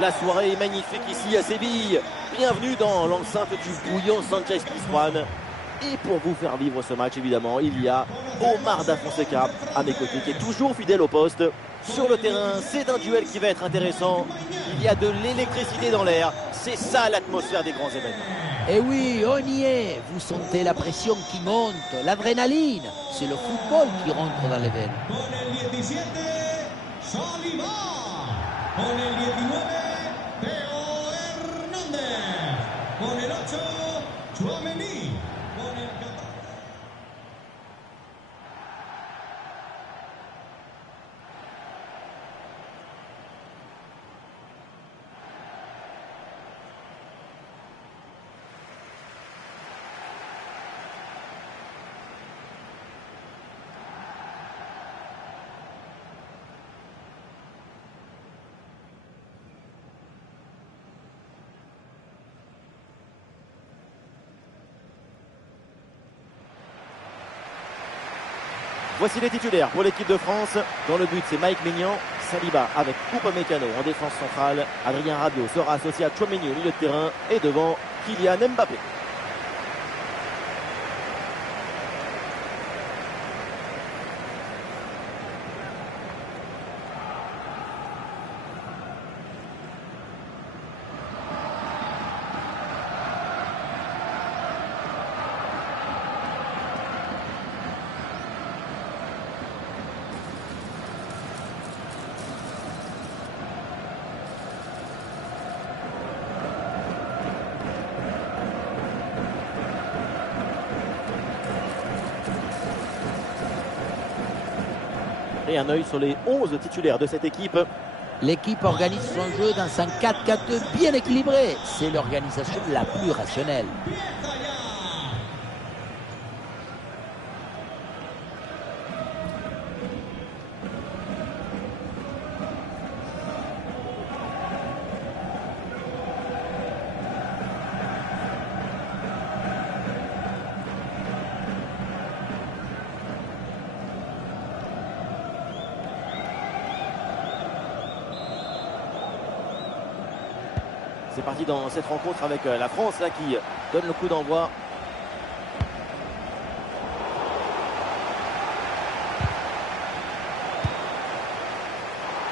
La soirée est magnifique ici à Séville. Bienvenue dans l'enceinte du bouillon Sanchez-Pizjuan. Et pour vous faire vivre ce match, évidemment, il y a Omar Da Fonseca à mes côtés, qui est toujours fidèle au poste. Sur le terrain, c'est un duel qui va être intéressant. Il y a de l'électricité dans l'air. C'est ça l'atmosphère des grands événements. Et oui, on y est. Vous sentez la pression qui monte, l'adrénaline. C'est le football qui rentre dans les veines. Con el 17, Saliba. Con el 19, Teo Hernández. Con el 8, Tchouaméni. Con el 14. Voici les titulaires pour l'équipe de France. Dans le but, c'est Mike Maignan, Saliba avec Upamecano en défense centrale. Adrien Rabiot sera associé à Tchouaméni au milieu de terrain. Et devant, Kylian Mbappé. Et un œil sur les 11 titulaires de cette équipe. L'équipe organise son jeu dans un 4-4-2 bien équilibré. C'est l'organisation la plus rationnelle. C'est parti dans cette rencontre avec la France là, qui donne le coup d'envoi.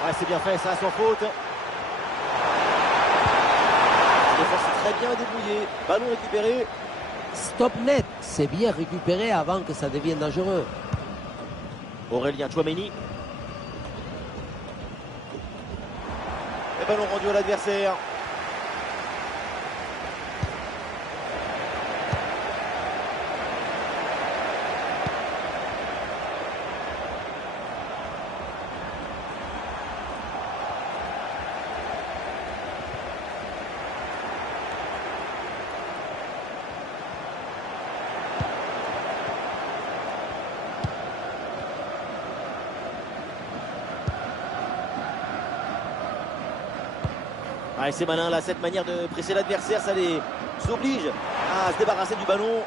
Ouais, c'est bien fait, ça sans faute. La défense est très bien débrouillée. Ballon récupéré. Stop net, c'est bien récupéré avant que ça devienne dangereux. Aurélien Tchouaméni. Et ballon rendu à l'adversaire. Ah, c'est malin là, cette manière de presser l'adversaire, ça les oblige à se débarrasser du ballon.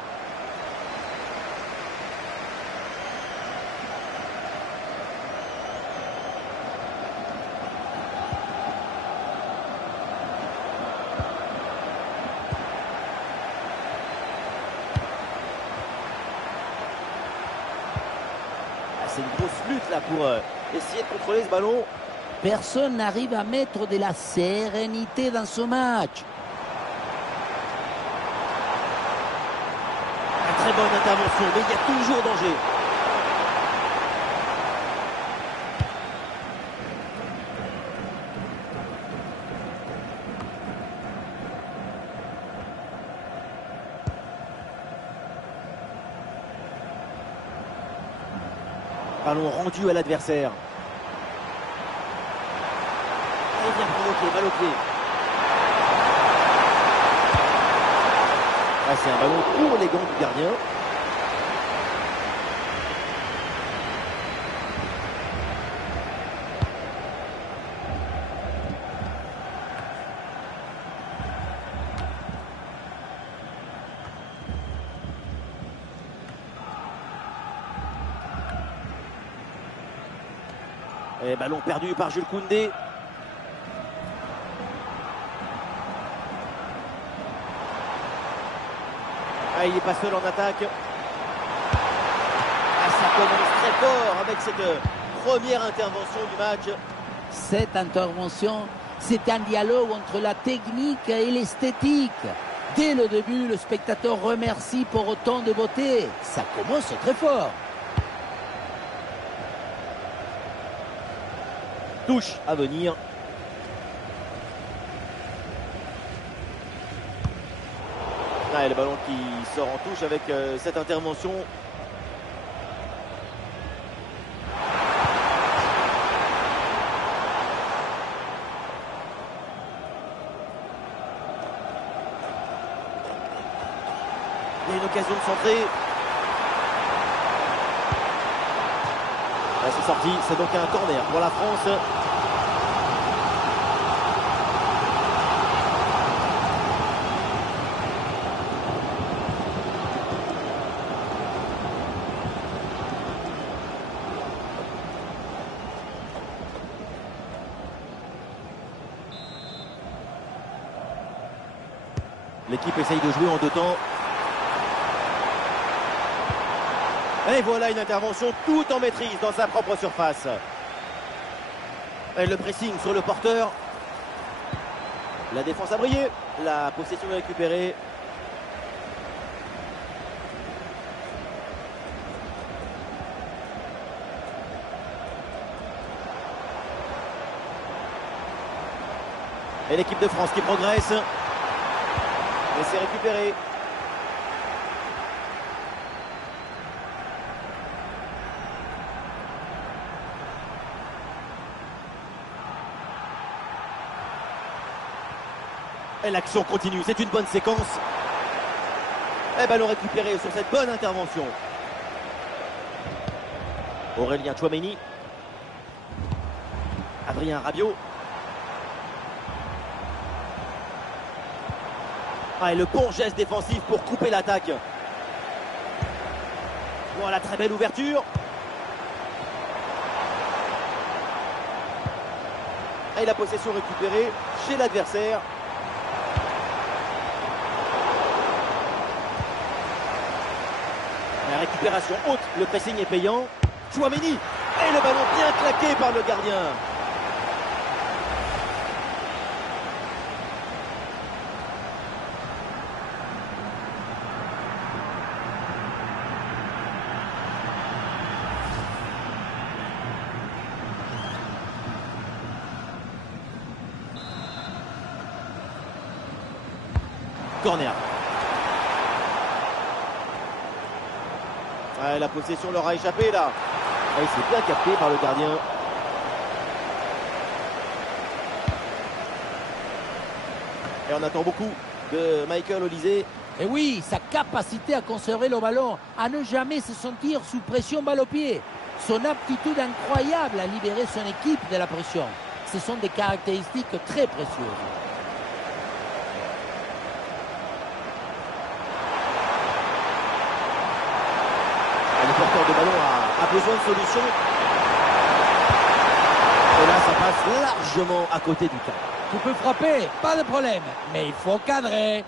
Ah, c'est une grosse lutte là pour essayer de contrôler ce ballon. Personne n'arrive à mettre de la sérénité dans ce match. Une très bonne intervention, mais il y a toujours danger. Ballon rendu à l'adversaire. Il vient provoquer, balle au pied. Ah, c'est un ballon pour les gants du gardien. Et ballon perdu par Jules Koundé. Ah, il n'est pas seul en attaque. Ah, ça commence très fort avec cette première intervention du match. Cette intervention, c'est un dialogue entre la technique et l'esthétique. Dès le début, le spectateur remercie pour autant de beauté. Ça commence très fort. Touche à venir. Ah, et le ballon qui sort en touche avec cette intervention. Il y a une occasion de centrer. Ah, c'est sorti, c'est donc un corner pour la France. L'équipe essaye de jouer en deux temps. Et voilà une intervention tout en maîtrise dans sa propre surface. Et le pressing sur le porteur. La défense a brillé. La possession est récupérée. Et l'équipe de France qui progresse. Et c'est récupéré. Et l'action continue, c'est une bonne séquence. Et ballon récupéré sur cette bonne intervention. Aurélien Tchouaméni. Adrien Rabiot. Ah, et le bon geste défensif pour couper l'attaque. Voilà, très belle ouverture. Et la possession récupérée chez l'adversaire. La récupération haute, le pressing est payant. Tchouaméni. Et le ballon bien claqué par le gardien. Corner. Ah, la possession leur a échappé là. Ah, il s'est bien capté par le gardien. Et on attend beaucoup de Michael Olysée. Et oui, sa capacité à conserver le ballon, à ne jamais se sentir sous pression balle au pied. Son aptitude incroyable à libérer son équipe de la pression. Ce sont des caractéristiques très précieuses. Le porteur de ballon a besoin de solution. Et là, ça passe largement à côté du cadre. Tu peux frapper, pas de problème, mais il faut cadrer.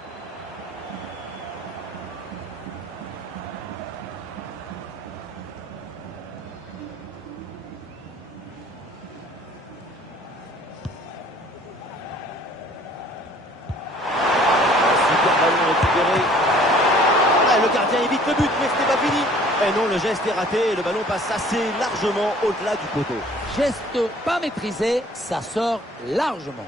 Super ballon récupéré. Ah, le gardien évite le but, mais ce n'est pas fini. Et non, le geste est raté et le ballon passe assez largement au-delà du poteau. Geste pas maîtrisé, ça sort largement.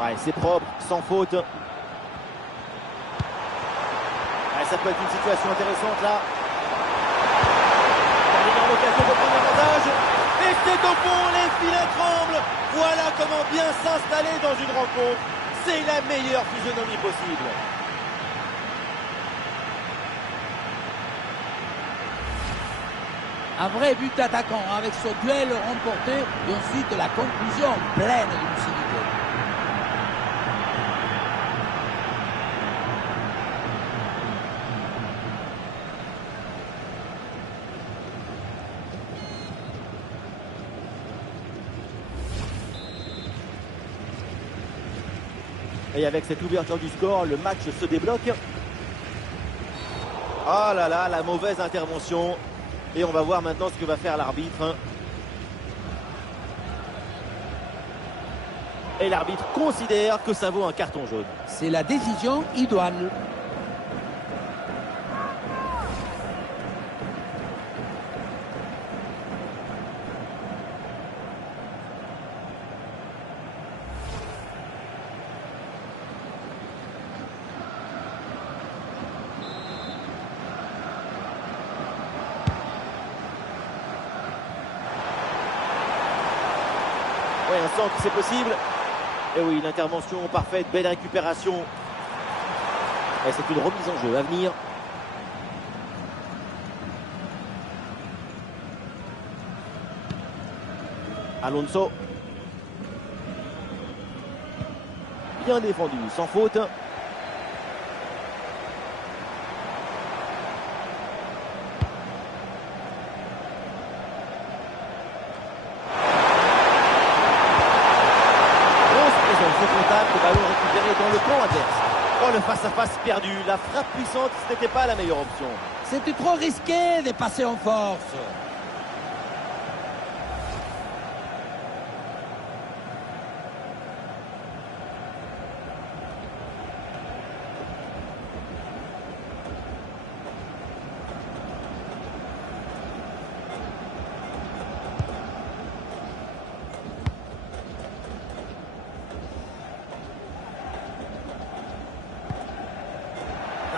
Ouais, c'est propre, sans faute. Ouais, ça peut être une situation intéressante là. Il a l'occasion de prendre l'avantage. Et c'est au fond, les filets tremblent. Voilà comment bien s'installer dans une rencontre. C'est la meilleure physionomie possible. Un vrai but d'attaquant avec ce duel remporté et ensuite la conclusion pleine de lucidité. Et avec cette ouverture du score, le match se débloque. Oh là là, la mauvaise intervention. Et on va voir maintenant ce que va faire l'arbitre. Et l'arbitre considère que ça vaut un carton jaune. C'est la décision idoine. Oui, un centre, c'est possible. Et oui, l'intervention parfaite, belle récupération. Et c'est une remise en jeu à venir. Alonso. Bien défendu, sans faute. Le ballon récupéré dans le camp adverse. Oh, le face-à-face perdu. La frappe puissante, ce n'était pas la meilleure option. C'était trop risqué de passer en force.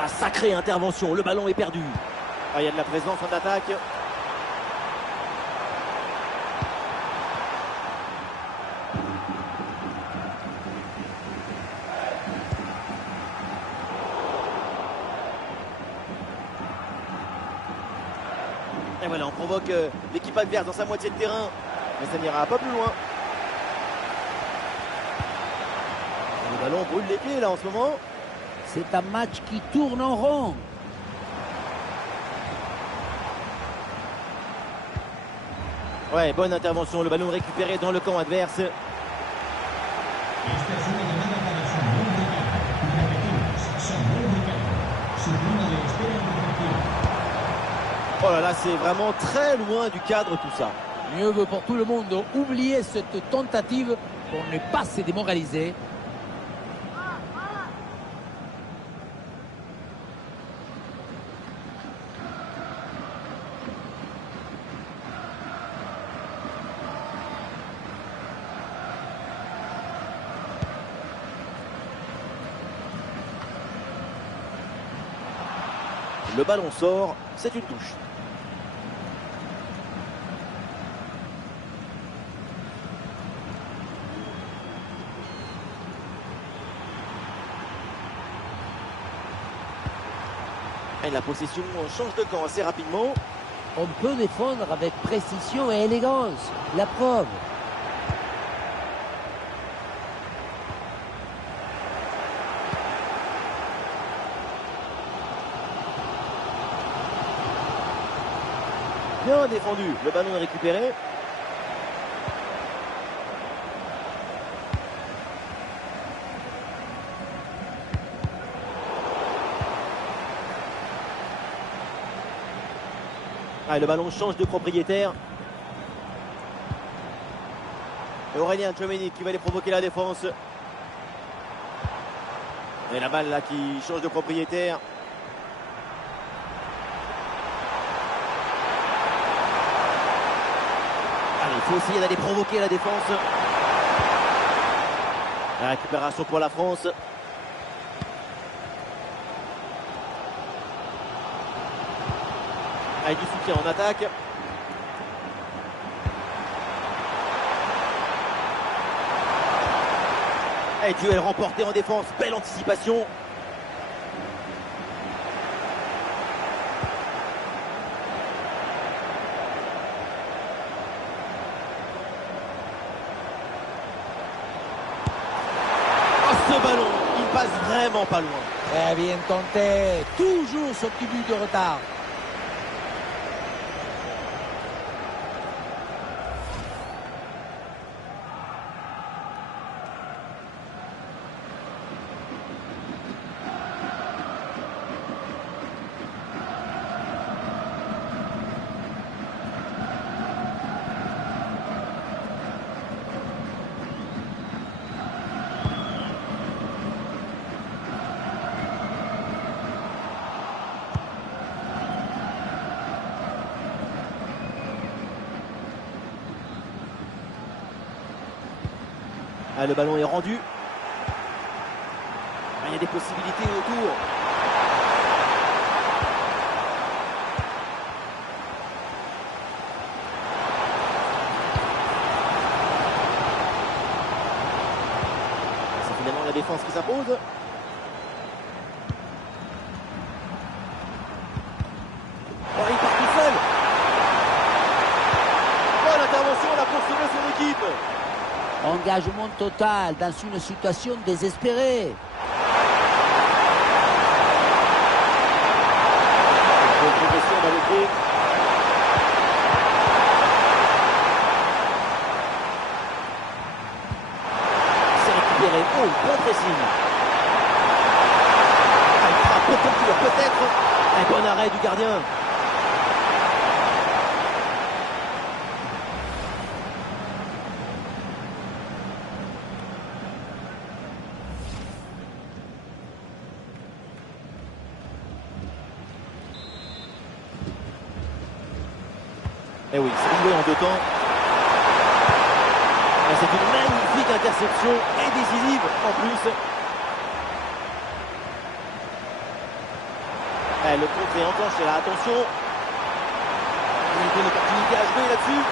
Ah, sacrée intervention, le ballon est perdu. Ah, il y a de la présence en attaque. Et voilà, on provoque l'équipe adverse dans sa moitié de terrain. Mais ça n'ira pas plus loin. Le ballon brûle les pieds là en ce moment. C'est un match qui tourne en rond. Ouais, bonne intervention. Le ballon récupéré dans le camp adverse. Esta es una llamada para su gol de campo. Repetimos, su gol de campo. Su zona de espera en recepción. Oh là là, c'est vraiment très loin du cadre tout ça. Mieux vaut pour tout le monde oublier cette tentative pour ne pas se démoraliser. Le ballon sort, c'est une touche. Et la possession change de camp assez rapidement. On peut défendre avec précision et élégance. La preuve. Bien défendu, le ballon est récupéré. Ah, le ballon change de propriétaire. Et Aurélien Tchouaméni qui va aller provoquer la défense. Et la balle là qui change de propriétaire. Allez, il faut essayer d'aller provoquer la défense. La récupération pour la France. Avec du soutien en attaque. Et duel remporté en défense. Belle anticipation. Ce ballon, il passe vraiment pas loin. Très bien tenté. Toujours ce petit but de retard. Ah, le ballon est rendu. Ah, il y a des possibilités autour. C'est finalement la défense qui s'impose. Oh, il part tout seul. Bonne intervention là pour sauver son équipe. Engagement total dans une situation désespérée. Bonne progression dans le pied. C'est récupéré. Oh, bon pressing. Elle frappe peut-être. Un bon arrêt du gardien. Eh oui, c'est joué en deux temps. Et c'est une magnifique interception et décisive en plus. Eh, le contre est enclenché là, attention. Il y a une opportunité à jouer là-dessus.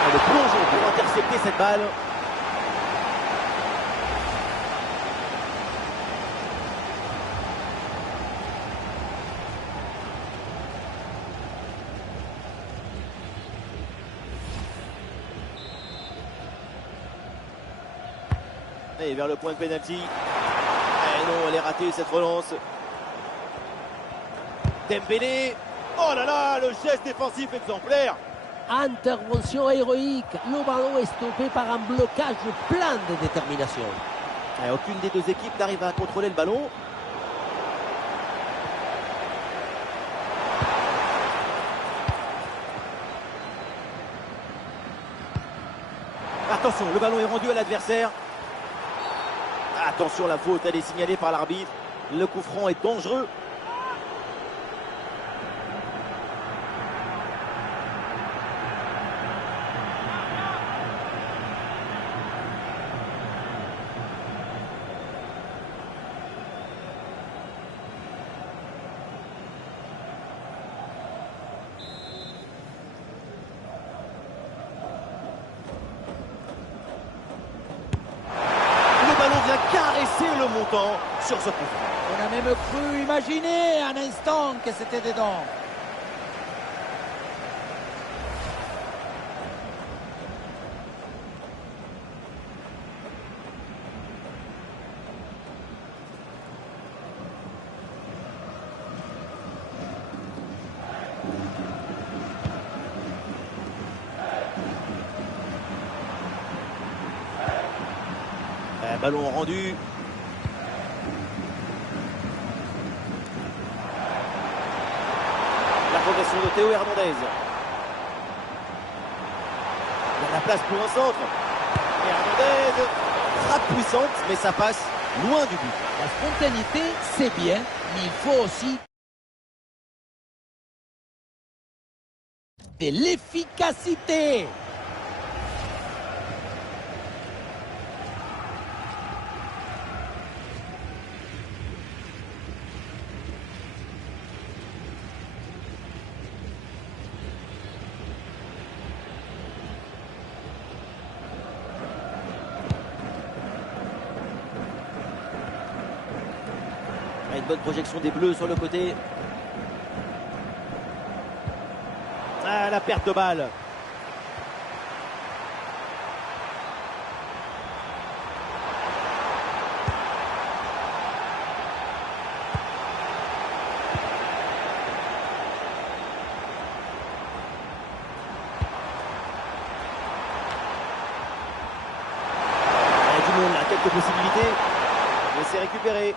Et le plongeon pour intercepter cette balle. Et vers le point de pénalty. Et non, elle est ratée cette relance. Dembélé. Oh là là, le geste défensif exemplaire. Intervention héroïque. Le ballon est stoppé par un blocage plein de détermination. Et aucune des deux équipes n'arrive à contrôler le ballon. Attention, le ballon est rendu à l'adversaire. Attention, la faute, elle est signalée par l'arbitre. Le coup franc est dangereux. Caresser le montant sur ce coup franc. On a même cru imaginer un instant que c'était dedans. Ballon rendu. La progression de Théo Hernandez. Il y a la place pour un centre. Et Hernandez, frappe puissante, mais ça passe loin du but. La spontanéité, c'est bien, mais il faut aussi de l'efficacité. Une bonne projection des Bleus sur le côté. Ah, la perte de balle. du monde là, quelques possibilités. Mais c'est récupéré.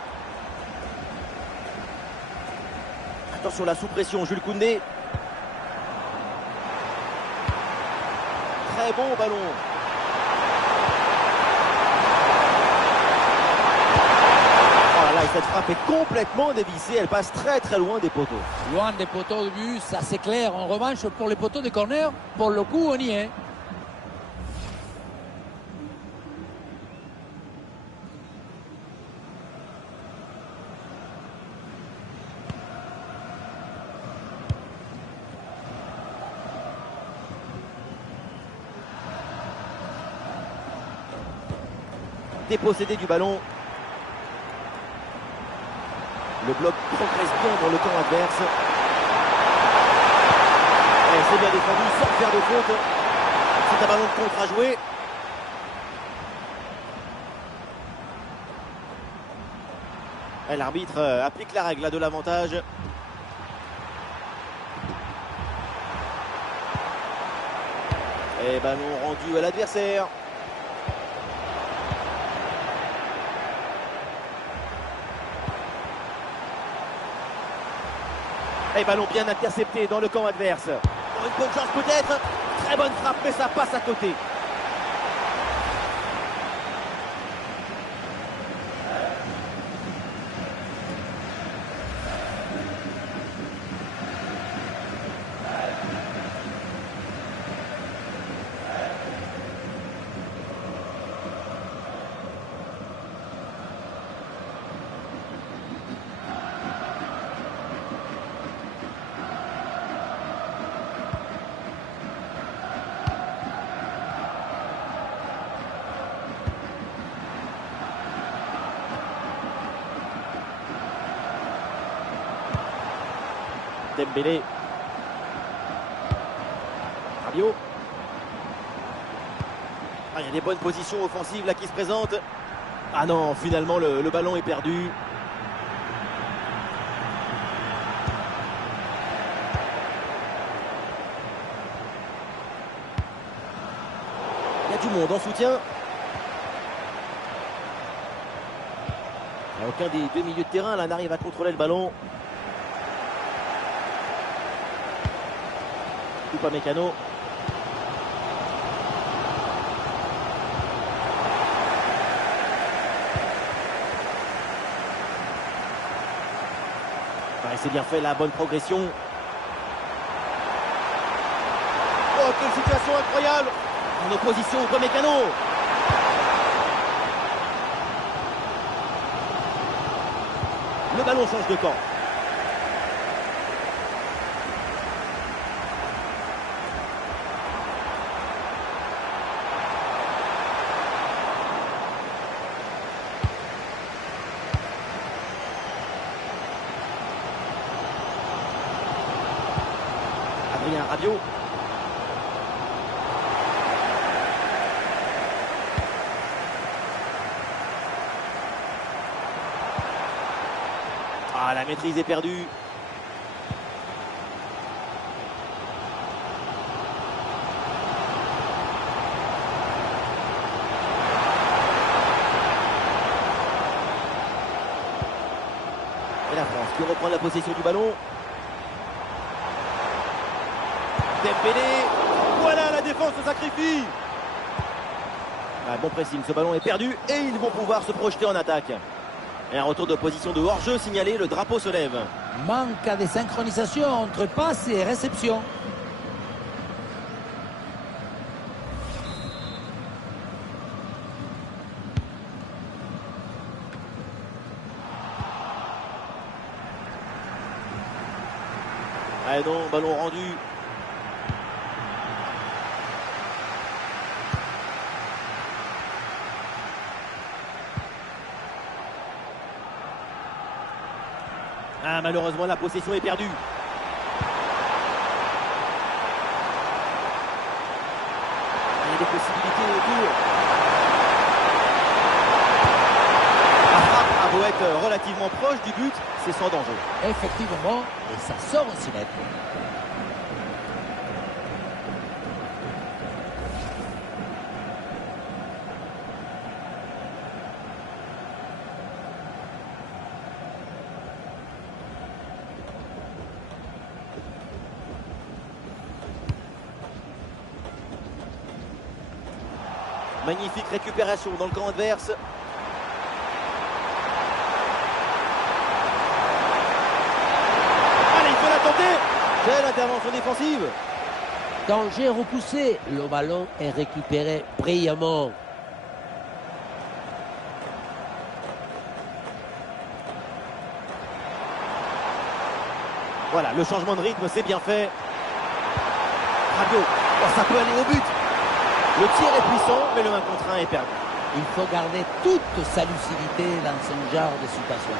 Attention la sous-pression, Jules Koundé. Très bon ballon. Oh là là, et cette frappe est complètement dévissée. Elle passe très très loin des poteaux. Loin des poteaux de but, ça c'est clair. En revanche, pour les poteaux de corner, pour le coup, on y est. Dépossédé du ballon. Le bloc progresse bien dans le camp adverse. Et c'est bien défendu sans faire de faute. C'est un ballon de contre à jouer. Et l'arbitre applique la règle là, de l'avantage. Et ballon rendu à l'adversaire. Et ballon bien intercepté dans le camp adverse. Pour une bonne chance peut-être. Très bonne frappe, mais ça passe à côté. Dembélé. Rabiot. Ah, il y a des bonnes positions offensives là qui se présentent. Ah non, finalement le ballon est perdu. Il y a du monde en soutien. Aucun des deux milieux de terrain là n'arrive à contrôler le ballon. Mécano. C'est bien fait, la bonne progression. Oh, quelle situation incroyable! En opposition au Mécano. Le ballon change de camp. Rabiot. Ah, la maîtrise est perdue. Et la France qui reprend la possession du ballon. Dembélé, voilà, la défense se sacrifie. Ah, bon pressing, ce ballon est perdu et ils vont pouvoir se projeter en attaque. Et un retour de position de hors-jeu signalé, le drapeau se lève. Manque de synchronisation entre passe et réception. Ah non, ballon rendu. Ah, malheureusement, la possession est perdue. Il y a des possibilités autour. La frappe a beau être relativement proche du but, c'est sans danger. Effectivement, et ça sort aussi net. Magnifique récupération dans le camp adverse. Allez, il faut la tenter. Quelle intervention défensive. Danger repoussé. Le ballon est récupéré brillamment. Voilà, le changement de rythme, c'est bien fait. Rabiot, oh, ça peut aller au but. Le tir est puissant, mais le 1 contre 1 est perdu. Il faut garder toute sa lucidité dans ce genre de situation.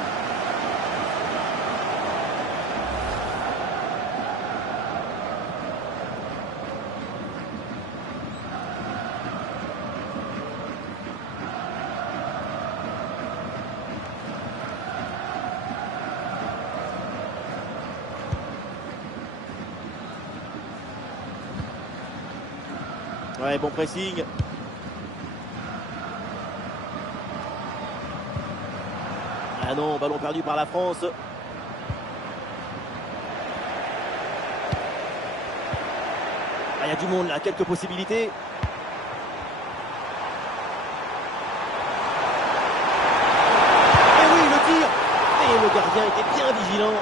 Ouais, bon pressing. Ah non, ballon perdu par la France. Ah, il y a du monde là, quelques possibilités. Et oui, le tir. Et le gardien était bien vigilant.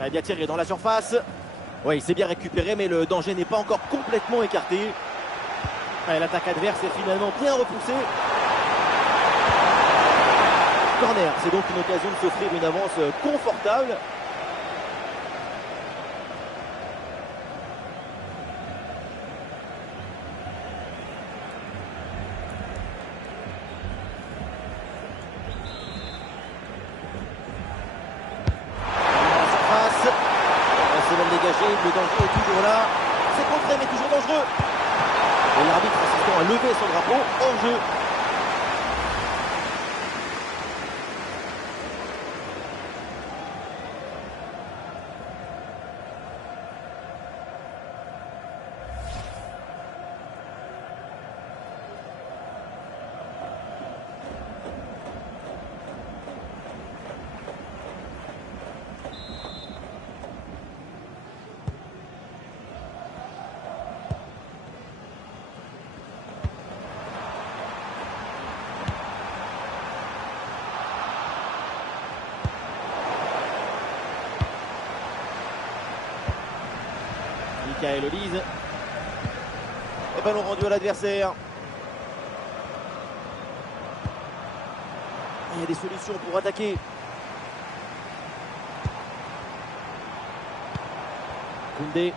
Elle a bien tiré dans la surface. Oui, c'est bien récupéré, mais le danger n'est pas encore complètement écarté. L'attaque adverse est finalement bien repoussée. Corner, c'est donc une occasion de s'offrir une avance confortable. Le danger est toujours là. C'est contré mais toujours dangereux. Et l'arbitre assistant a levé son drapeau hors jeu. Michael Olise. Et ballon rendu à l'adversaire. Il y a des solutions pour attaquer. Koundé.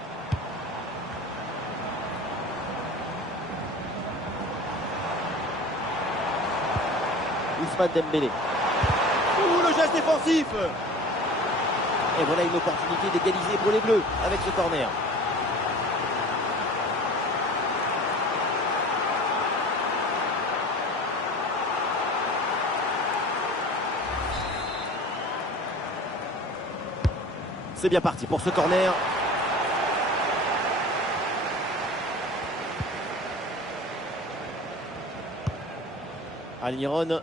Ousmane Dembélé. Ouh, le geste défensif. Et voilà une opportunité d'égaliser pour les Bleus avec ce corner. C'est bien parti pour ce corner. Almiron.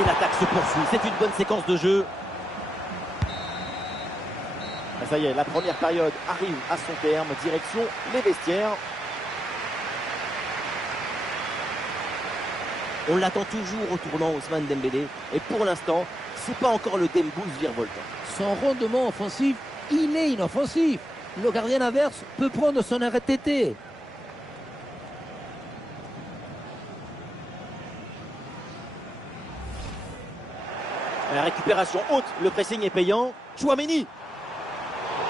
Et l'attaque se poursuit. C'est une bonne séquence de jeu. Ça y est, la première période arrive à son terme. Direction les vestiaires. On l'attend toujours au tournant, Ousmane Dembélé. Et pour l'instant, c'est pas encore le Dembous virevoltant. Son rendement offensif, il est inoffensif. Le gardien adverse peut prendre son arrêt tété. La récupération haute, le pressing est payant. Chouameni.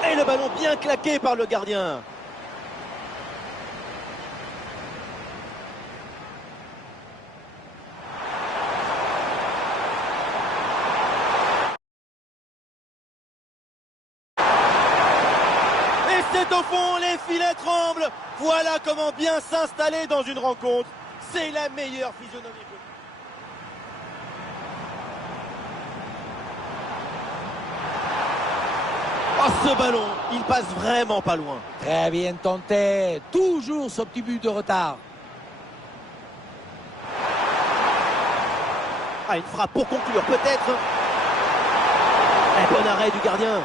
Et le ballon bien claqué par le gardien. C'est au fond, les filets tremblent. Voilà comment bien s'installer dans une rencontre. C'est la meilleure physionomie. Oh, ce ballon, il passe vraiment pas loin. Très bien tenté. Toujours ce petit but de retard. Ah, une frappe pour conclure, peut-être. Un bon arrêt du gardien.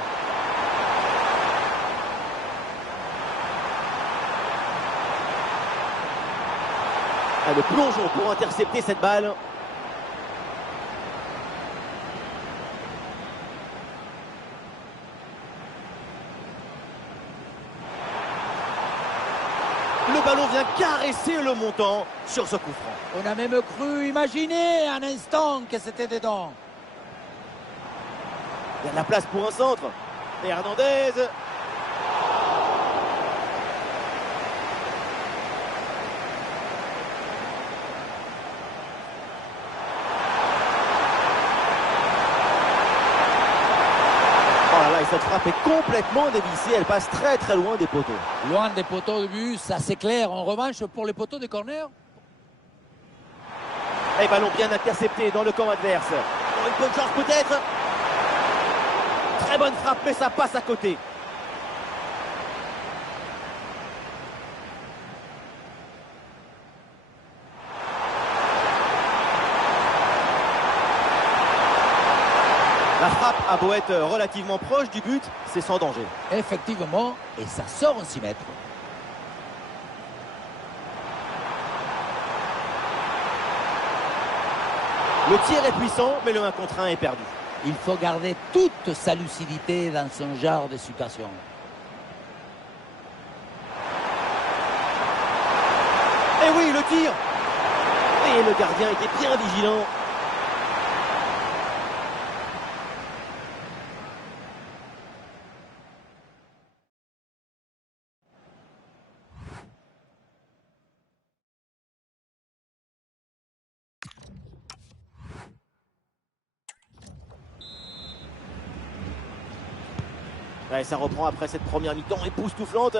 Ah, le plongeon pour intercepter cette balle. Le ballon vient caresser le montant sur ce coup franc. On a même cru imaginer un instant que c'était dedans. Il y a de la place pour un centre. Et Hernandez. Oh là là, et cette frappe est complètement dévissée. Elle passe très très loin des poteaux. Loin des poteaux de but, ça c'est clair. En revanche, pour les poteaux de corner. Et ballon bien intercepté dans le camp adverse. Oh, une bonne chance peut-être. Très bonne frappe, mais ça passe à côté. La frappe a beau être relativement proche du but, c'est sans danger. Effectivement, et ça sort en 6 mètres. Le tir est puissant, mais le 1 contre 1 est perdu. Il faut garder toute sa lucidité dans son genre de situation. Et oui, le tir. Et le gardien était bien vigilant. Ouais, ça reprend après cette première mi-temps époustouflante.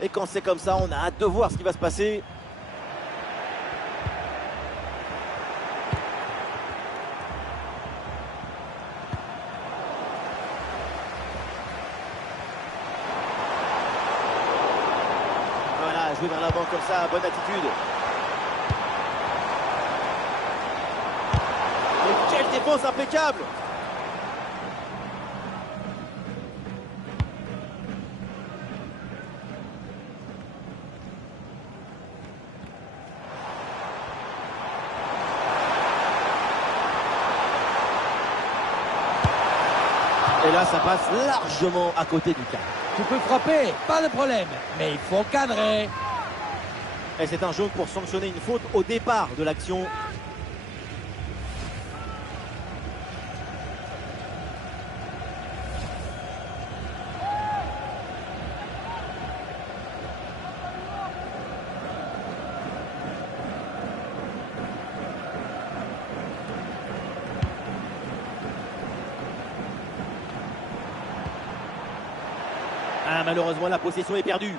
Et quand c'est comme ça, on a hâte de voir ce qui va se passer. Voilà, jouer vers l'avant comme ça, bonne attitude. Et quelle défense impeccable! Et là, ça passe largement à côté du cadre. Tu peux frapper, pas de problème, mais il faut cadrer. Et c'est un jaune pour sanctionner une faute au départ de l'action. Ah, malheureusement, la possession est perdue.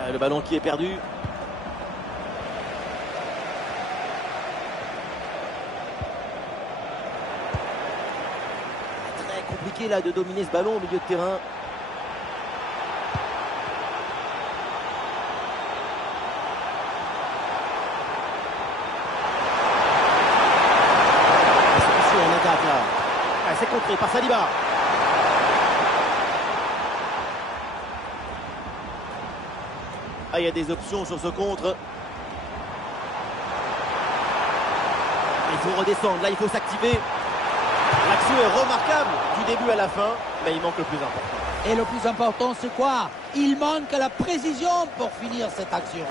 Ah, le ballon qui est perdu. Très compliqué là de dominer ce ballon au milieu de terrain. C'est contré par Saliba. Ah, il y a des options sur ce contre. Il faut redescendre, là il faut s'activer. L'action est remarquable du début à la fin, mais il manque le plus important. Et le plus important, c'est quoi? Il manque la précision pour finir cette action.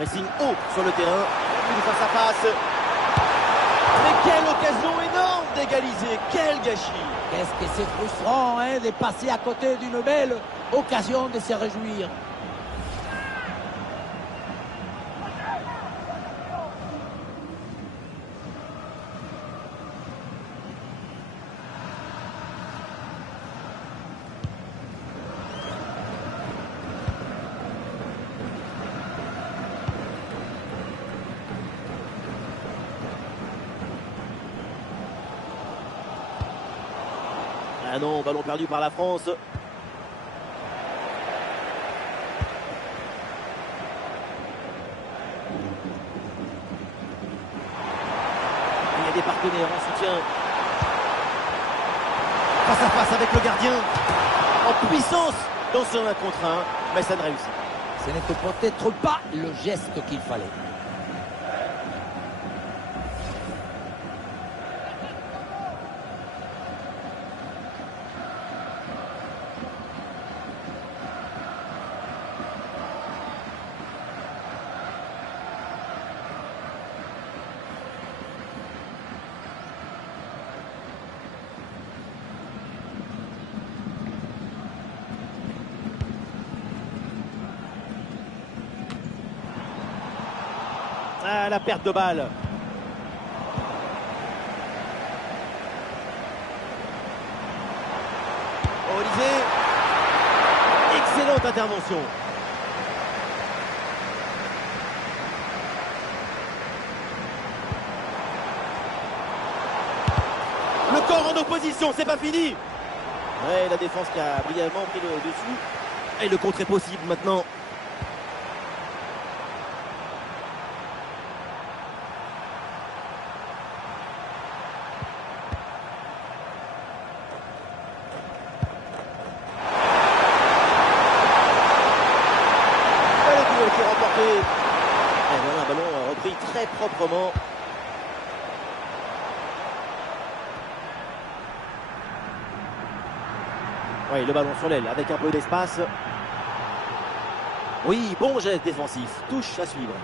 Pressing haut sur le terrain. Une face à face. Mais quelle occasion énorme d'égaliser. Quel gâchis. Qu'est-ce que c'est frustrant hein, de passer à côté d'une belle occasion de se réjouir. Ah non, ballon perdu par la France. Il y a des partenaires en soutien. Face à face avec le gardien. En puissance dans ce 1 contre 1. Mais ça ne réussit. Ce n'était peut-être pas le geste qu'il fallait. Ah, la perte de balle. Olysée. Excellente intervention. Le corps en opposition, c'est pas fini. Ouais, la défense qui a brillamment pris le dessus. Et le contre est possible maintenant. Et voilà un ballon repris très proprement. Oui, le ballon sur l'aile avec un peu d'espace. Oui, bon geste défensif. Touche à suivre.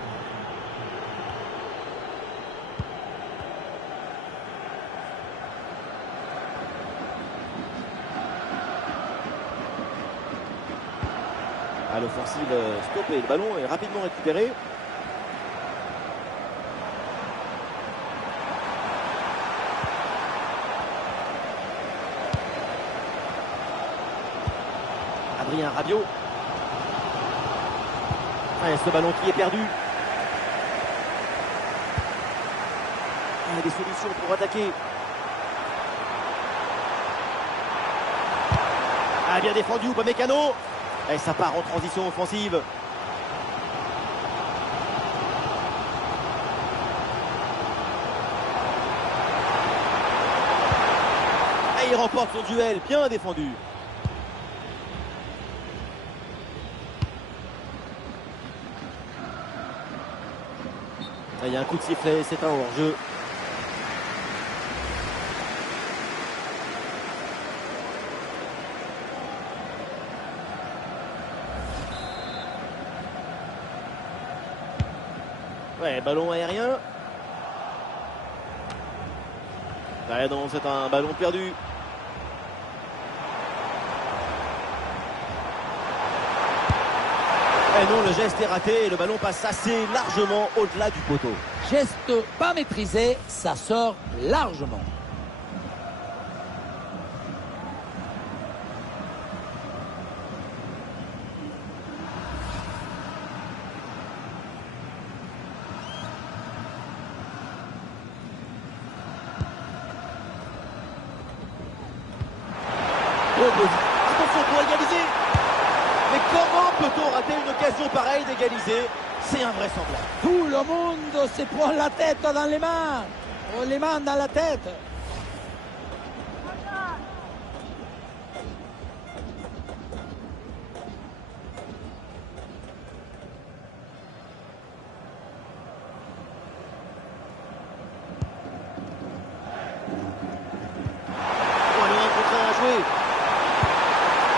À l'offensive stoppée, le ballon est rapidement récupéré. Adrien Rabiot. Ah, ce ballon qui est perdu. Il y a des solutions pour attaquer. Ah, bien défendu, Upamecano. Et ça part en transition offensive. Et il remporte son duel, bien défendu. Il y a un coup de sifflet, c'est un hors-jeu. Ouais, ballon aérien. Ouais, non, c'est un ballon perdu. Et non, le geste est raté et le ballon passe assez largement au-delà du poteau. Geste pas maîtrisé, ça sort largement. Attention pour égaliser. Mais comment peut-on rater une occasion pareille d'égaliser? C'est invraisemblable. Tout le monde se prend la tête dans les mains. Les mains dans la tête.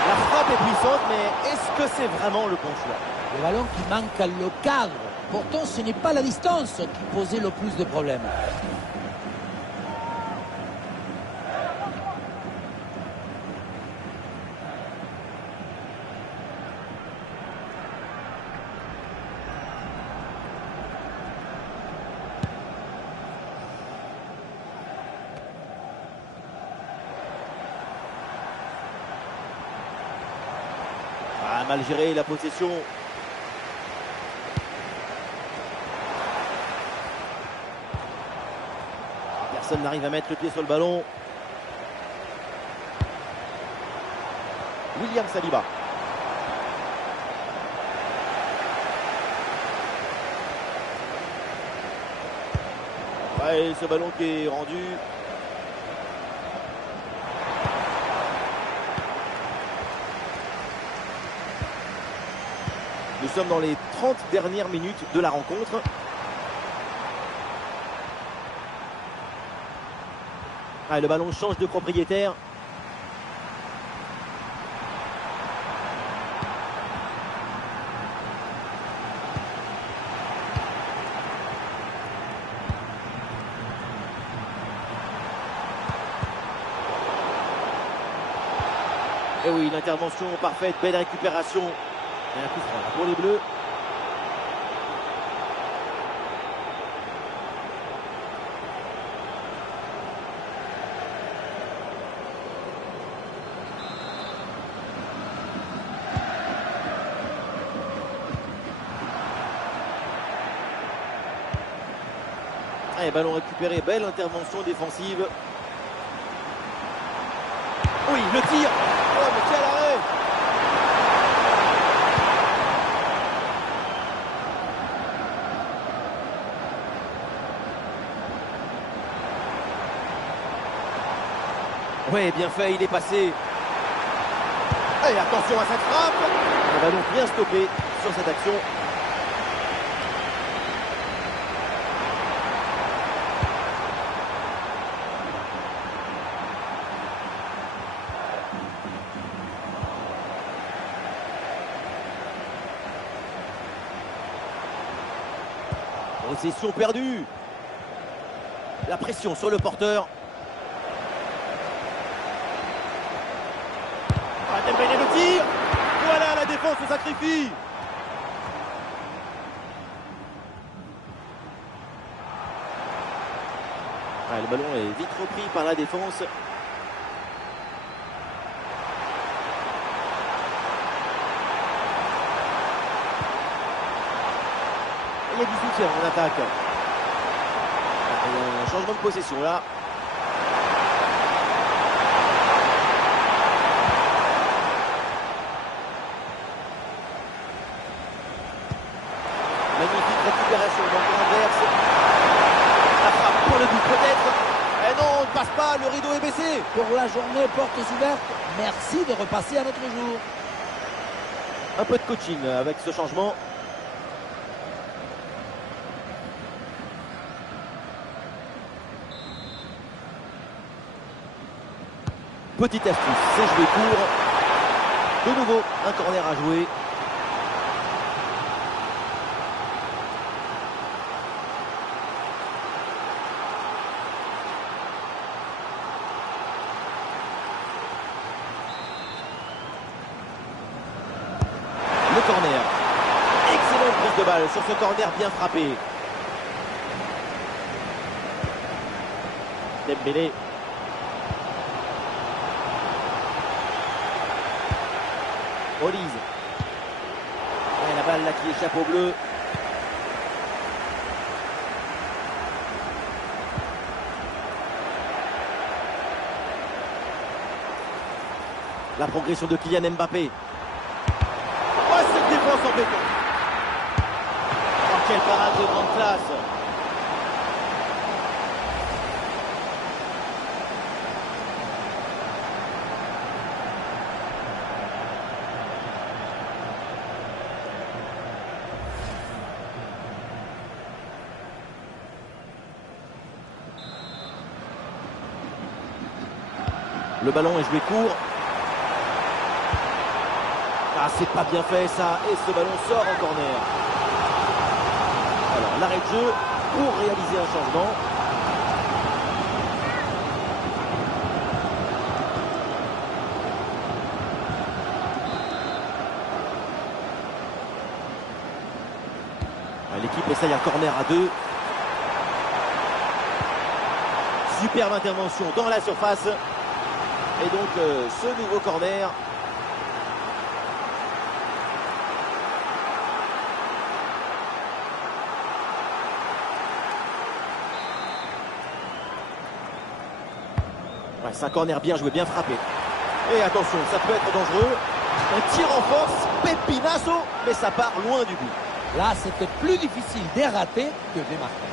La frappe est puissante, mais est-ce que c'est vraiment le bon choix? Le ballon qui manque le cadre Pourtant, ce n'est pas la distance qui posait le plus de problèmes. Ah, mal géré la possession. Personne n'arrive à mettre le pied sur le ballon. William Saliba. Ouais, ce ballon qui est rendu. Nous sommes dans les 30 dernières minutes de la rencontre. Ah, le ballon change de propriétaire. Et oui, l'intervention parfaite, belle récupération. Et un coup franc pour les Bleus. Allez, ballon récupéré, belle intervention défensive. Oui, le tir. Oh, mais quel arrêt! Oui, bien fait, il est passé. Et attention à cette frappe. Un ballon bien stoppé sur cette action. Possession perdue. La pression sur le porteur. Ah, Dembélé le tir. Voilà, la défense se sacrifie. Ah, le ballon est vite repris par la défense. Il y a du soutien en attaque. Il y a un changement de possession là. Magnifique récupération dans le inverse. La frappe pour le but peut-être. Eh non, on ne passe pas, le rideau est baissé. Pour la journée, portes ouvertes. Merci de repasser à notre jour. Un peu de coaching avec ce changement. Petite astuce, c'est joué court. De nouveau, un corner à jouer. Le corner. Excellente prise de balle sur ce corner bien frappé. Dembélé. Olise. Et la balle là qui échappe au bleu. La progression de Kylian Mbappé. Oh, cette défense en béton. Oh, quelle parade de grande classe. Le ballon est joué court. Ah, c'est pas bien fait ça. Et ce ballon sort en corner. l'arrêt de jeu pour réaliser un changement. L'équipe essaye un corner à 2. Superbe intervention dans la surface. Et donc ce nouveau corner. Ouais, c'est un corner bien joué, bien frappé. Et attention, ça peut être dangereux. Un tir en force, pepinazo, mais ça part loin du but. Là, c'était plus difficile de rater que de marquer.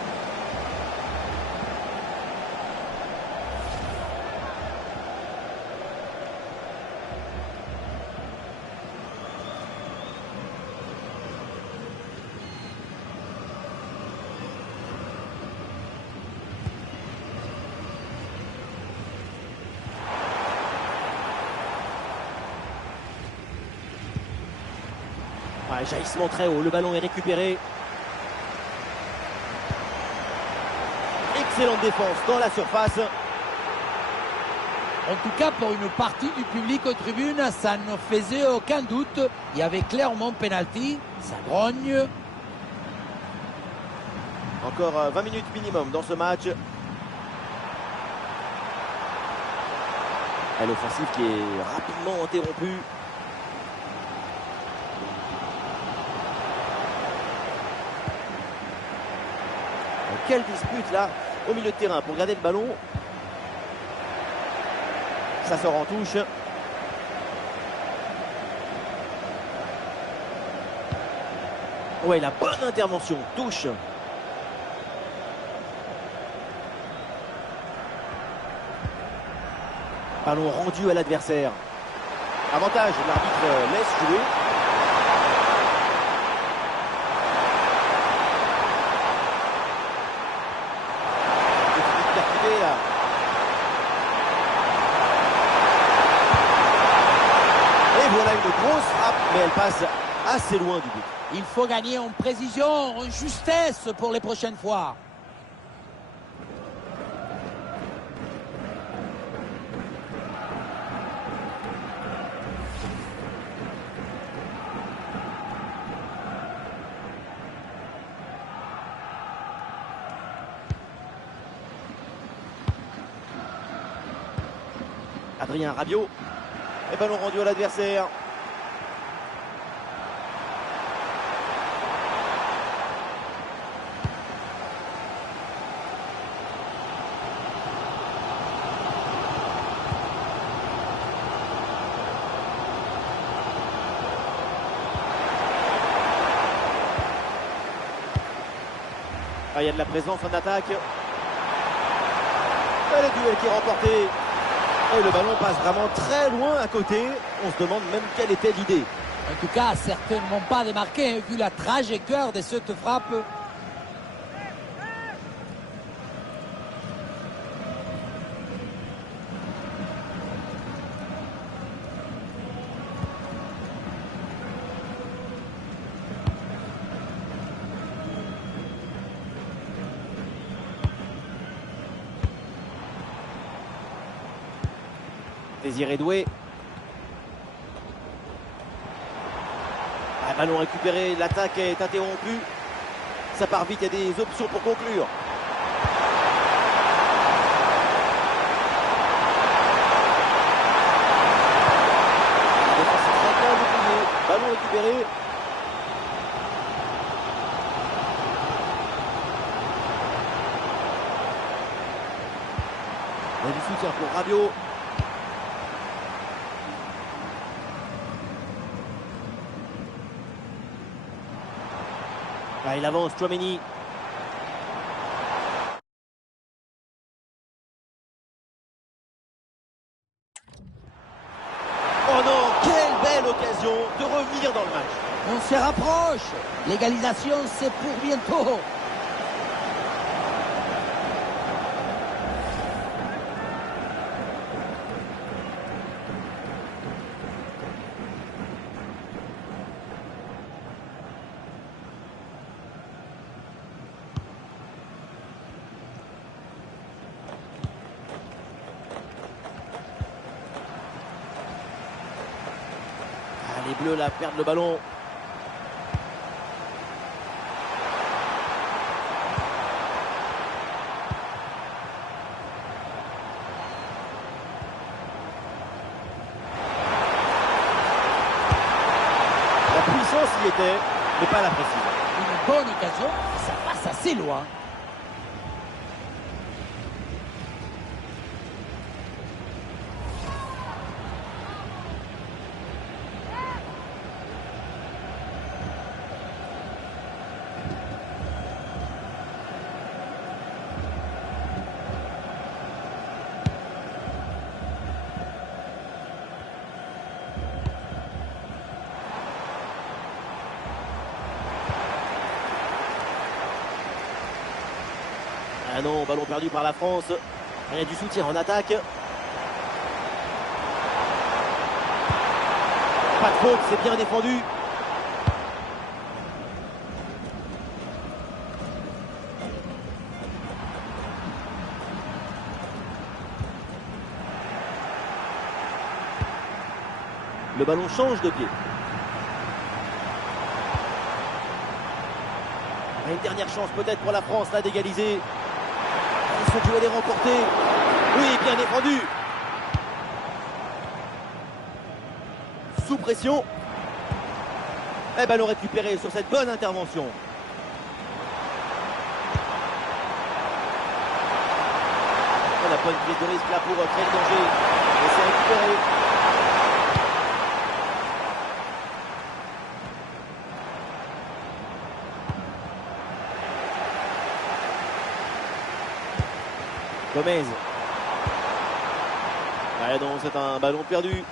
Ouais, jaillissement très haut, le ballon est récupéré. Excellente défense dans la surface. En tout cas, pour une partie du public aux tribunes, ça ne faisait aucun doute. Il y avait clairement penalty, ça grogne. Encore 20 minutes minimum dans ce match. Et l'offensive qui est rapidement interrompue. Quelle dispute là au milieu de terrain pour garder le ballon. Ça sort en touche. Ouais, la bonne intervention, touche. Ballon rendu à l'adversaire. Avantage, l'arbitre laisse jouer. Et voilà une grosse frappe, mais elle passe assez loin du but. Il faut gagner en précision, en justesse pour les prochaines fois. Adrien Rabiot. Et ballon rendu à l'adversaire. Ah, il y a de la présence en attaque. Et le duel qui est remporté. Et le ballon passe vraiment très loin à côté. On se demande même quelle était l'idée. En tout cas, certainement pas démarqué, vu la trajectoire de cette frappe. Désiré Doué. Ah, ballon récupéré, l'attaque est interrompue. Ça part vite, il y a des options pour conclure. La défense est très bien dépouillée. Ballon récupéré. Il y a du soutien pour Rabiot. Ah, il avance, Tchouaméni. Oh non, quelle belle occasion de revenir dans le match. On se rapproche. L'égalisation, c'est pour bientôt. Bleus là perdent le ballon. La puissance y était, mais pas la précision. Une bonne occasion, ça passe assez loin. Ah non, ballon perdu par la France. Il y a du soutien en attaque. Pas de faute, c'est bien défendu. Le ballon change de pied. Une dernière chance peut-être pour la France là d'égaliser. Ils sont joués les remporter. Oui, bien défendu. Sous pression. Et ballon récupéré sur cette bonne intervention. Oh, la bonne prise de risque là pour créer le danger. Et c'est récupéré. Gomez. Ah non, c'est un ballon perdu.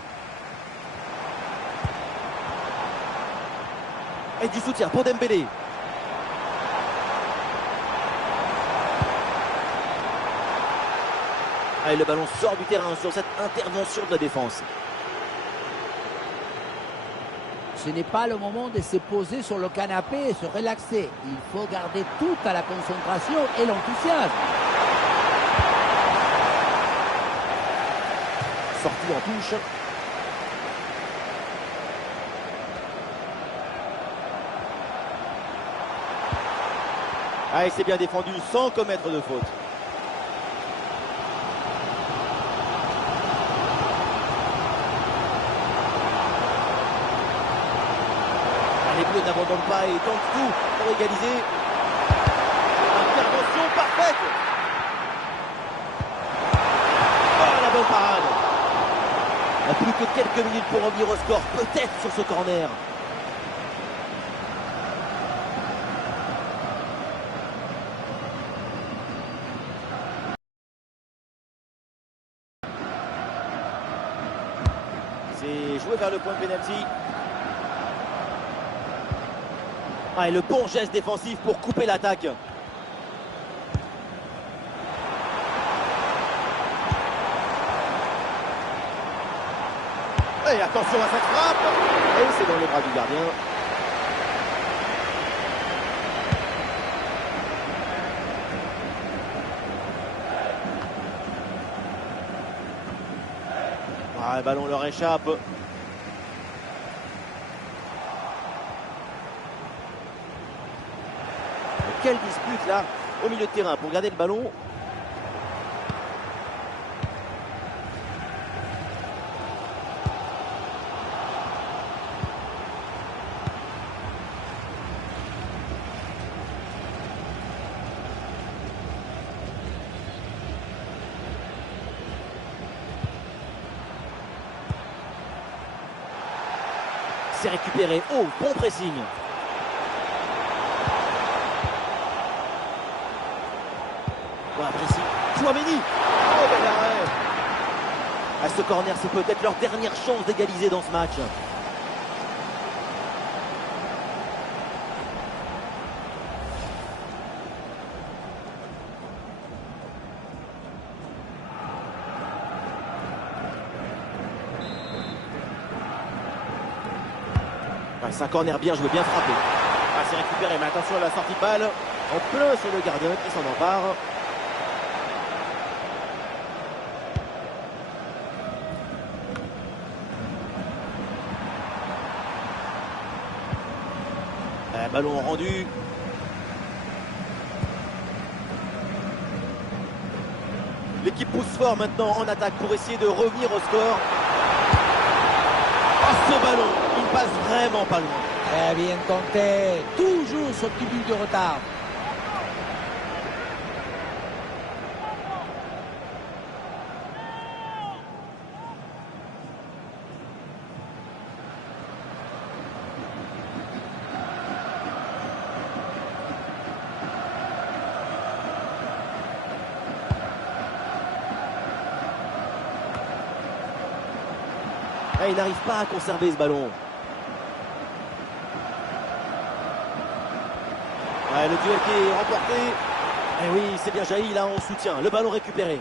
Et du soutien pour Dembélé. Allez, le ballon sort du terrain sur cette intervention de la défense. Ce n'est pas le moment de se poser sur le canapé et se relaxer. Il faut garder toute la concentration et l'enthousiasme. Sortie en touche. Ah, et c'est bien défendu sans commettre de faute. Les Bleus n'abandonnent pas et tentent tout pour égaliser. Intervention parfaite. Oh, la bonne parade. Il n'y a plus que quelques minutes pour revenir au score, peut-être sur ce corner. C'est joué vers le point de pénalty. Ah, et le bon geste défensif pour couper l'attaque. Et attention à cette frappe. Et c'est dans les bras du gardien. Ah, le ballon leur échappe. Quelle dispute là au milieu de terrain pour garder le ballon. C'est récupéré. Oh, bon pressing. Voilà, pressing. Chouameni. Oh, bel arrêt. À ce corner, c'est peut-être leur dernière chance d'égaliser dans ce match. C'est un corner bien joué, bien frappé. Ah, c'est récupéré, mais attention à la sortie de balle. En plein sur le gardien qui s'en empare. Ouais, ballon rendu. L'équipe pousse fort maintenant en attaque pour essayer de revenir au score. Oh, ce ballon, il passe vraiment pas loin. Très bien tenté. Toujours ce petit but de retard. Et il n'arrive pas à conserver ce ballon. Ouais, le duel qui est remporté. Et oui, c'est bien jailli là en soutien. Le ballon récupéré.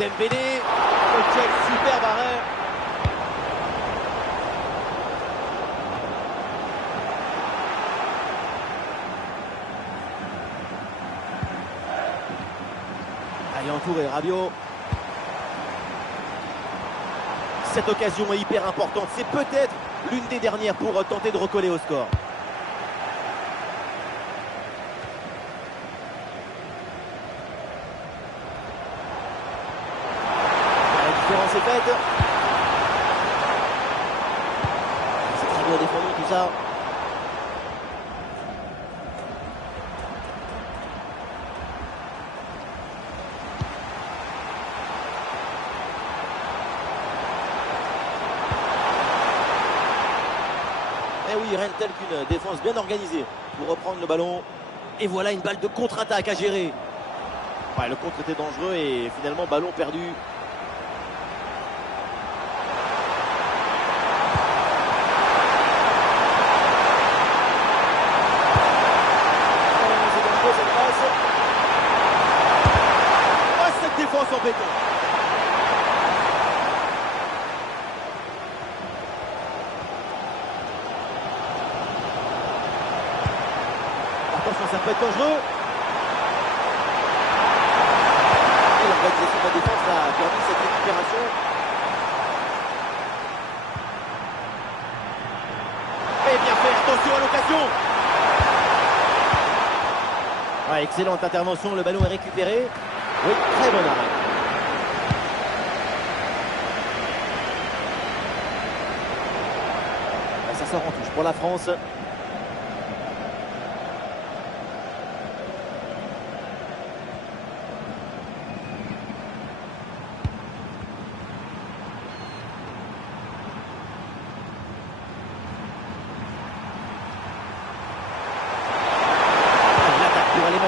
Dembélé. Oh, quel superbe arrêt. Allez, entouré Rabiot. Cette occasion est hyper importante. C'est peut-être l'une des dernières pour tenter de recoller au score. La différence est faite. C'est très bien défendu tout ça. Et oui, rien de tel qu'une défense bien organisée pour reprendre le ballon. Et voilà une balle de contre-attaque à gérer. Ouais, le contre était dangereux et finalement ballon perdu. C'est dangereux cette passe. Oh, cette défense en béton. Attention, ça peut être dangereux. Et l'organisation de la défense a permis cette récupération. Et bien fait, attention à l'occasion. Ouais, excellente intervention, le ballon est récupéré. Oui, très bon arrêt. Et ça sort en touche pour la France.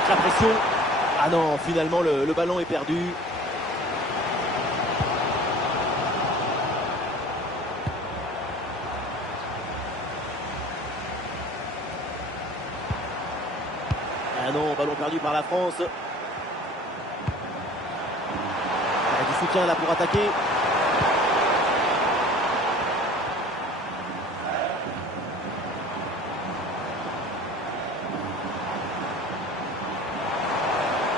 La pression. Ah non, finalement le ballon est perdu. Ah non, ballon perdu par la France. Il y a du soutien là pour attaquer.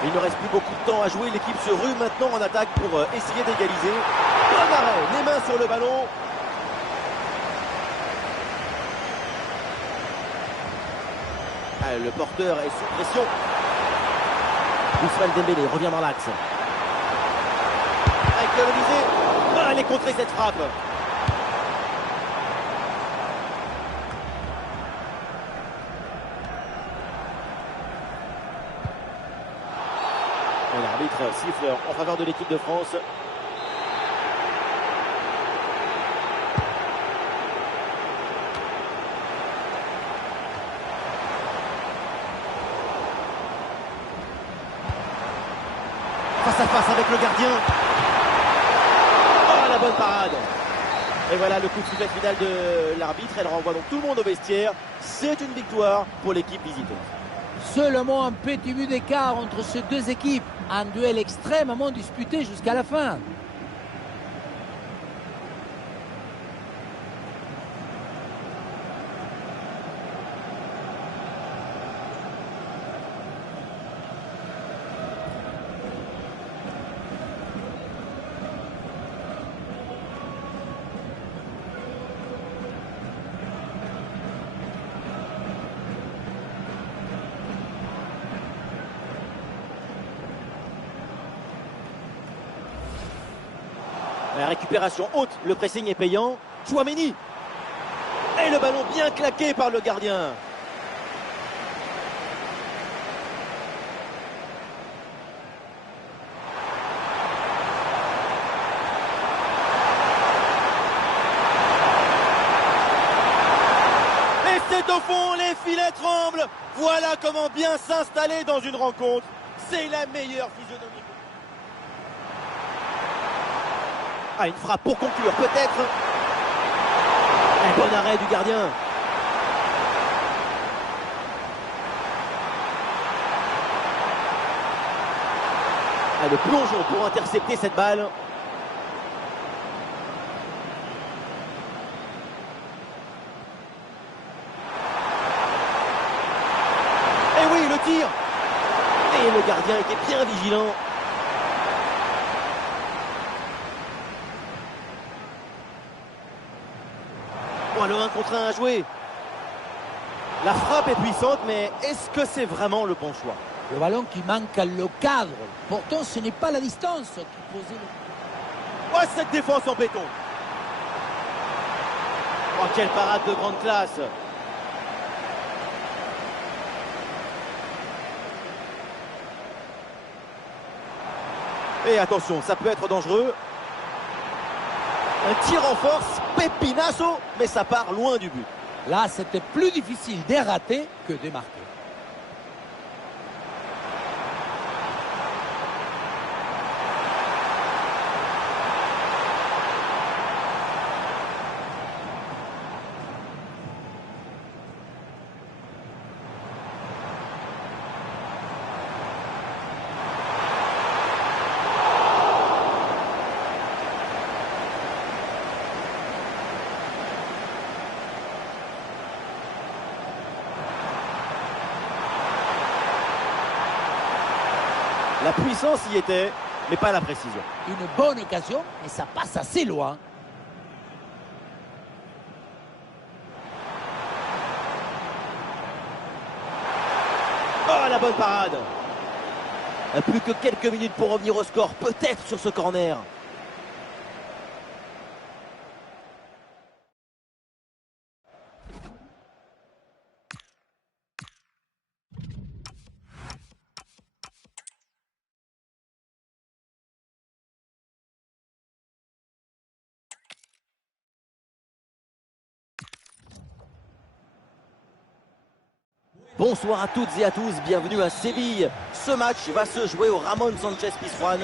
Il ne reste plus beaucoup de temps à jouer. L'équipe se rue maintenant en attaque pour essayer d'égaliser. Bon arrêt, les mains sur le ballon. Ah, le porteur est sous pression. Ousmane Dembélé revient dans l'axe. Avec l'Elysée. Ah, elle est contrée cette frappe. L'arbitre siffle en faveur de l'équipe de France. Face à face avec le gardien. Oh, la bonne parade. Et voilà le coup de sifflet final de l'arbitre. Elle renvoie donc tout le monde au vestiaire. C'est une victoire pour l'équipe visiteuse. Seulement un petit but d'écart entre ces deux équipes. Un duel extrêmement disputé jusqu'à la fin. La récupération haute, le pressing est payant. Chouameni. Et le ballon bien claqué par le gardien. Et c'est au fond, les filets tremblent. Voilà comment bien s'installer dans une rencontre. C'est la meilleure physionomie. Ah, une frappe pour conclure, peut-être. Un bon arrêt du gardien. Ah, le plongeon pour intercepter cette balle. Et oui, le tir. Et le gardien était bien vigilant. Bon, le 1 contre 1 à jouer. La frappe est puissante, mais est-ce que c'est vraiment le bon choix? Le ballon qui manque le cadre. Pourtant, ce n'est pas la distance qui posait le... Oh, cette défense en béton. Oh, quelle parade de grande classe. Et attention, ça peut être dangereux. Un tir en force, pépinasso, mais ça part loin du but. Là, c'était plus difficile de rater que de marquer. La puissance y était, mais pas la précision. Une bonne occasion, mais ça passe assez loin. Oh, la bonne parade. Plus que quelques minutes pour revenir au score, peut-être sur ce corner. Bonsoir à toutes et à tous, bienvenue à Séville. Ce match va se jouer au Ramon Sanchez Pizjuán.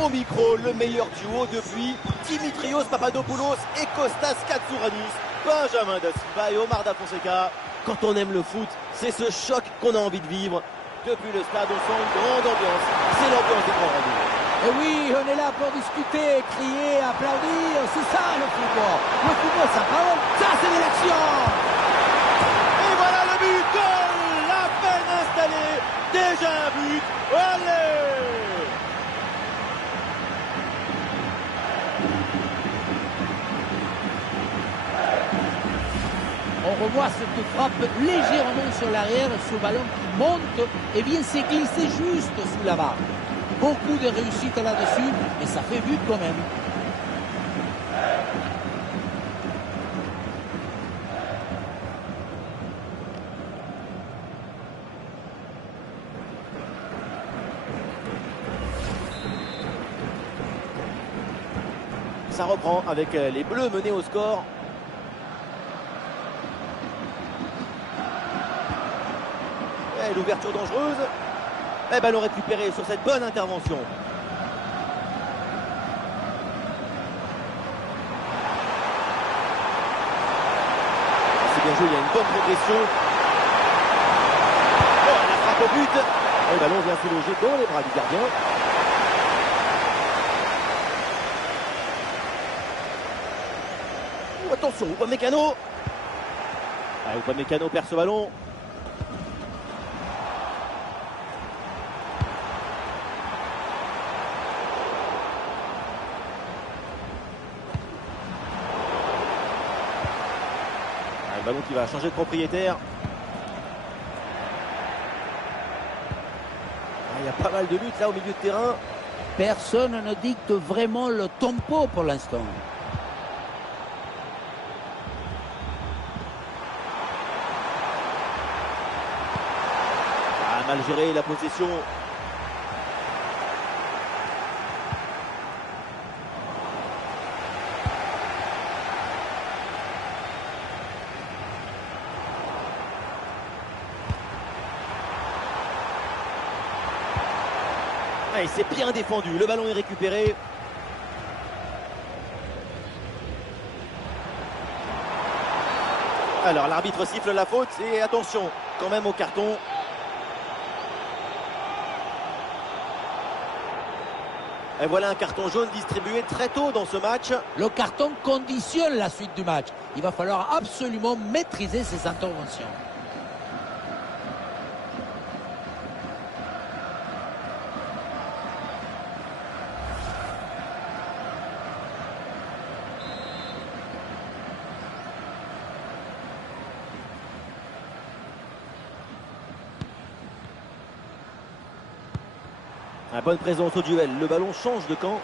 Au micro, le meilleur duo depuis Dimitrios Papadopoulos et Kostas Katsouranis, Benjamin Da Silva et Omar Da Fonseca. Quand on aime le foot, c'est ce choc qu'on a envie de vivre. Depuis le stade, on sent une grande ambiance. C'est l'ambiance des grands rendez-vous. Et oui, on est là pour discuter, crier, applaudir. C'est ça le football. Le football, ça parle. Ça, c'est de l'action. Et voilà le but, goal, la peine installée, déjà un but, allez! On revoit cette frappe légèrement sur l'arrière, ce ballon qui monte et vient se glisser juste sous la barre. Beaucoup de réussite là-dessus, mais ça fait but quand même. Ça reprend avec les Bleus menés au score. Et l'ouverture dangereuse. Et ballon récupéré sur cette bonne intervention. C'est bien joué, il y a une bonne progression. Oh, la frappe au but. Et le ballon vient se loger dans les bras du gardien. Attention, Upamecano. Ah, Upamecano perd ce ballon. Ah, le ballon qui va changer de propriétaire. Ah, il y a pas mal de luttes là au milieu de terrain. Personne ne dicte vraiment le tempo pour l'instant. Ah, mal géré la possession. Et c'est bien défendu, le ballon est récupéré. Alors l'arbitre siffle la faute et attention quand même au carton. Et voilà un carton jaune distribué très tôt dans ce match. Le carton conditionne la suite du match. Il va falloir absolument maîtriser ses interventions. La bonne présence au duel, le ballon change de camp.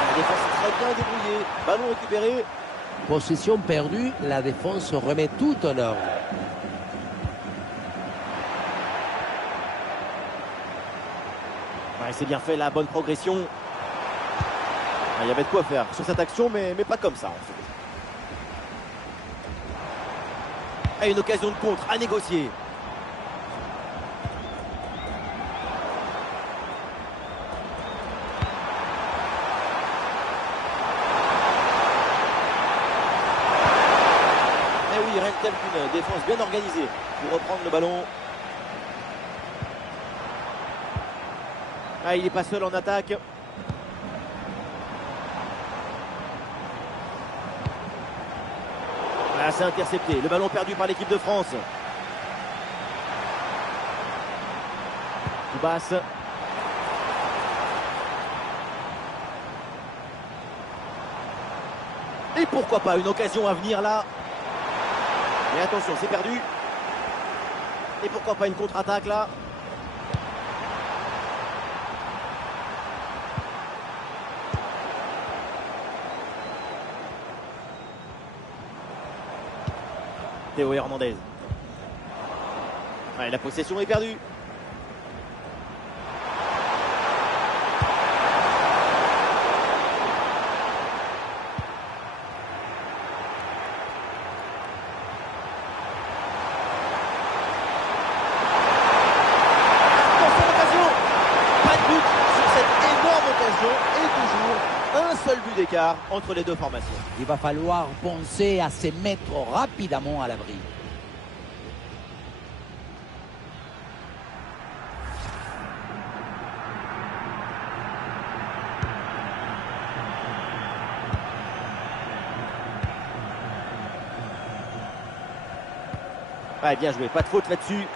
La défense est très bien débrouillée, ballon récupéré. Possession perdue, la défense remet tout en ordre. Ouais, c'est bien fait, la bonne progression. Il y avait de quoi faire sur cette action, mais pas comme ça en fait. Et une occasion de contre à négocier. Et oui, rien de tel qu'une défense bien organisée pour reprendre le ballon. Ah, il n'est pas seul en attaque. Ah, c'est intercepté. Le ballon perdu par l'équipe de France. Tout basse. Et pourquoi pas une occasion à venir là. Mais attention, c'est perdu. Et pourquoi pas une contre-attaque là. Théo Hernandez. Ouais, la possession est perdue. Attention, l'occasion. Pas de but sur cette énorme occasion. Et toujours un seul but d'écart entre les deux formations. Il va falloir penser à se mettre rapidement à l'abri. Ouais, bien joué, pas de faute là-dessus.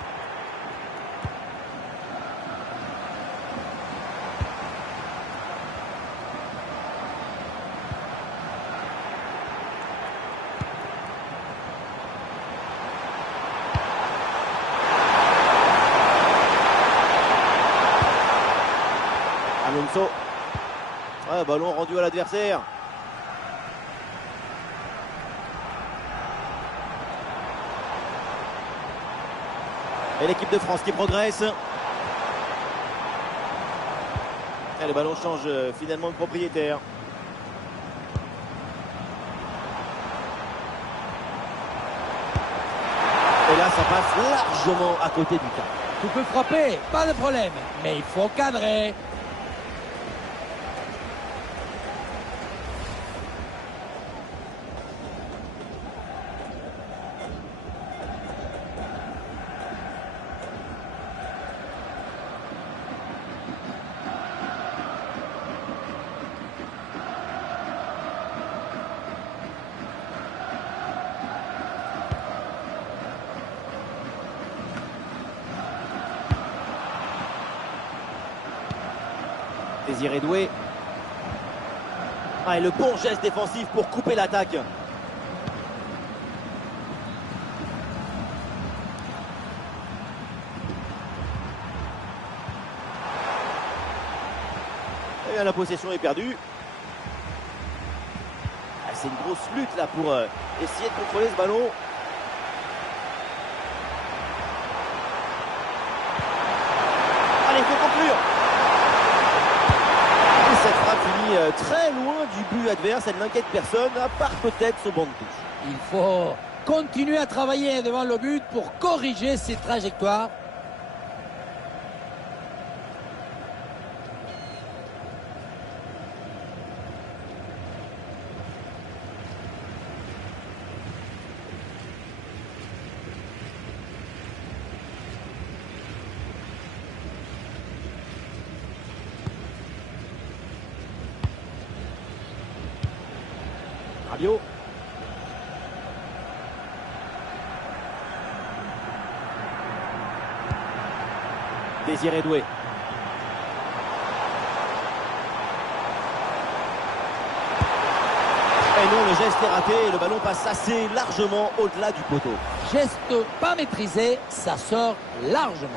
Alonso. Ouais, ballon rendu à l'adversaire. Et l'équipe de France qui progresse. Et le ballon change finalement de propriétaire. Et là, ça passe largement à côté du cas. Tu peux frapper, pas de problème, mais il faut cadrer. Désiré Doué. Ah, et le bon geste défensif pour couper l'attaque. Et la possession est perdue. Ah, c'est une grosse lutte là pour essayer de contrôler ce ballon. Allez, il faut conclure. Et cette frappe finit très loin du but adverse. Elle n'inquiète personne, à part peut-être son banc de touche. Il faut continuer à travailler devant le but pour corriger ses trajectoires. Rabiot. Désiré Doué. Et non, le geste est raté et le ballon passe assez largement au-delà du poteau. Geste pas maîtrisé, ça sort largement.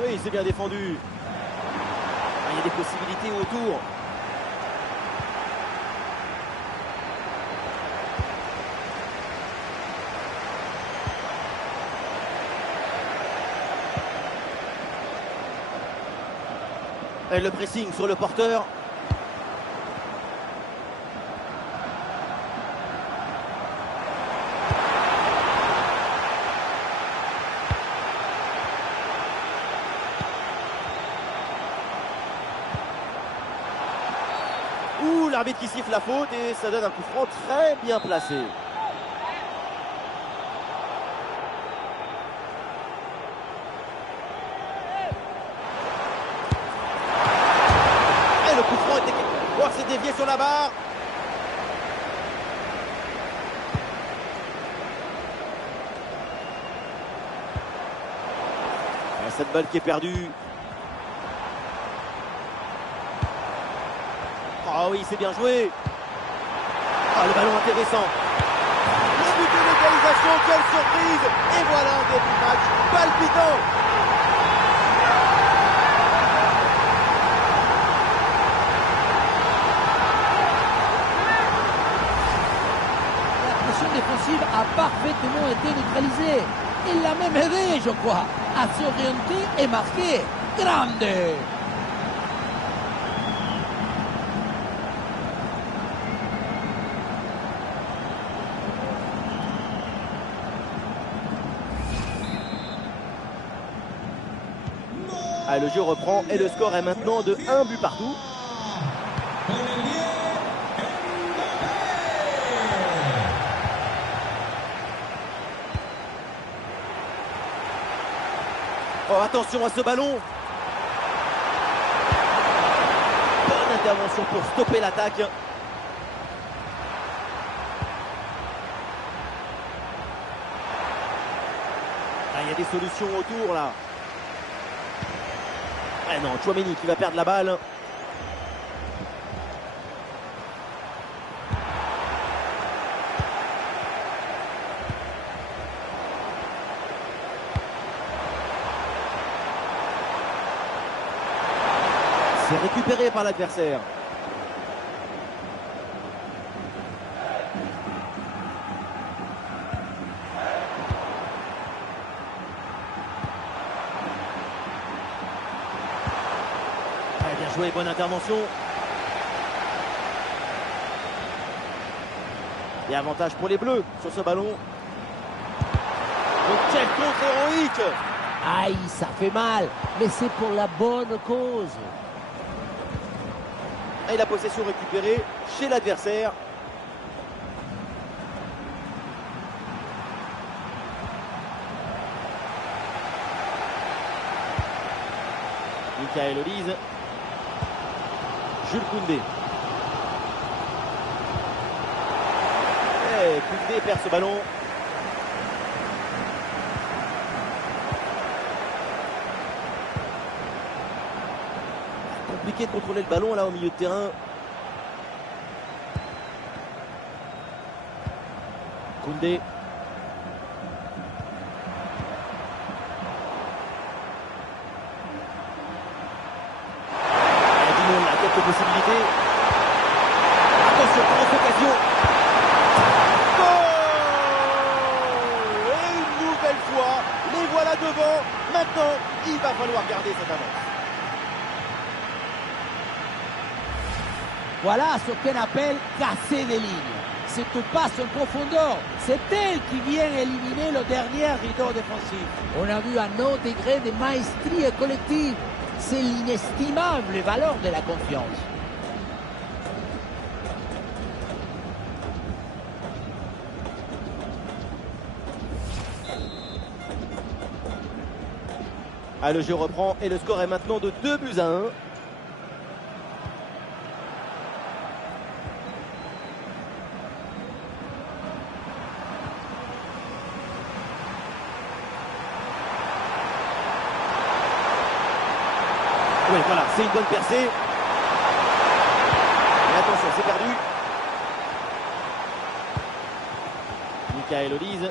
Oui, c'est bien défendu. Ah, il y a des possibilités autour. Et le pressing sur le porteur. Ouh, l'arbitre qui siffle la faute et ça donne un coup franc très bien placé. Et le coup franc était... Oh, c'est dévié sur la barre. Et cette balle qui est perdue. Ah oui, c'est bien joué. Ah, le ballon intéressant. Le but de l'égalisation, quelle surprise. Et voilà un début de match palpitant. La pression défensive a parfaitement été neutralisée. Il l'a même aidé, je crois, à s'orienter et marquer. Grande! Ah, le jeu reprend et le score est maintenant de 1 but partout. Oh, attention à ce ballon. Bonne intervention pour stopper l'attaque. Ah, il y a des solutions autour là. Ah non, Tchouaméni qui va perdre la balle. C'est récupéré par l'adversaire. Bien joué, bonne intervention. Et avantage pour les Bleus sur ce ballon. Donc quel contre héroïque. Aïe, ça fait mal, mais c'est pour la bonne cause. Et la possession récupérée chez l'adversaire. Michael Olise. Jules Koundé. Ouais, Koundé perd ce ballon. Compliqué de contrôler le ballon là au milieu de terrain. Koundé. Il a quelques possibilités. Attention, grosse occasion. Goal! Et une nouvelle fois, les voilà devant. Maintenant, il va falloir garder cette avance. Voilà ce qu'on appelle casser des lignes. Cette passe en profondeur, c'est elle qui vient éliminer le dernier rideau défensif. On a vu un haut degré de maestrie collective. C'est l'inestimable valeur de la confiance. Ah, le jeu reprend et le score est maintenant de 2-1. Oui, voilà, c'est une bonne percée. Mais attention, c'est perdu. Michael Olise.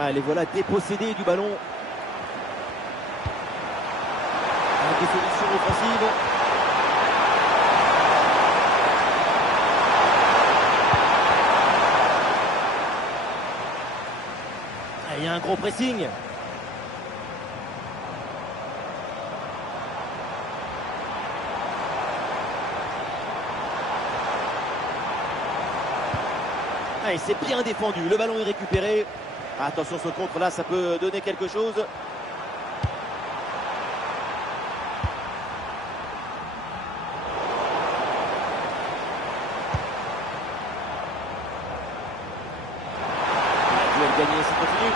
Ah, les voilà dépossédés du ballon. Des solutions offensives. Il y a un gros pressing. Ah, et c'est bien défendu. Le ballon est récupéré. Attention, ce contre-là, ça peut donner quelque chose. Gagner, ça continue.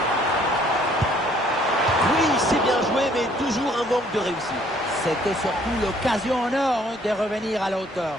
Oui, c'est bien joué, mais toujours un manque de réussite. C'était surtout l'occasion en or de revenir à la hauteur.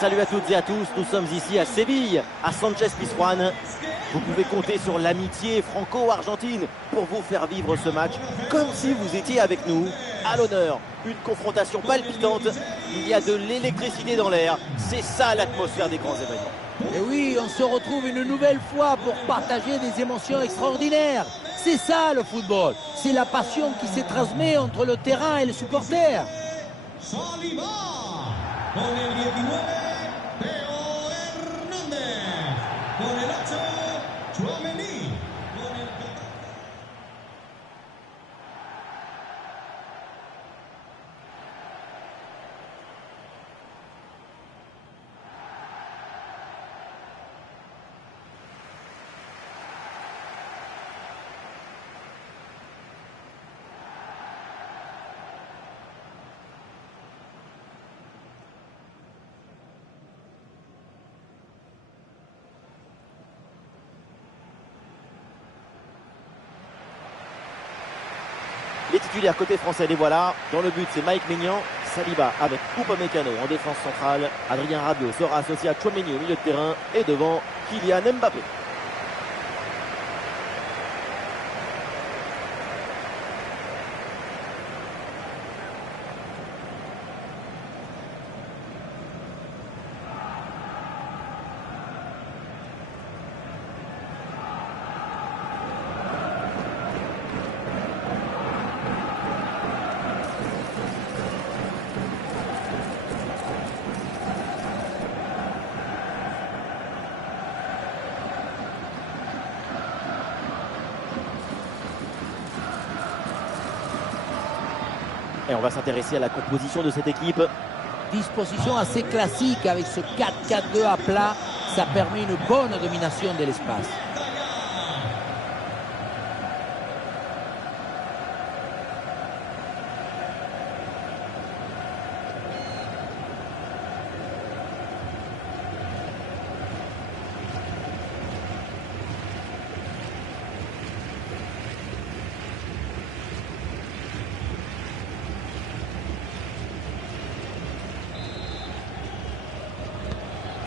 Salut à toutes et à tous, nous sommes ici à Séville, à Sanchez-Pizjuán. Vous pouvez compter sur l'amitié franco-argentine pour vous faire vivre ce match comme si vous étiez avec nous. À l'honneur, une confrontation palpitante, il y a de l'électricité dans l'air, c'est ça l'atmosphère des grands événements. Et oui, on se retrouve une nouvelle fois pour partager des émotions extraordinaires. C'est ça le football, c'est la passion qui se transmet entre le terrain et les supporters. Saliba, con el 19, Teo Hernández, con el 8, Tchouaméni, con el 14. Les titulaires côté français, les voilà. Dans le but, c'est Mike Maignan, Saliba avec Upamecano en défense centrale. Adrien Rabiot sera associé à Tchouaméni au milieu de terrain. Et devant, Kylian Mbappé. Et on va s'intéresser à la composition de cette équipe. Disposition assez classique avec ce 4-4-2 à plat. Ça permet une bonne domination de l'espace.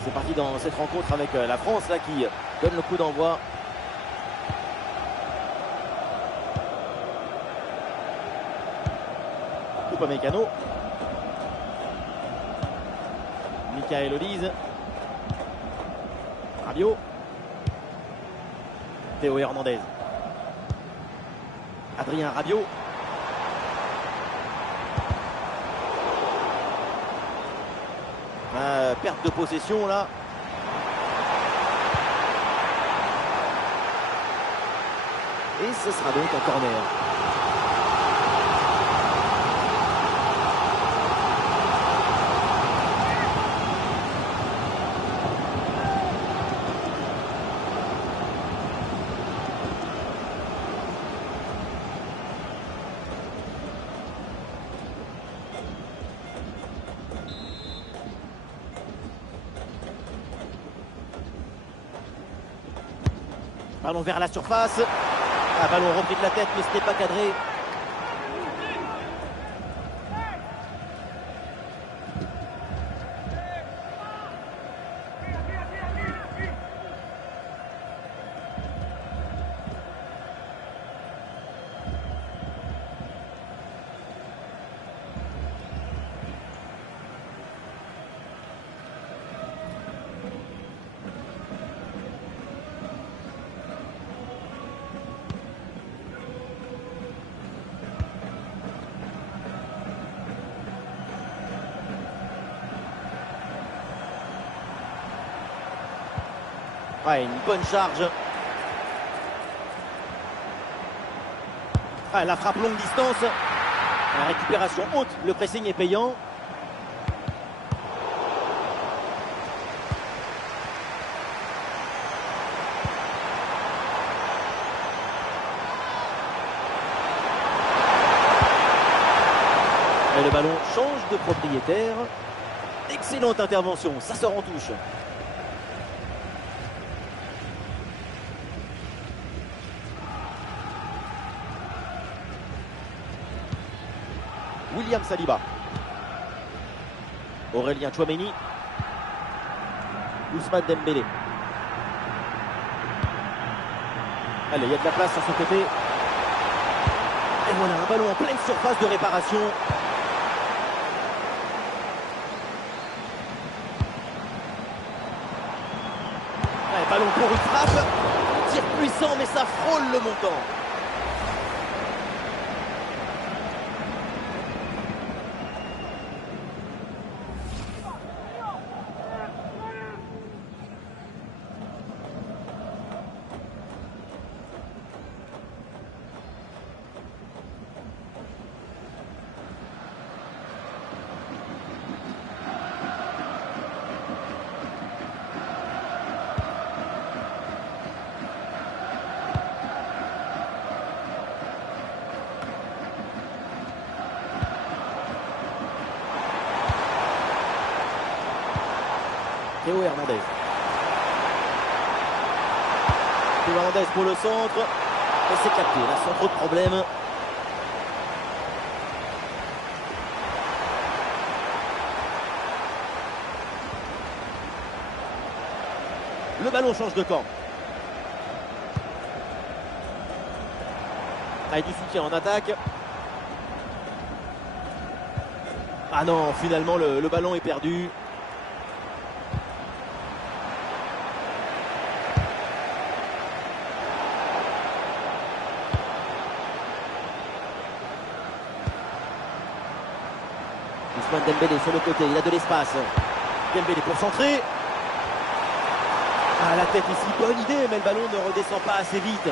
C'est parti dans cette rencontre avec la France là qui donne le coup d'envoi. Upamecano. Michael Olise. Rabiot. Théo Hernandez. Adrien Rabiot. Perte de possession là. Et ce sera donc un corner. Ballon vers la surface. Un ballon repris de la tête, mais ce n'est pas cadré. Ouais, une bonne charge. Ah, la frappe longue distance. La récupération haute. Le pressing est payant. Et le ballon change de propriétaire. Excellente intervention. Ça sort en touche. William Saliba. Aurélien Tchouaméni. Ousmane Dembélé. Allez, il y a de la place sur ce côté. Et voilà, un ballon en pleine surface de réparation. Allez, ballon pour une frappe. Tir puissant, mais ça frôle le montant. Théo Hernandez. Théo Hernandez pour le centre. Et c'est capté, là, sans trop de problème. Le ballon change de camp. Avec du soutien en attaque. Ah non, finalement le ballon est perdu. Ousmane Dembélé sur le côté, il a de l'espace. Dembélé pour centrer. Ah, la tête ici, bonne idée, mais le ballon ne redescend pas assez vite.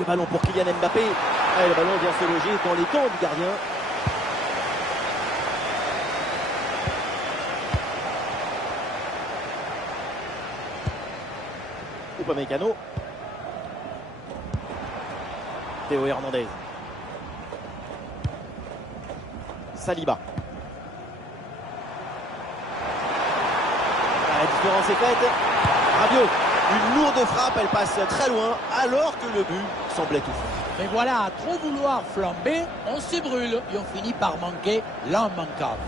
Le ballon pour Kylian Mbappé. Et le ballon vient se loger dans les gants du gardien. Upamecano. Théo Hernandez. Saliba. La différence est faite. Rabiot. Une lourde frappe, elle passe très loin alors que le but semblait tout fort. Mais voilà, à trop vouloir flamber, on se brûle et on finit par manquer l'immanquable.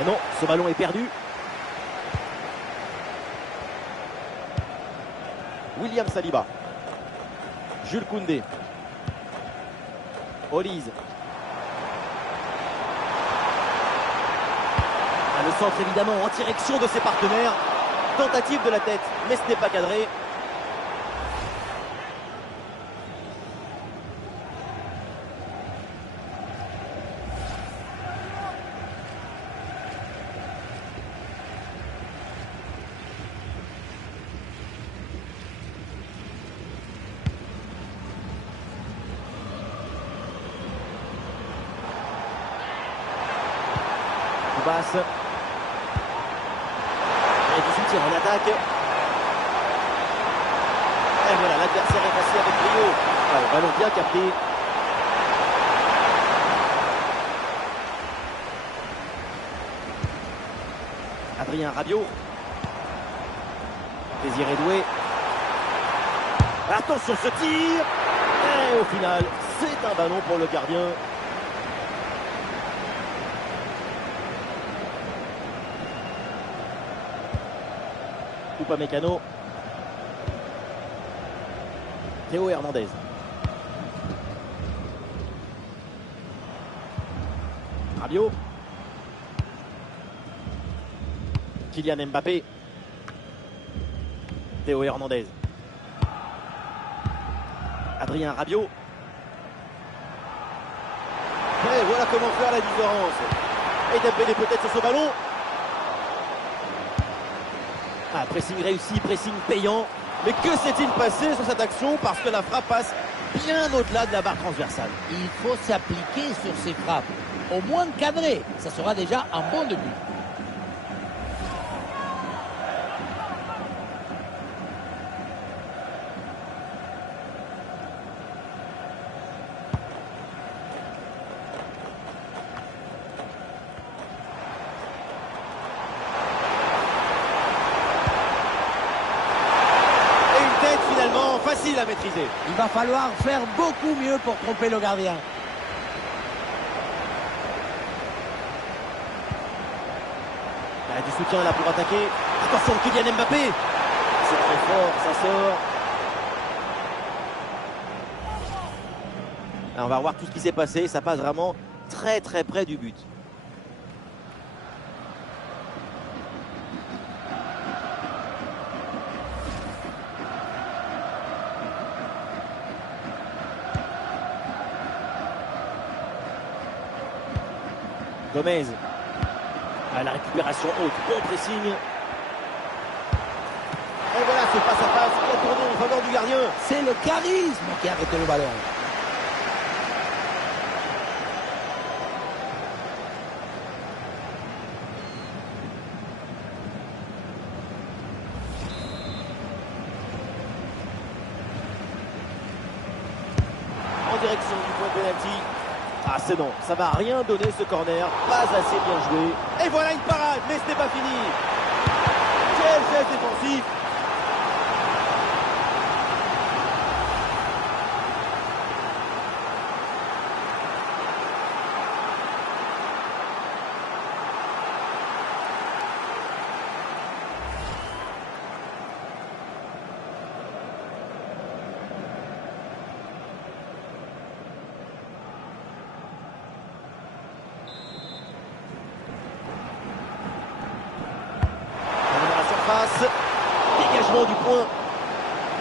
Ah non, ce ballon est perdu. William Saliba. Jules Koundé. Olise. Ah, le centre évidemment en direction de ses partenaires. Tentative de la tête, mais ce n'est pas cadré. Passe. Et du soutien en attaque. Et voilà, l'adversaire est passé avec brio. Ah, le ballon bien capté. Adrien Rabiot. Désiré Doué. Attention ce tir. Et au final, c'est un ballon pour le gardien. Upamecano. Théo Hernandez. Rabiot. Kylian Mbappé. Théo Hernandez. Adrien Rabiot. Et voilà comment faire la différence. Et Dembélé peut-être sur ce ballon. Ah, pressing réussi, pressing payant. Mais que s'est-il passé sur cette action? Parce que la frappe passe bien au-delà de la barre transversale. Il faut s'appliquer sur ces frappes. Au moins cadré, ça sera déjà un bon début. Facile à maîtriser. Il va falloir faire beaucoup mieux pour tromper le gardien. Du soutien là pour attaquer. Attention, Kylian Mbappé. C'est très fort, ça sort. Là, on va revoir tout ce qui s'est passé. Ça passe vraiment très très près du but. Gomez. À la récupération haute, bon pressing. Et voilà ce face à face qui a tourné en faveur du gardien. C'est le charisme qui a arrêté le ballon. En direction du point de pénalty. Ah c'est non, ça va rien donner ce corner, pas assez bien joué. Et voilà une parade, mais ce n'est pas fini. Quel geste défensif.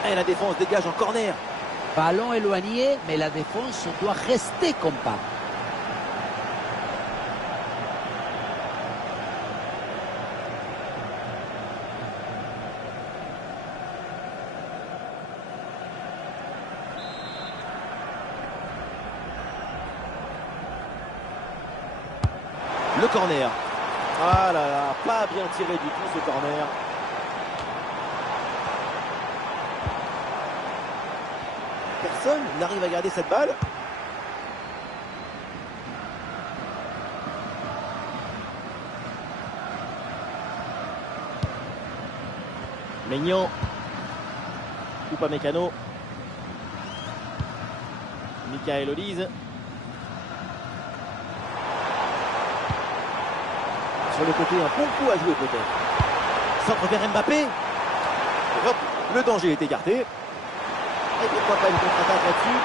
Et la défense dégage en corner. Ballon éloigné, mais la défense doit rester compacte. Le corner. Ah là là, pas bien tiré du tout ce corner. Personne n'arrive à garder cette balle. Maignan. Coupe Mécano. Michael Olise. Sur le côté, un bon coup à jouer peut-être. Centre vers Mbappé. Hop, le danger est écarté. Et pourquoi pas une contre-attaque là-dessus.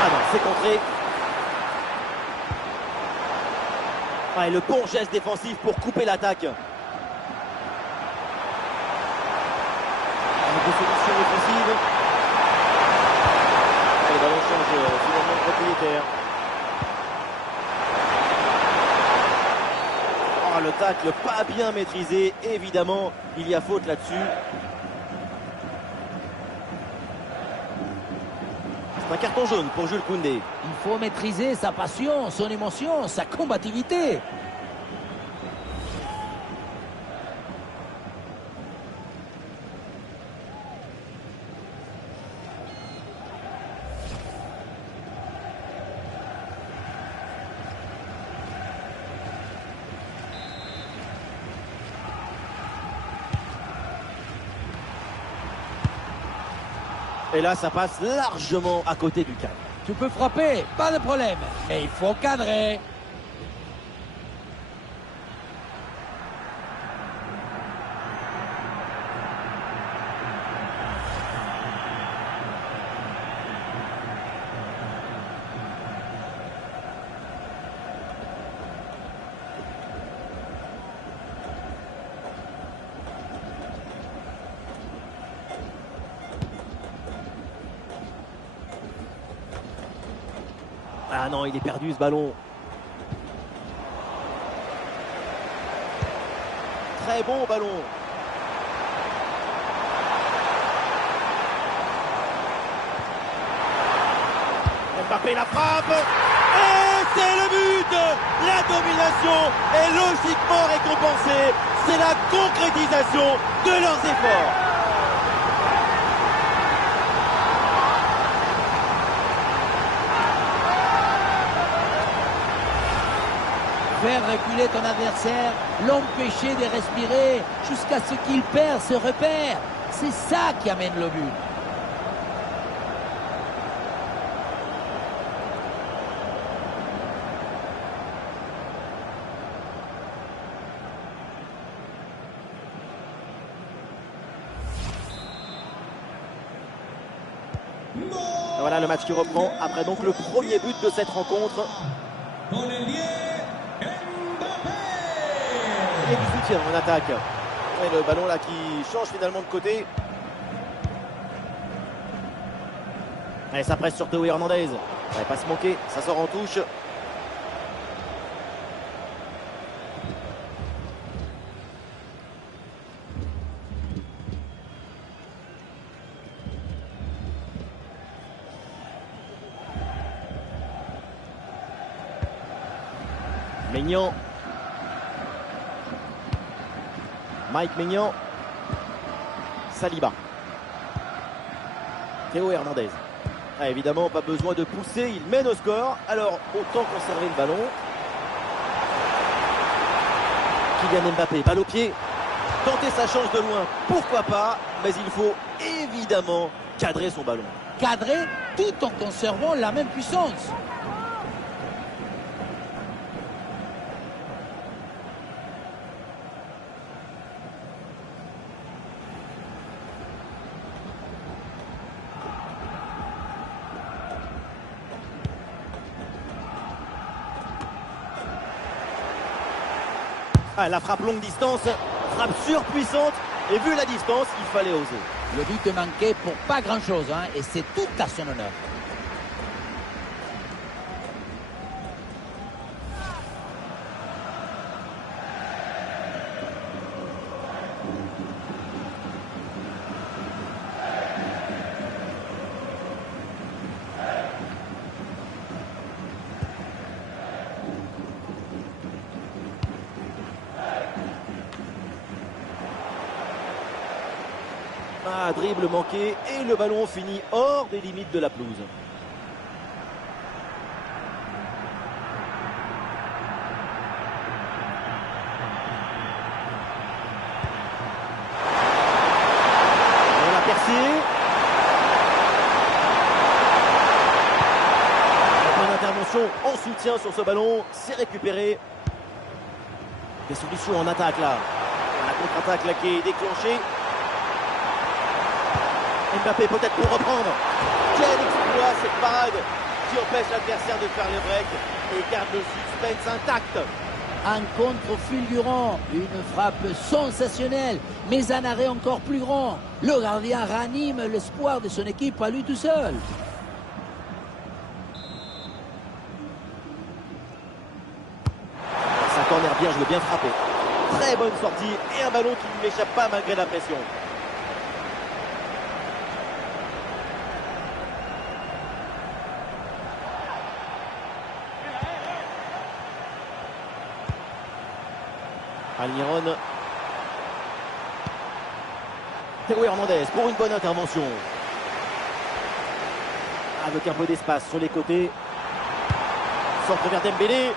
Ah non, c'est contré. Ah, et le bon geste défensif pour couper l'attaque. Des solutions offensives. Et le ballon change finalement de propriétaire. Le tacle pas bien maîtrisé, évidemment, il y a faute là-dessus. C'est un carton jaune pour Jules Koundé. Il faut maîtriser sa passion, son émotion, sa combativité. Et là, ça passe largement à côté du cadre. Tu peux frapper, pas de problème. Mais il faut cadrer. Ah non, il est perdu ce ballon. Très bon ballon. Mbappé la frappe. Et c'est le but. La domination est logiquement récompensée. C'est la concrétisation de leurs efforts. Faire reculer ton adversaire, l'empêcher de respirer jusqu'à ce qu'il perd ce repère. C'est ça qui amène le but. Voilà le match qui reprend après donc le premier but de cette rencontre. Il y a du soutien en attaque. Et le ballon là qui change finalement de côté. Et ça presse sur Théo Hernandez. Ça va pas se manquer, ça sort en touche. Maignan. Mike Maignan. Saliba. Théo Hernandez. Ah, évidemment, pas besoin de pousser, il mène au score. Alors, autant conserver le ballon. Kylian Mbappé, balle au pied. Tenter sa chance de loin, pourquoi pas. Mais il faut évidemment cadrer son ballon. Cadrer tout en conservant la même puissance. Ah, la frappe longue distance, frappe surpuissante Et vu la distance, il fallait oser. Le but manquait pour pas grand-chose, hein, et c'est tout à son honneur. Ah, dribble manqué et le ballon finit hors des limites de la pelouse. On l'a percé. Bonne intervention en soutien sur ce ballon. C'est récupéré. Des solutions en attaque là. La contre-attaque là qui est déclenchée. Mbappé peut-être pour reprendre. Quel exploit cette parade qui empêche l'adversaire de faire le break et garde le suspense intact. Un contre fulgurant, une frappe sensationnelle, mais un arrêt encore plus grand. Le gardien ranime l'espoir de son équipe à lui tout seul. Ça corner bien, je veux bien frapper. Très bonne sortie et un ballon qui ne m'échappe pas malgré la pression. Almiron. Théo Hernandez pour une bonne intervention. Avec un peu d'espace sur les côtés. Centre vers Dembélé.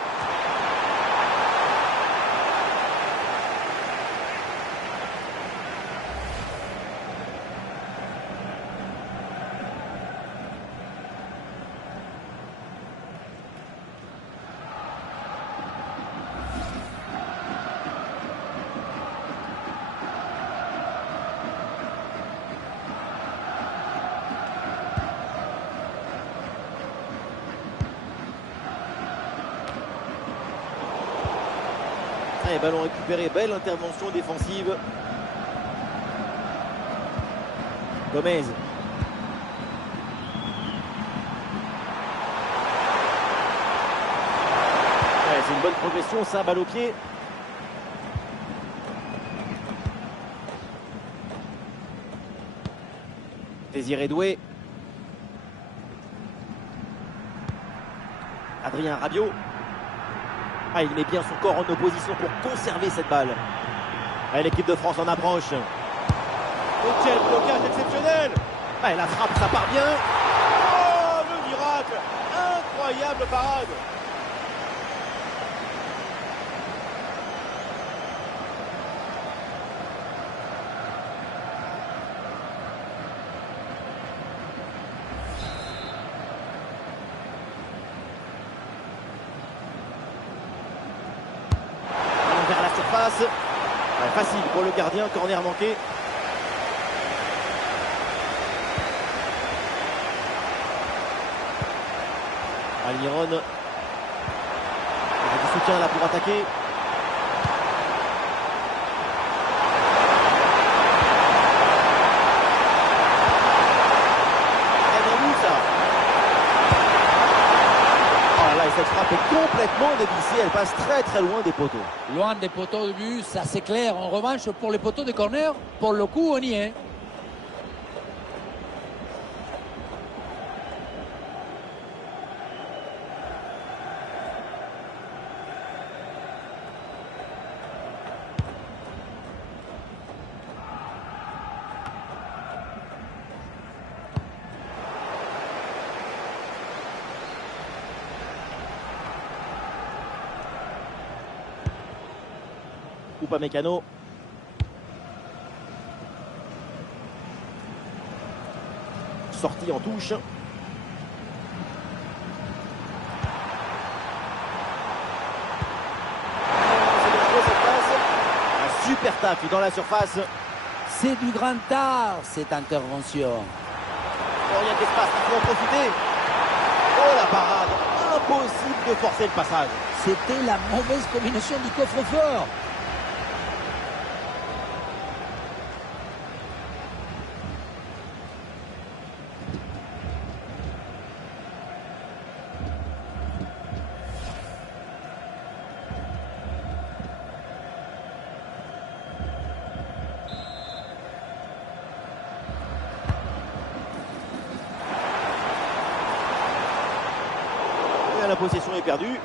Et ballon récupéré, belle intervention défensive. Gomez. Ouais, c'est une bonne progression, ça, balle au pied. Désiré Doué. Adrien Rabiot. Ah, il met bien son corps en opposition pour conserver cette balle. Et l'équipe de France en approche. Oh, quel blocage exceptionnel! Ah, et la frappe, ça part bien. Oh, le miracle! Incroyable parade! Vers la surface. Ouais, facile pour le gardien, corner manqué. Almiron. Il y a du soutien là pour attaquer. Très bien vu ça. Oh là, et cette frappe est complètement dévissée. Elle passe très très loin des poteaux. Loin des poteaux de but, ça c'est clair. En revanche, pour les poteaux de corner, pour le coup, on y est. Upamecano. Sortie en touche. C'est dangereux cette passe. Un super tacle dans la surface. C'est du grand art, cette intervention. Oh, il y a de l'espace, il faut en profiter. Oh la parade. Impossible de forcer le passage. C'était la mauvaise combinaison du coffre-fort. la possession est perdue.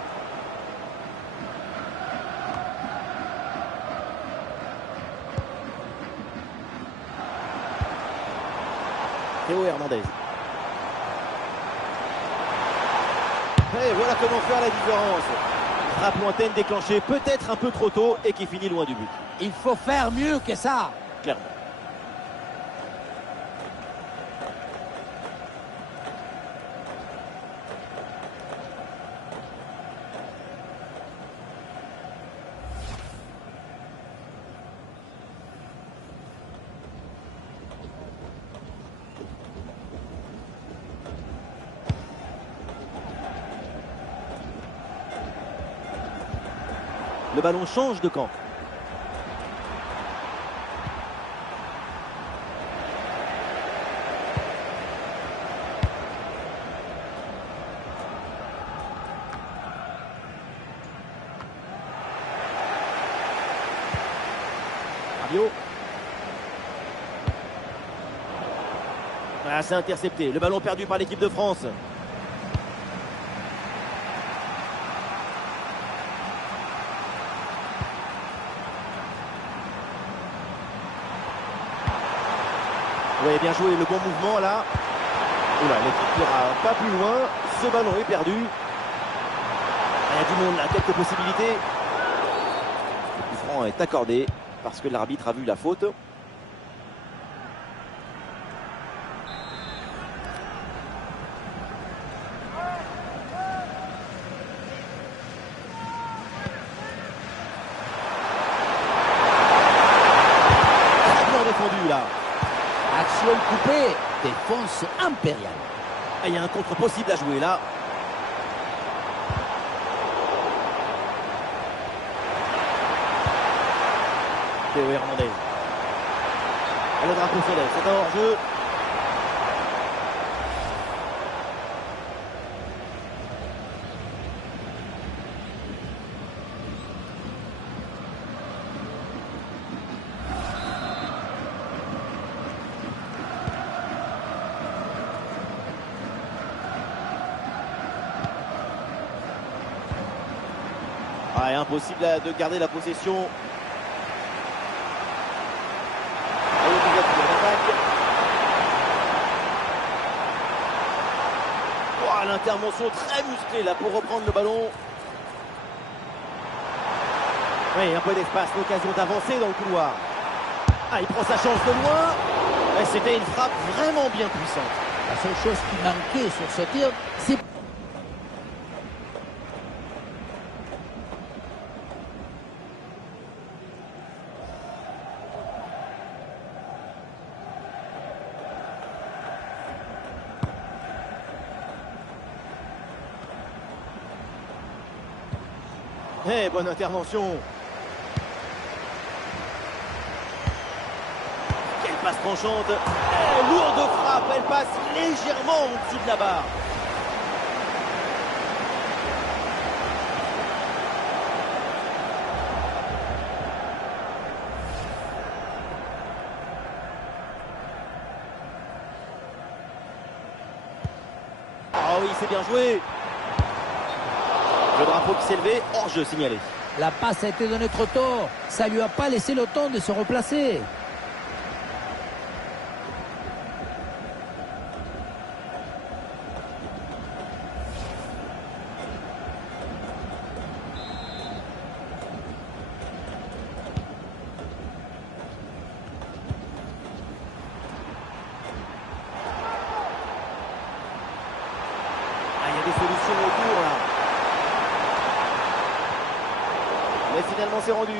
Théo Hernandez. Et voilà comment faire la différence. Frappe lointaine déclenchée peut-être un peu trop tôt et qui finit loin du but. Il faut faire mieux que ça. Clairement. Le ballon change de camp. Rabiot. Ah, c'est intercepté. Le ballon perdu par l'équipe de France. Oui, bien joué, le bon mouvement là. Oula, l'équipe n'ira pas plus loin. Ce ballon est perdu. Il y a du monde là, quelques possibilités. Le coup franc est accordé parce que l'arbitre a vu la faute. Très bien défendu là. Action coupée, défense impériale. Ah, il y a un contre possible à jouer là. Théo Hernandez. Et le drapeau se lève, c'est un hors-jeu. Ah, impossible de garder la possession. Oh, l'intervention très musclée là pour reprendre le ballon. Oui, un peu d'espace, l'occasion d'avancer dans le couloir. Ah, il prend sa chance de loin. Et c'était une frappe vraiment bien puissante. La seule chose qui manquait sur ce tir, c'est... Eh, bonne intervention. Quelle passe tranchante. Eh, lourde frappe, elle passe légèrement au-dessus de la barre. Ah oui, c'est bien joué. Le drapeau qui s'est levé, hors-jeu signalé. La passe a été donnée trop tôt. Ça lui a pas laissé le temps de se replacer. Ah, il y a des solutions autour là. Mais finalement c'est rendu.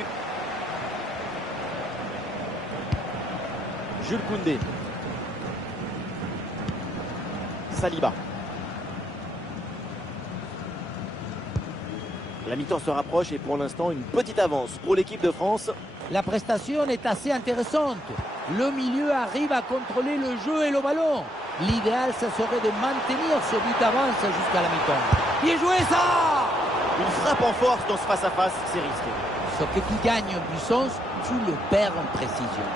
Jules Koundé. Saliba. La mi-temps se rapproche et pour l'instant une petite avance pour l'équipe de France. La prestation est assez intéressante. Le milieu arrive à contrôler le jeu et le ballon. L'idéal, ça serait de maintenir ce but d'avance jusqu'à la mi-temps. Bien joué ça! Une frappe en force dans ce face-à-face, c'est risqué. Ce que tu gagnes en puissance, tu le perds en précision.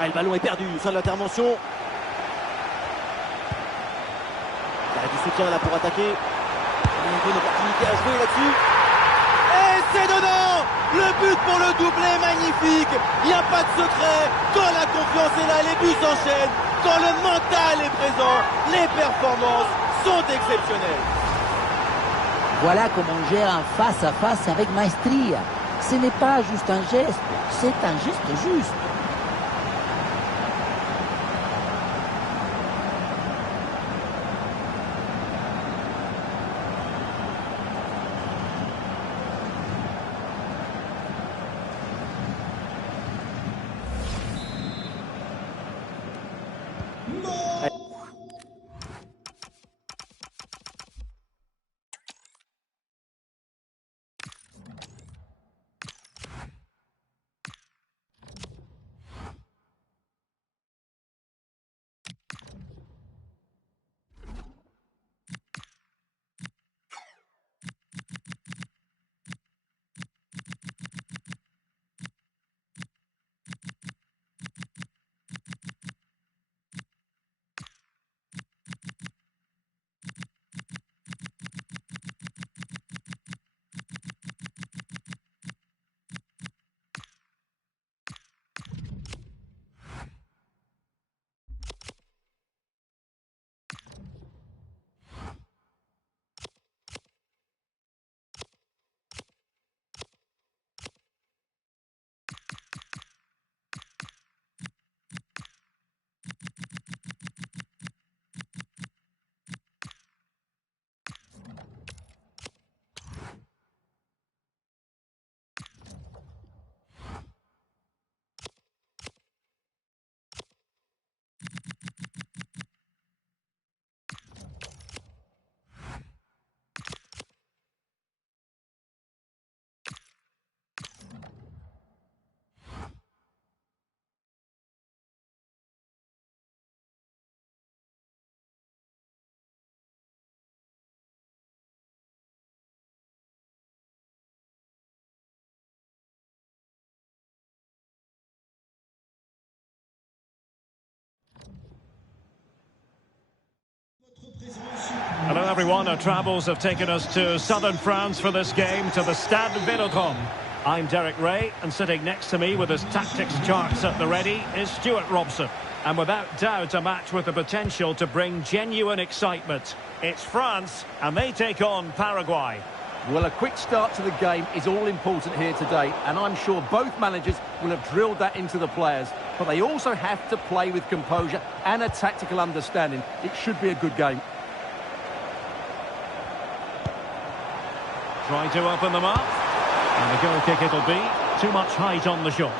Ah, le ballon est perdu, fin de l'intervention. Il y a du soutien là pour attaquer. Il y a une bonne opportunité à jouer là-dessus. Et c'est dedans! Le but pour le doublé, magnifique! Il n'y a pas de secret. Quand la confiance est là, les buts s'enchaînent. Quand le mental est présent, les performances sont exceptionnelles. Voilà comment on gère un face-à-face avec maestria. Ce n'est pas juste un geste, c'est un geste juste. Hello everyone, our travels have taken us to southern France for this game, to the Stade Vélodrome. I'm Derek Ray, and sitting next to me with his tactics charts at the ready is Stuart Robson. And without doubt a match with the potential to bring genuine excitement. It's France, and they take on Paraguay. Well, a quick start to the game is all important here today, and I'm sure both managers will have drilled that into the players. But they also have to play with composure and a tactical understanding. It should be a good game. Try to open them up. And the goal kick it'll be. Too much height on the shot.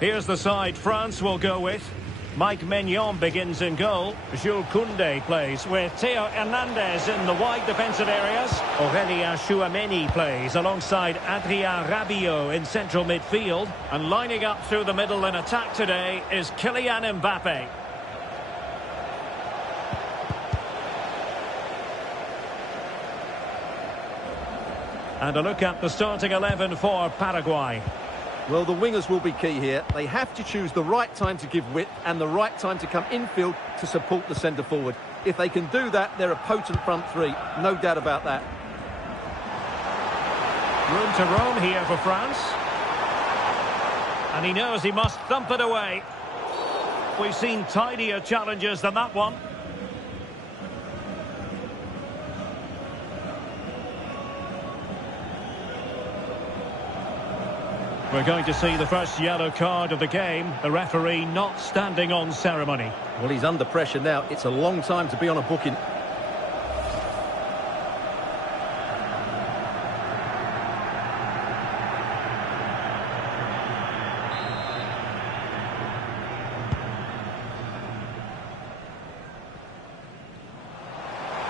Here's the side France will go with. Mike Maignan begins in goal. Jules Koundé plays with Theo Hernandez in the wide defensive areas. Aurélien Chouameni plays alongside Adrien Rabiot in central midfield. And lining up through the middle in attack today is Kylian Mbappe. And a look at the starting 11 for Paraguay. Well, the wingers will be key here. They have to choose the right time to give width and the right time to come infield to support the centre-forward. If they can do that, they're a potent front three. No doubt about that. Room to roam here for France. And he knows he must thump it away. We've seen tidier challenges than that one. We're going to see the first yellow card of the game. The referee not standing on ceremony. Well, he's under pressure now. It's a long time to be on a booking.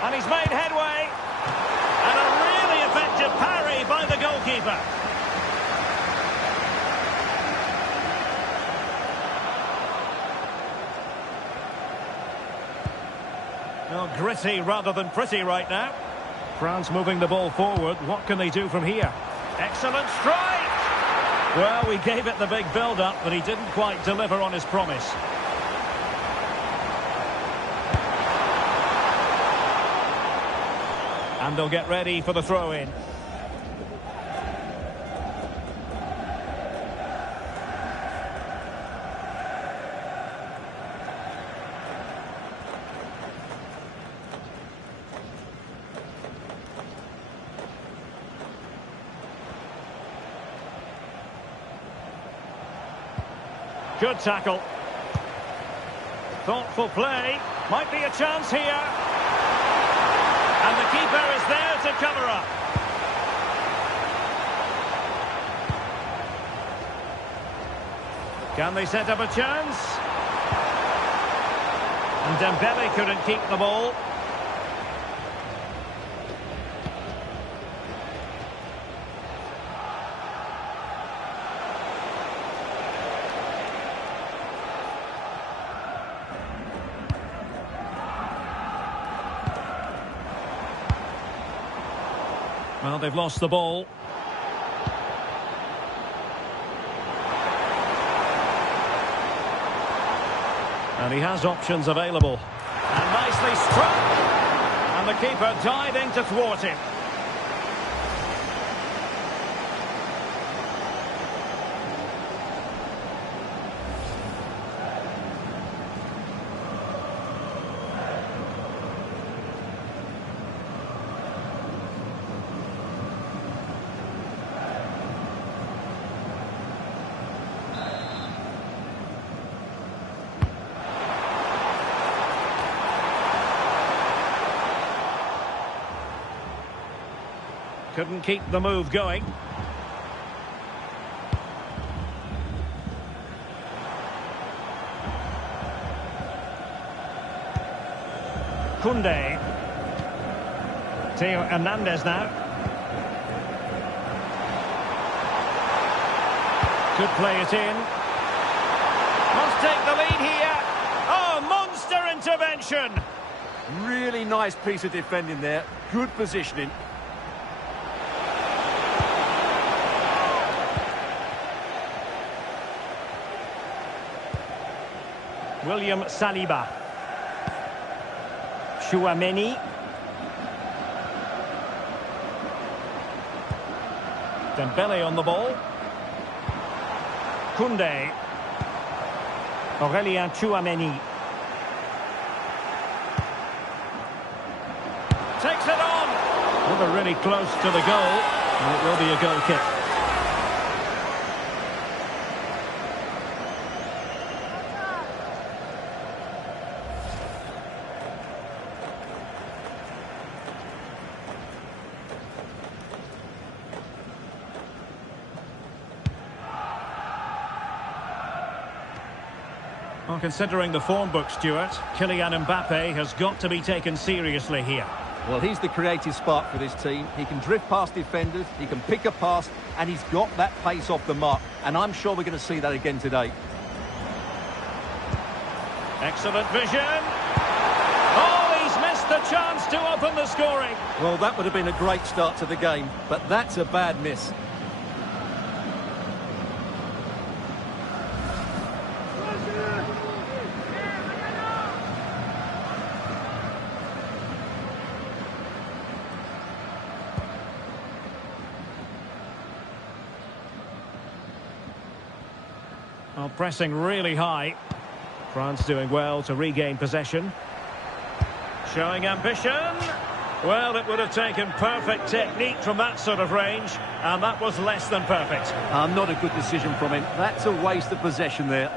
And he's made headway. And a really effective parry by the goalkeeper. Well, gritty rather than pretty right now. France moving the ball forward. What can they do from here? Excellent strike! Well, we gave it the big build-up, but he didn't quite deliver on his promise. And they'll get ready for the throw-in. Good tackle. Thoughtful play. Might be a chance here. And the keeper is there to cover up. Can they set up a chance? And Dembele couldn't keep the ball. Well, they've lost the ball. And he has options available. And nicely struck. And the keeper diving to thwart him. Couldn't keep the move going. Koundé. Theo Hernandez now. Could play it in. Must take the lead here. Oh, monster intervention! Really nice piece of defending there. Good positioning. William Saliba. Chouameni. Dembele on the ball. Koundé. Aurélien Chouameni. Takes it on. Well, they're really close to the goal. And it will be a goal kick. Well, considering the form book, Stuart, Kylian Mbappe has got to be taken seriously here. Well, he's the creative spark for this team. He can drift past defenders, he can pick a pass, and he's got that pace off the mark. And I'm sure we're going to see that again today. Excellent vision. Oh, he's missed the chance to open the scoring. Well, that would have been a great start to the game, but that's a bad miss. Well, pressing really high. France doing well to regain possession. Showing ambition. Well, it would have taken perfect technique from that sort of range, and that was less than perfect. Not a good decision from him. That's a waste of possession there.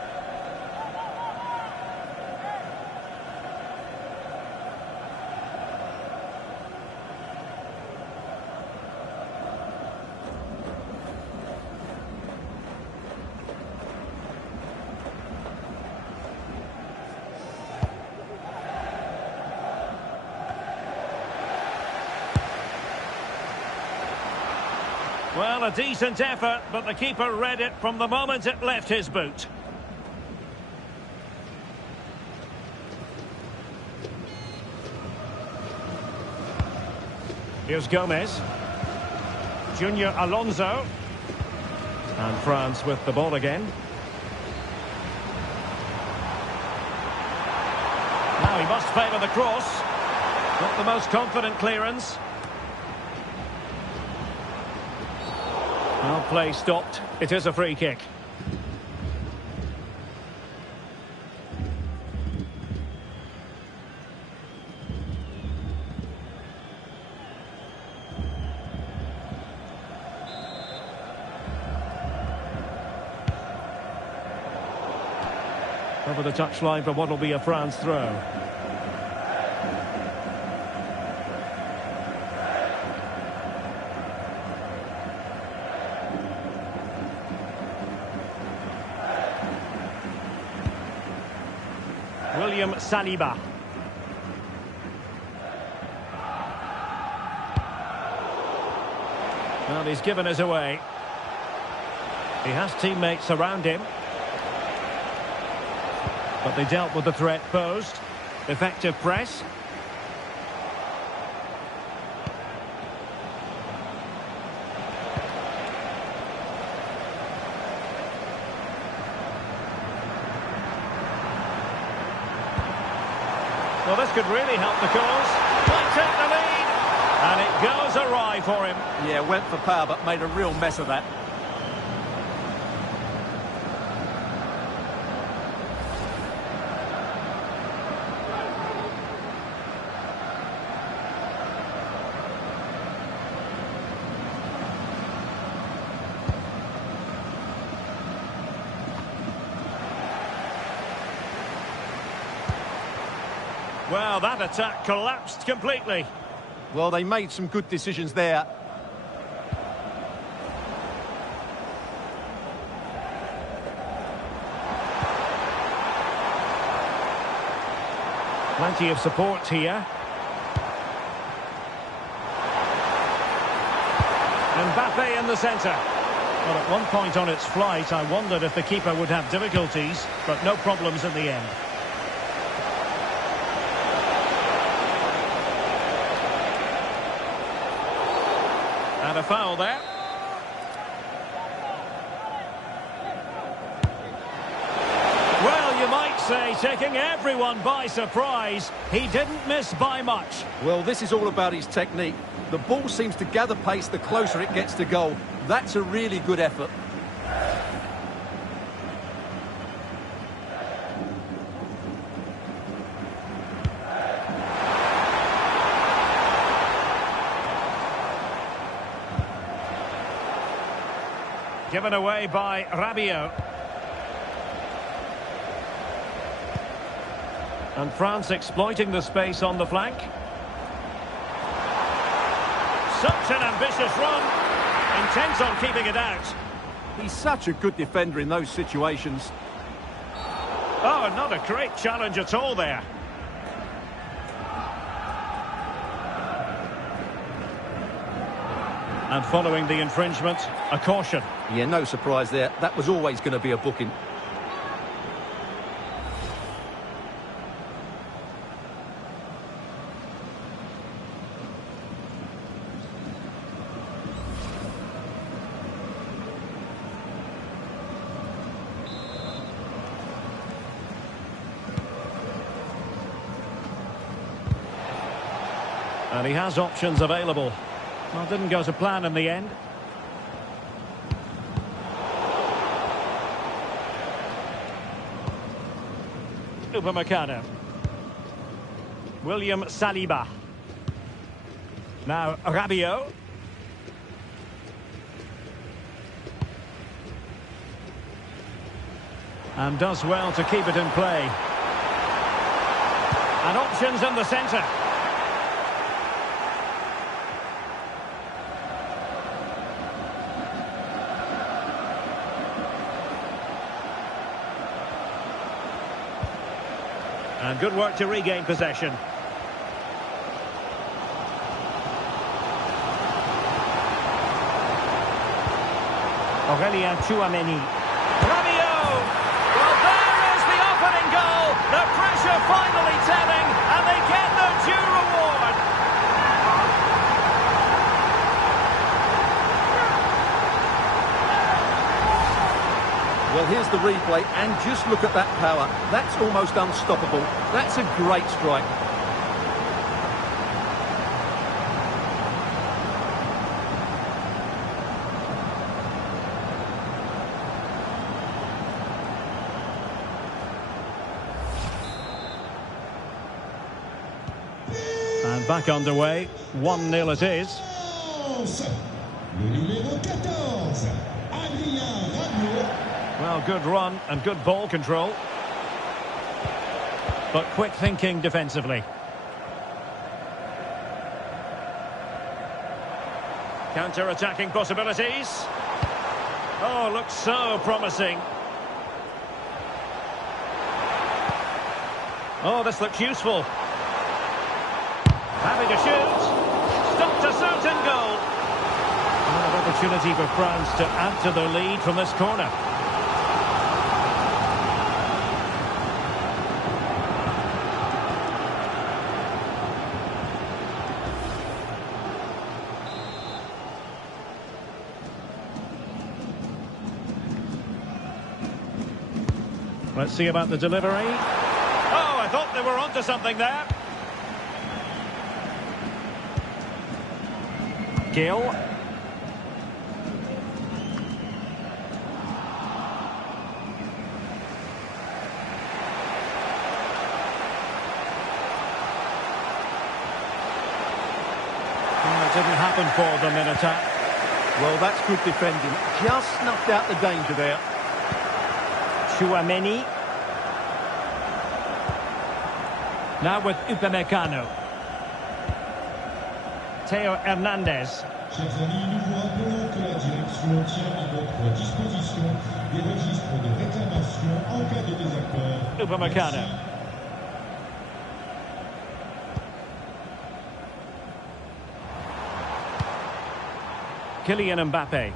Well, a decent effort, but the keeper read it from the moment it left his boot. Here's Gomez. Junior Alonso. And France with the ball again. Now he must favour the cross. Not the most confident clearance. Well, play stopped. It is a free kick. Over the touchline for what will be a France throw. William Saliba. Well, he's given us away. He has teammates around him. But they dealt with the threat posed. Effective press. Well, this could really help the cause. Might take the lead. And it goes awry for him. Yeah, went for power, but made a real mess of that. Well, that attack collapsed completely. Well, they made some good decisions there. Plenty of support here. Mbappe in the centre. Well, at one point on its flight, I wondered if the keeper would have difficulties, but no problems in the end. And a foul there. Well, you might say taking everyone by surprise. He didn't miss by much. Well, this is all about his technique. The ball seems to gather pace the closer it gets to goal. That's a really good effort. Given away by Rabiot. And France exploiting the space on the flank. Such an ambitious run. Intent on keeping it out. He's such a good defender in those situations. Oh, not a great challenge at all there. And following the infringement, a caution. Yeah, no surprise there. That was always going to be a booking. And he has options available. Well, didn't go to plan in the end. Upamecano. William Saliba. Now Rabiot. And does well to keep it in play. And options in the centre. And good work to regain possession. Aurélien Tchouameni. Rabiot! Well, there is the opening goal. The pressure finally telling, and they get their due reward. Well, here's the replay, and just look at that power. That's almost unstoppable. That's a great strike. And back underway. 1-0 it is. Le numéro 14, Adrien Rabiot. Well, good run and good ball control. But quick thinking defensively. Counter-attacking possibilities. Oh, looks so promising. Oh, this looks useful. Having to shoot. Stopped a certain goal. An opportunity for France to add to their lead from this corner. Let's see about the delivery. Oh, I thought they were onto something there. Gill. It didn't happen for them in attack. Well, that's good defending. Just snuffed out the danger there. Chouameni. Now with Upamecano. Theo Hernandez. Chers amis, nous vous rappelons que la direction tient à votre disposition des registres de réclamation en cas de désaccord. Upamecano. Kylian Mbappe.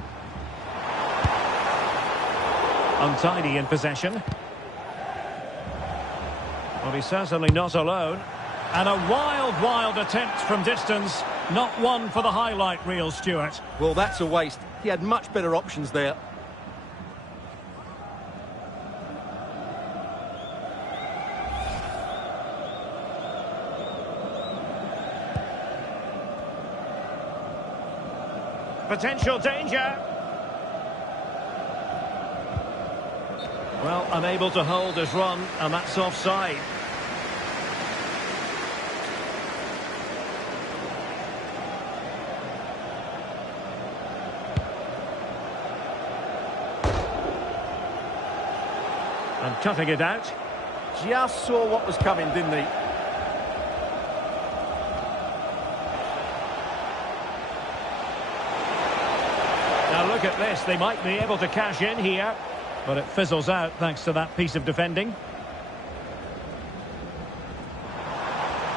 Untidy in possession. Well, he's certainly not alone. And a wild attempt from distance. Not one for the highlight reel, Stuart. Well, that's a waste. He had much better options there. Potential danger. Well, unable to hold his run, and that's offside. And cutting it out. Just saw what was coming, didn't he? Now look at this, they might be able to cash in here, but it fizzles out thanks to that piece of defending.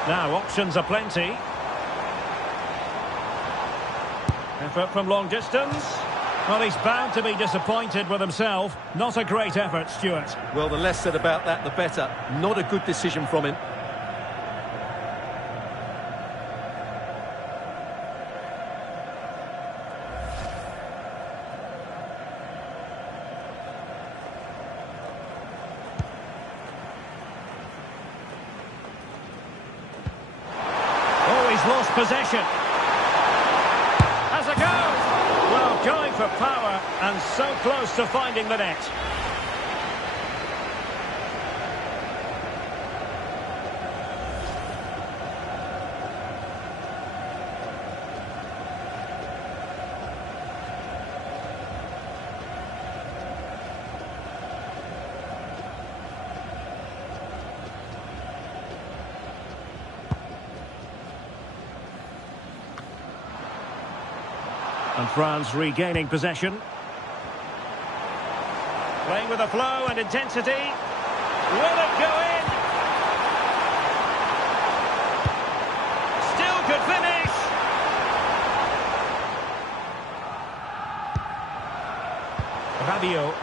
Now options are plenty. Effort from long distance. Well, he's bound to be disappointed with himself. Not a great effort, Stuart. Well, the less said about that, the better. Not a good decision from him. Oh, he's lost possession. Has a go. Well, going for power and so close to finding the net. And France regaining possession. Playing with a flow and intensity. Will it go in? Still could finish. Rabiot.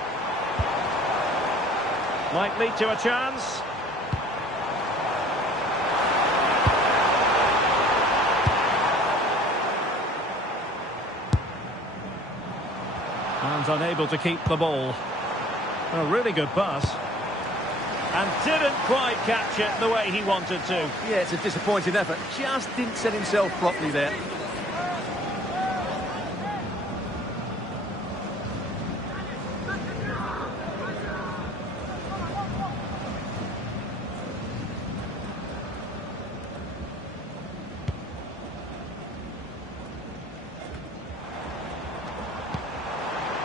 Might lead to a chance. And unable to keep the ball. A really good pass. And didn't quite catch it the way he wanted to. Yeah, it's a disappointing effort. Just didn't set himself properly there.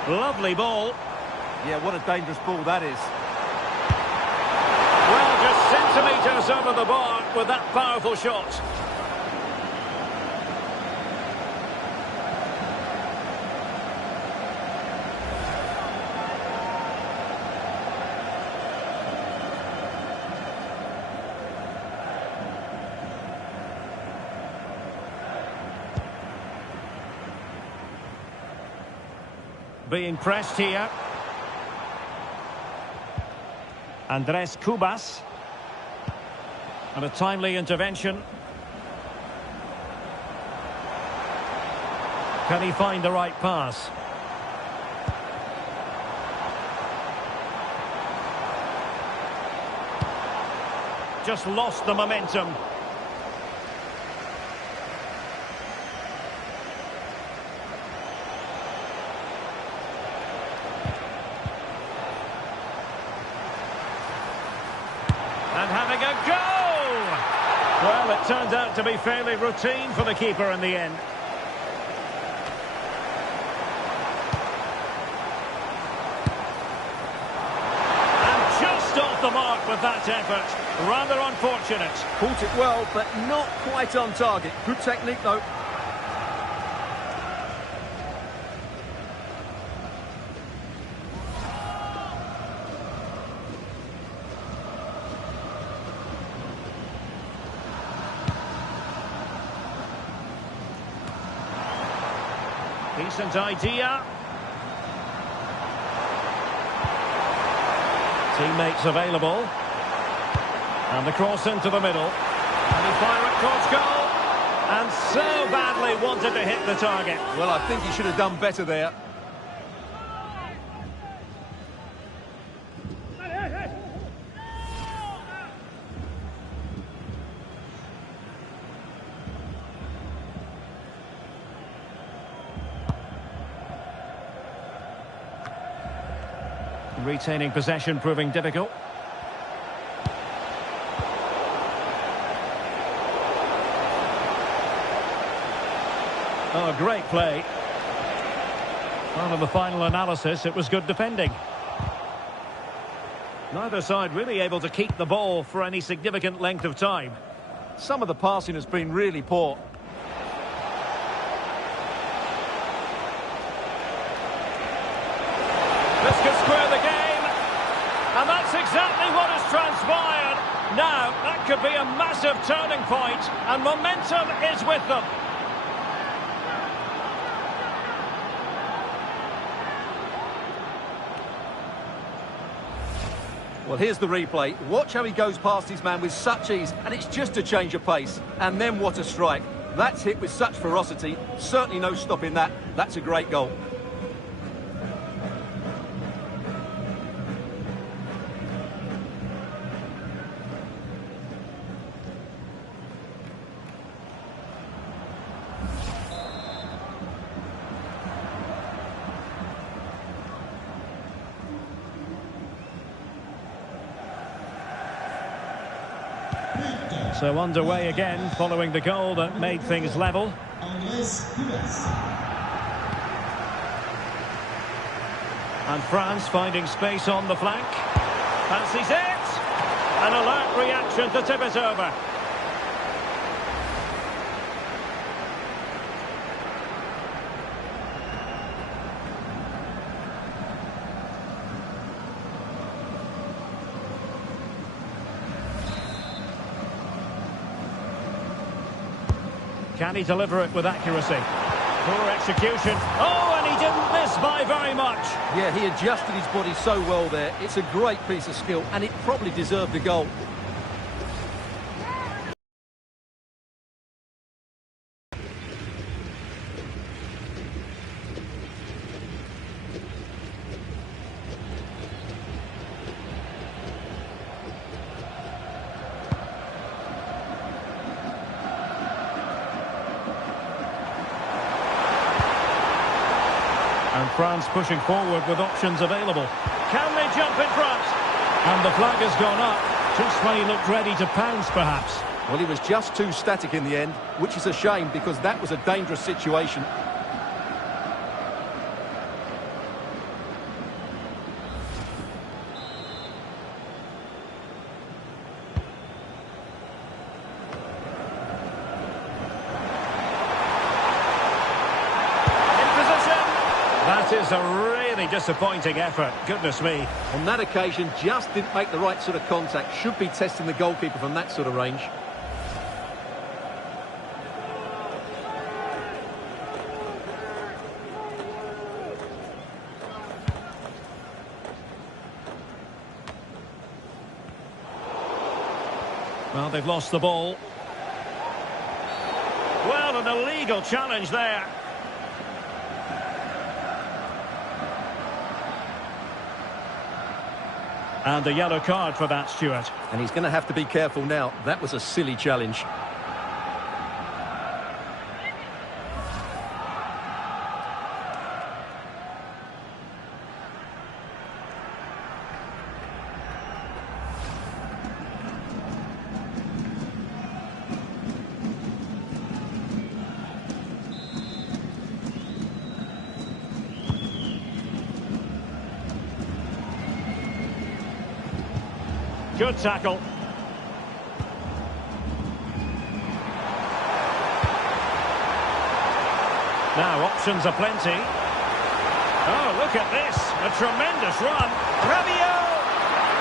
Lovely ball. Yeah, what a dangerous ball that is. Well, just centimetres over the bar with that powerful shot. Being pressed here. Andres Cubas. And a timely intervention. Can he find the right pass? Just lost the momentum. And having a go! Well, it turned out to be fairly routine for the keeper in the end. And just off the mark with that effort. Rather unfortunate. Caught it well, but not quite on target. Good technique, though. Decent idea. Teammates available. And the cross into the middle. And he fire it towards goal. And so badly wanted to hit the target. Well, I think he should have done better there. Retaining possession proving difficult. Oh, great play. Well, in the final analysis, it was good defending. Neither side really able to keep the ball for any significant length of time. Some of the passing has been really poor. This could square the game. And that's exactly what has transpired. Now, that could be a massive turning point, and momentum is with them. Well, here's the replay. Watch how he goes past his man with such ease, and it's just a change of pace. And then what a strike. That's hit with such ferocity. Certainly no stopping that. That's a great goal. So underway again, following the goal that made things level. And France finding space on the flank. Fancies it! An alert reaction to tip it over. Can he deliver it with accuracy? Poor execution. Oh, and he didn't miss by very much. Yeah, he adjusted his body so well there. It's a great piece of skill, and it probably deserved the goal. France pushing forward with options available. Can they jump in front? And the flag has gone up, just when he looked ready to pounce, perhaps. Well, he was just too static in the end, which is a shame because that was a dangerous situation. That is a really disappointing effort. Goodness me. On that occasion, just didn't make the right sort of contact. Should be testing the goalkeeper from that sort of range. Well, they've lost the ball. Well, an illegal challenge there. And a yellow card for that, Stuart. And he's going to have to be careful now. That was a silly challenge. Good tackle. Now, options are plenty. Oh, look at this. A tremendous run. Rabiot!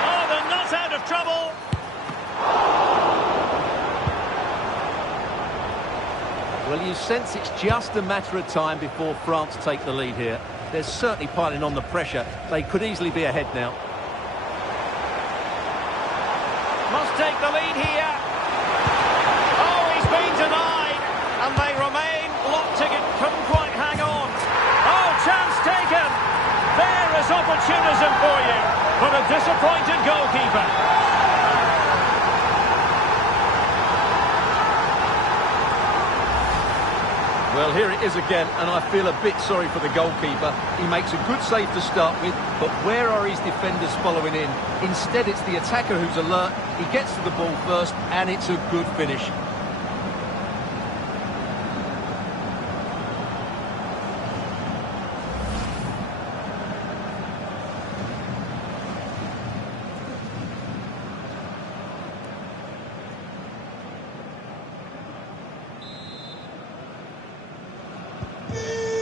Oh, they're not out of trouble. Well, you sense it's just a matter of time before France take the lead here. They're certainly piling on the pressure. They could easily be ahead now. Must take the lead here. Oh, he's been denied. And they remain locked together. Couldn't quite hang on. Oh, chance taken. There is opportunism for you. But a disappointed goalkeeper. Well, here it is again, and I feel a bit sorry for the goalkeeper. He makes a good save to start with, but where are his defenders following in? Instead, it's the attacker who's alert. He gets to the ball first, and it's a good finish.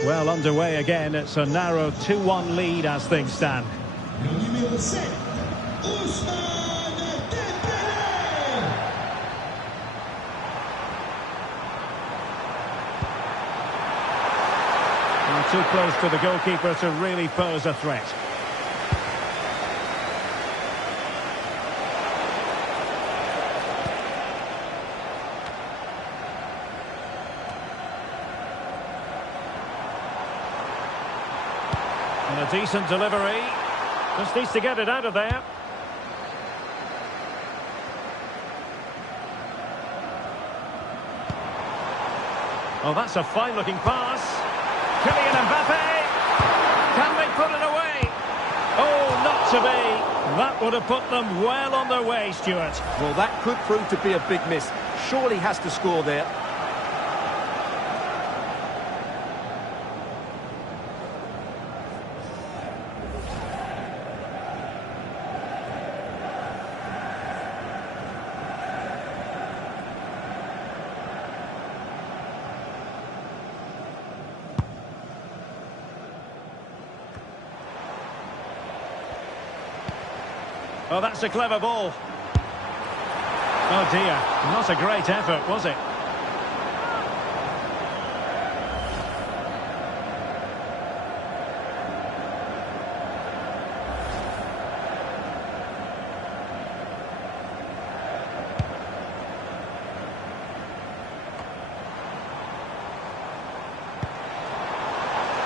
Well, underway again. It's a narrow 2-1 lead as things stand. Numéro 7, Ousmane Dembélé. And too close to the goalkeeper to really pose a threat. And a decent delivery. Just needs to get it out of there. Oh, that's a fine-looking pass. Kylian Mbappe. Can they put it away? Oh, not to be. That would have put them well on their way, Stuart. Well, that could prove to be a big miss. Surely has to score there. Oh, that's a clever ball. Oh dear, not a great effort, was it?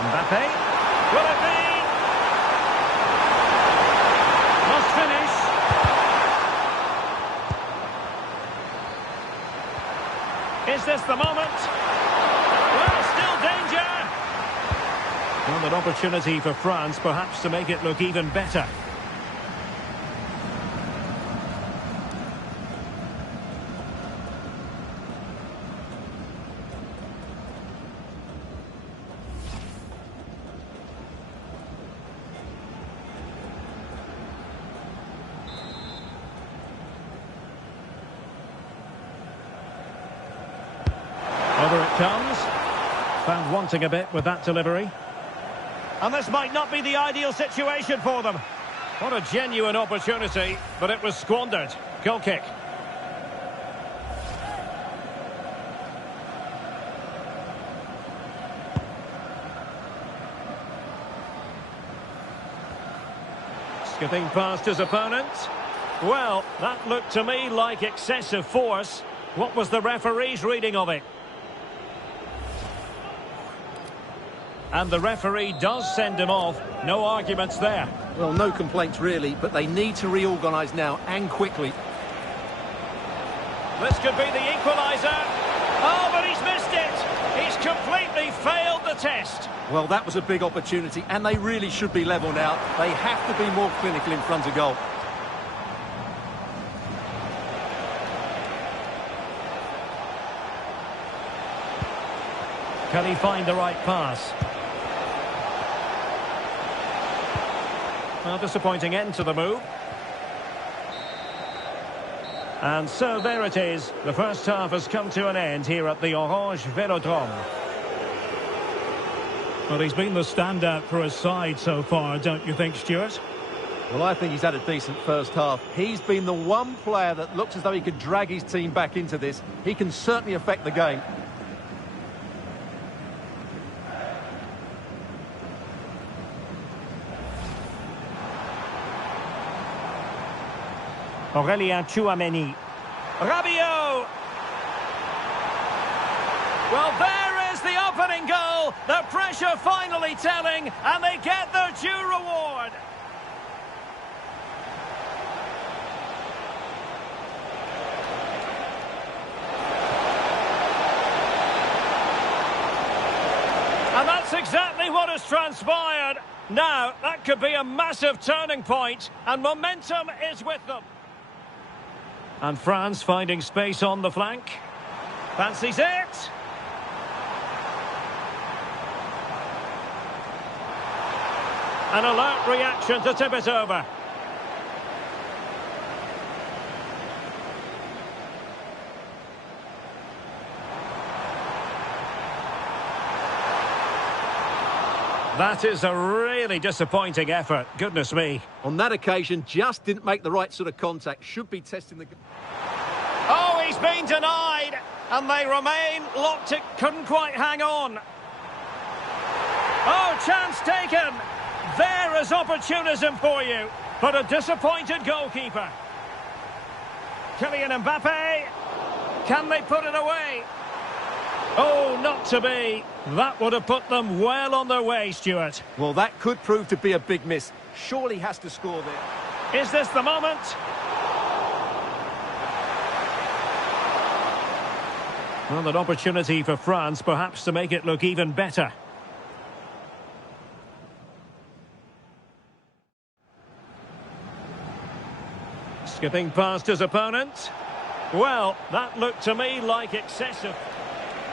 Mbappe, will it be? Must finish. Is this the moment? Well, still danger. Well, an opportunity for France perhaps to make it look even better. Over it comes. Found wanting a bit with that delivery. And this might not be the ideal situation for them. What a genuine opportunity, but it was squandered. Goal kick. Skipping past his opponent. Well, that looked to me like excessive force. What was the referee's reading of it? And the referee does send him off. No arguments there. Well, no complaints really, but they need to reorganise now and quickly. This could be the equaliser. Oh, but he's missed it. He's completely failed the test. Well, that was a big opportunity, and they really should be level now. They have to be more clinical in front of goal. Can he find the right pass? Well, disappointing end to the move. And so there it is. The first half has come to an end here at the Orange Velodrome. Well, he's been the standout for his side so far, don't you think, Stuart? Well, I think he's had a decent first half. He's been the one player that looks as though he could drag his team back into this. He can certainly affect the game. Aurélien Tchouameni. Rabiot! Well, there is the opening goal. The pressure finally telling, and they get their due reward. And that's exactly what has transpired. Now, that could be a massive turning point, and momentum is with them. And France finding space on the flank. Fancies it. An alert reaction to tip it over. That is a really disappointing effort. Goodness me. On that occasion, just didn't make the right sort of contact. Should be testing the... Oh, he's been denied. And they remain locked. It couldn't quite hang on. Oh, chance taken. There is opportunism for you. But a disappointed goalkeeper. Kylian Mbappe. Can they put it away? Oh, not to be. That would have put them well on their way, Stuart. Well, that could prove to be a big miss. Surely has to score there. Is this the moment? Well, an opportunity for France perhaps to make it look even better. Skipping past his opponent. Well, that looked to me like excessive.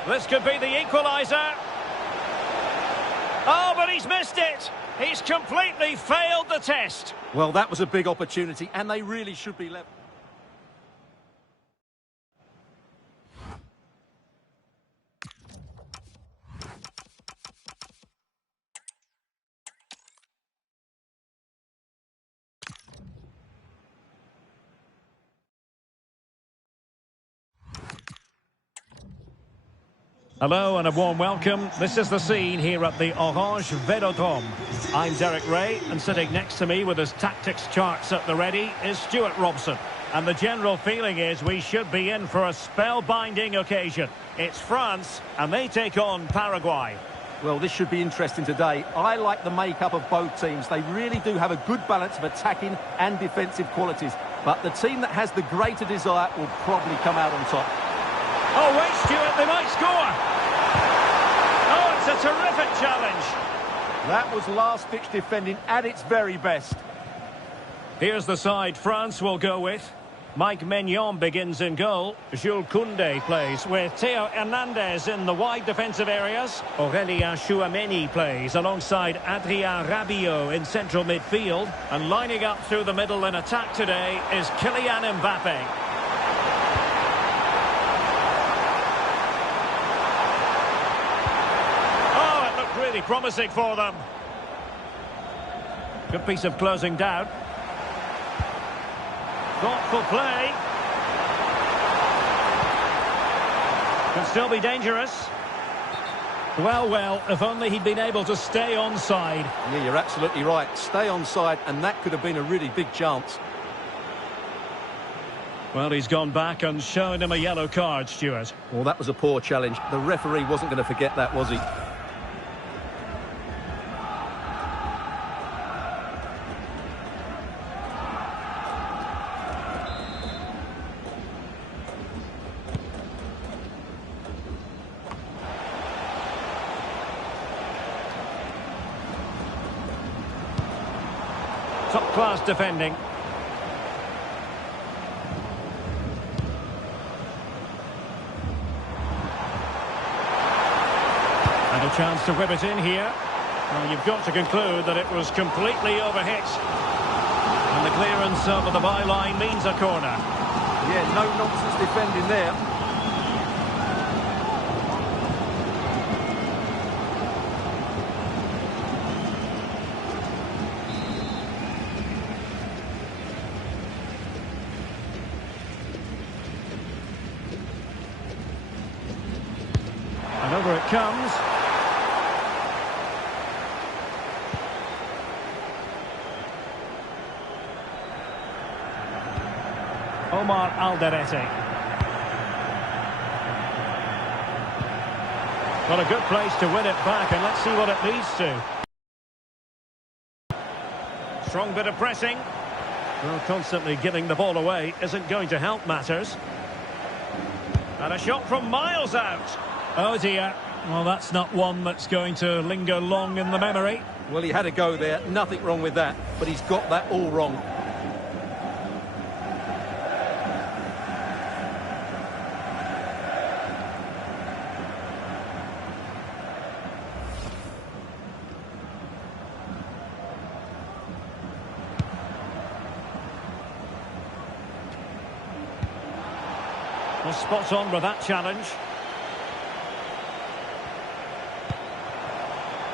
This could be the equaliser. Oh, but he's missed it. He's completely failed the test. Well, that was a big opportunity, and they really should be level. Hello and a warm welcome. This is the scene here at the Orange Velodrome. I'm Derek Ray, and sitting next to me with his tactics charts at the ready is Stuart Robson. And the general feeling is we should be in for a spellbinding occasion. It's France, and they take on Paraguay. Well, this should be interesting today. I like the makeup of both teams. They really do have a good balance of attacking and defensive qualities. But the team that has the greater desire will probably come out on top. Oh, wait, Stuart, they might score. Oh, it's a terrific challenge. That was last-ditch defending at its very best. Here's the side France will go with. Mike Maignan begins in goal. Jules Koundé plays with Theo Hernandez in the wide defensive areas. Aurélien Tchouameni plays alongside Adrien Rabiot in central midfield. And lining up through the middle in attack today is Kylian Mbappe. Oh, it looked really promising for them. Good piece of closing down. Thoughtful play. Could still be dangerous. Well, if only he'd been able to stay onside. Yeah, you're absolutely right. Stay onside, and that could have been a really big chance. Well, he's gone back and shown him a yellow card, Stuart. Well, that was a poor challenge. The referee wasn't going to forget that, was he? Top-class defending. And a chance to whip it in here. Well, you've got to conclude that it was completely overhit. And the clearance over the byline means a corner. Yeah, no nonsense defending there. And over it comes. Omar Alderete. Got a good place to win it back, and let's see what it leads to. Strong bit of pressing. Well, constantly giving the ball away isn't going to help matters. And a shot from miles out. Oh dear. Well, that's not one that's going to linger long in the memory. Well, he had a go there. Nothing wrong with that. But he's got that all wrong. Well, spot on with that challenge.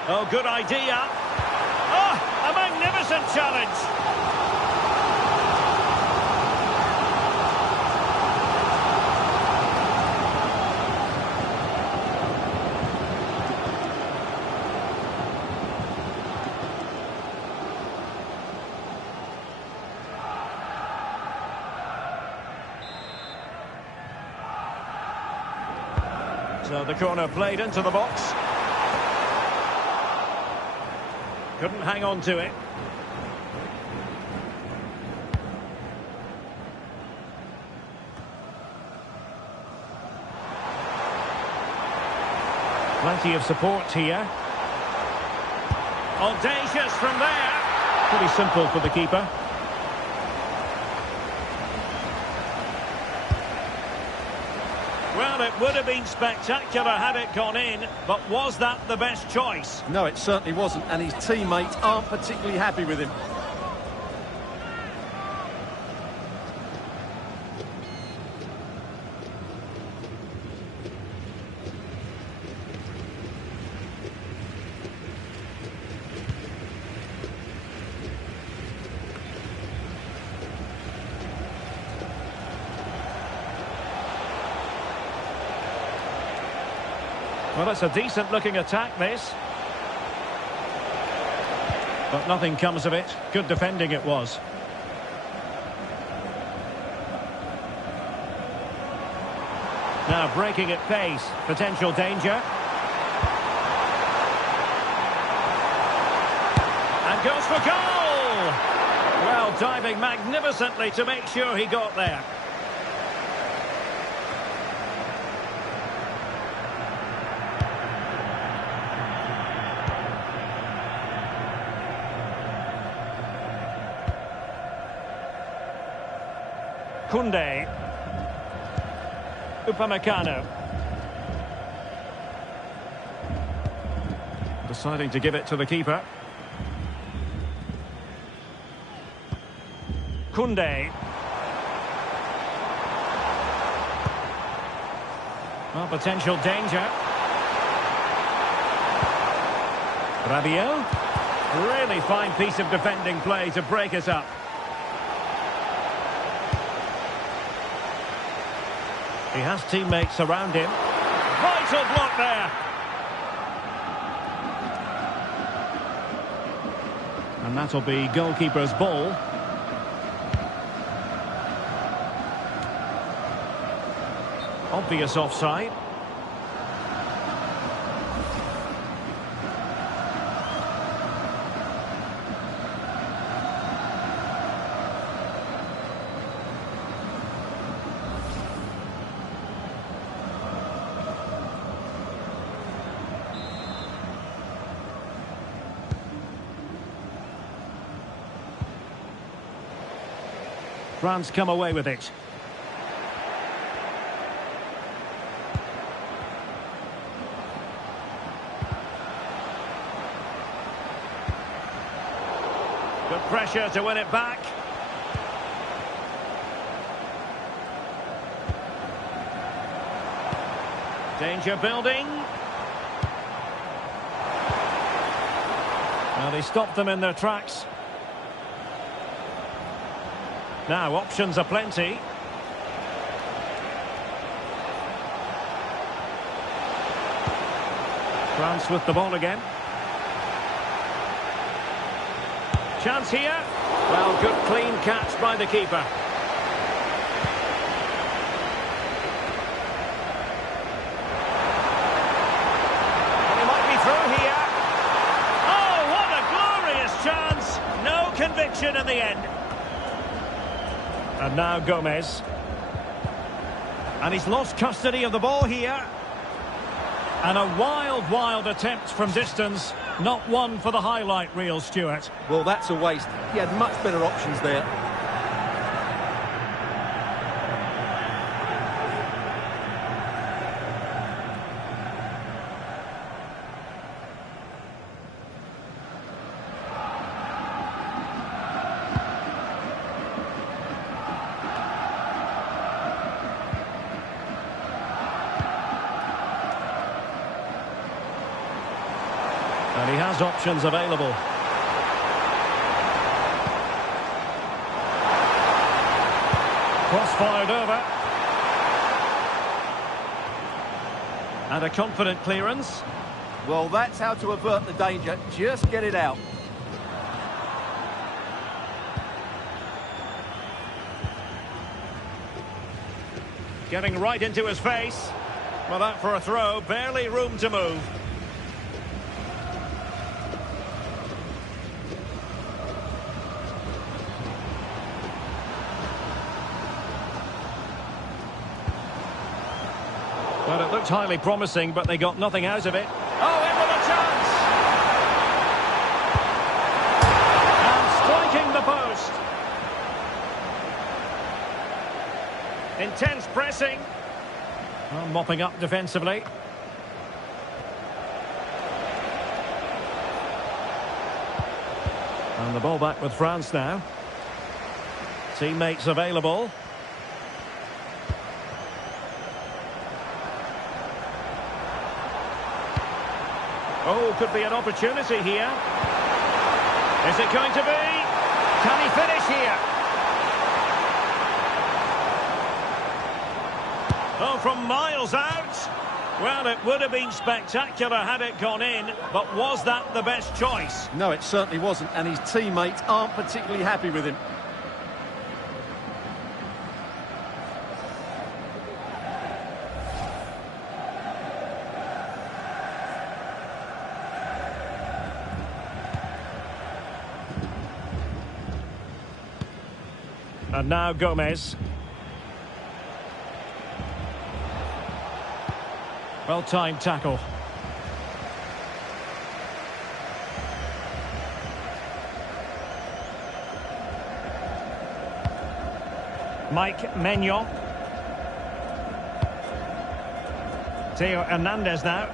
Oh, good idea. Oh, a magnificent challenge. So the corner played into the box. Couldn't hang on to it. Plenty of support here. Audacious from there. Pretty simple for the keeper. Well, it would have been spectacular had it gone in, but was that the best choice? No, it certainly wasn't, and his teammates aren't particularly happy with him. Well, it's a decent-looking attack, this. But nothing comes of it. Good defending it was. Now breaking at pace. Potential danger. And goes for goal! Well, diving magnificently to make sure he got there. Koundé. Upamecano. Deciding to give it to the keeper. Koundé. Well, potential danger. Rabiot. Really fine piece of defending play to break us up. He has teammates around him. Vital block there. And that'll be goalkeeper's ball. Obvious offside. France come away with it. Good pressure to win it back. Danger building. Well, they stopped them in their tracks. Now, options are plenty. France with the ball again. Chance here. Well, good clean catch by the keeper. And he might be through here. Oh, what a glorious chance. No conviction in the end. And now Gomez. And he's lost custody of the ball here. And a wild attempt from distance. Not one for the highlight reel, Stuart. Well, that's a waste. He had much better options there. And he has options available. Cross fired over. And a confident clearance. Well, that's how to avert the danger. Just get it out. Getting right into his face. Well, out for a throw. Barely room to move. Well, it looked highly promising, but they got nothing out of it. Oh, in with a chance! And striking the post. Intense pressing. Well, mopping up defensively. And the ball back with France now. Teammates available. Oh, could be an opportunity here. Is it going to be? Can he finish here? Oh, from miles out. Well, it would have been spectacular had it gone in, but was that the best choice? No, it certainly wasn't, and his teammates aren't particularly happy with him. And now Gomez. Well-timed tackle. Mike Maignan. Theo Hernandez now.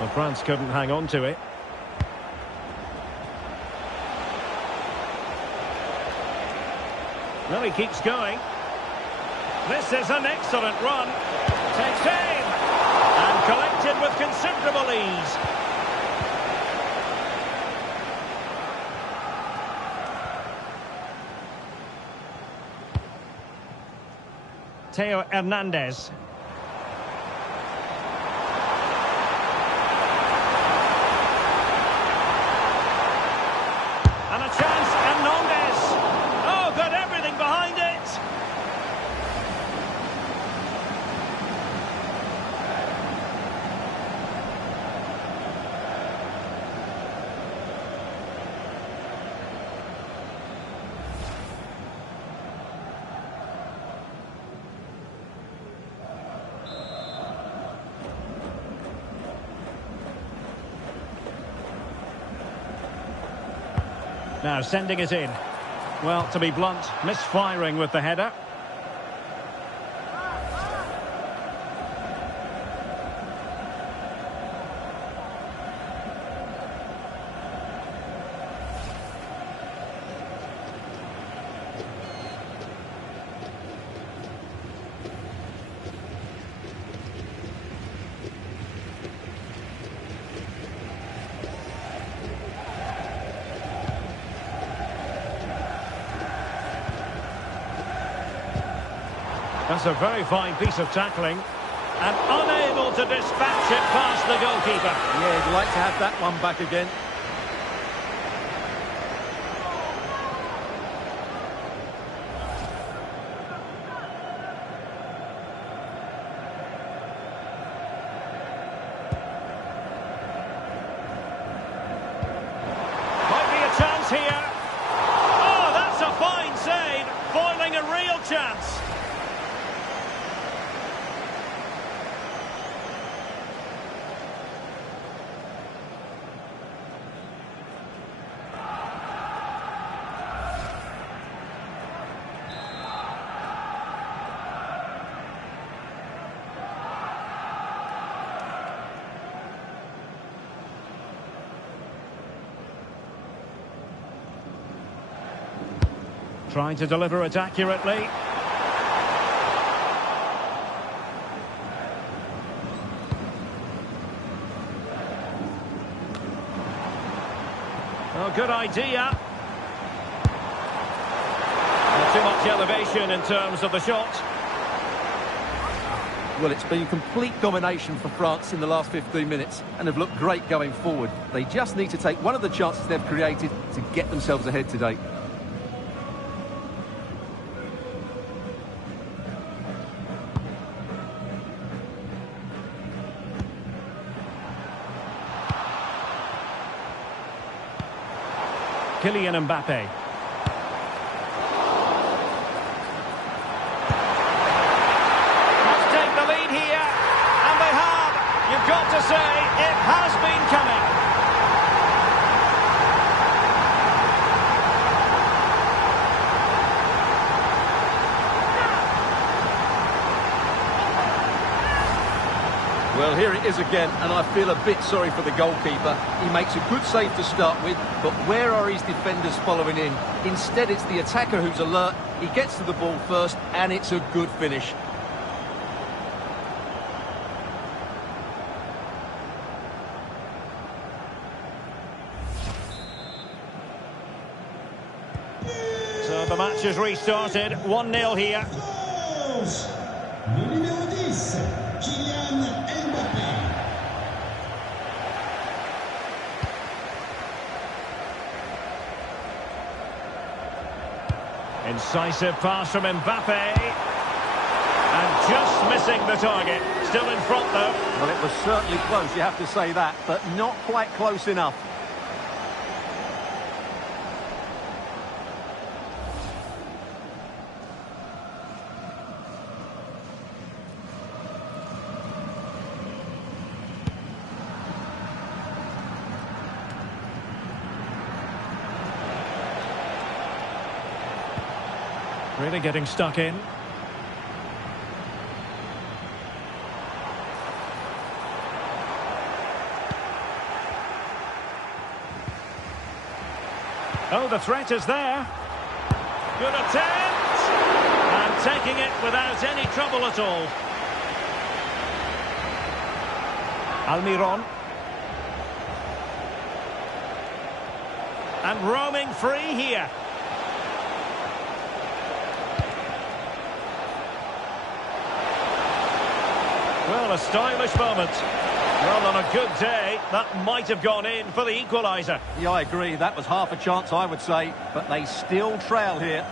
Well, France couldn't hang on to it. Well, he keeps going. This is an excellent run. Takes aim. And collected with considerable ease. Theo Hernandez. And a chance, Hernandez. Oh, got everything behind it. Now sending it in. Well, to be blunt, misfiring with the header. That's a very fine piece of tackling. And unable to dispatch it past the goalkeeper. Yeah, he'd like to have that one back again. Might be a chance here. Oh, that's a fine save. Foiling a real chance. Trying to deliver it accurately. Oh, good idea. Not too much elevation in terms of the shot. Well, it's been complete domination for France in the last 15 minutes and have looked great going forward. They just need to take one of the chances they've created to get themselves ahead today. Kylian Mbappe. Must take the lead here, and they have. You've got to say, it has been coming. Well, here it is again, and I feel a bit sorry for the goalkeeper. He makes a good save to start with, but where are his defenders following in? Instead, it's the attacker who's alert. He gets to the ball first, and it's a good finish. So the match has restarted, 1-0 here. Numéro 10, Kylian Mbappé. Incisive pass from Mbappe. And just missing the target. Still in front, though. Well, it was certainly close, you have to say that, but not quite close enough. Really getting stuck in. Oh, the threat is there. Good attempt. And taking it without any trouble at all. Almiron. And roaming free here. Well, a stylish moment. Well, on a good day, that might have gone in for the equaliser. Yeah, I agree. That was half a chance, I would say. But they still trail here.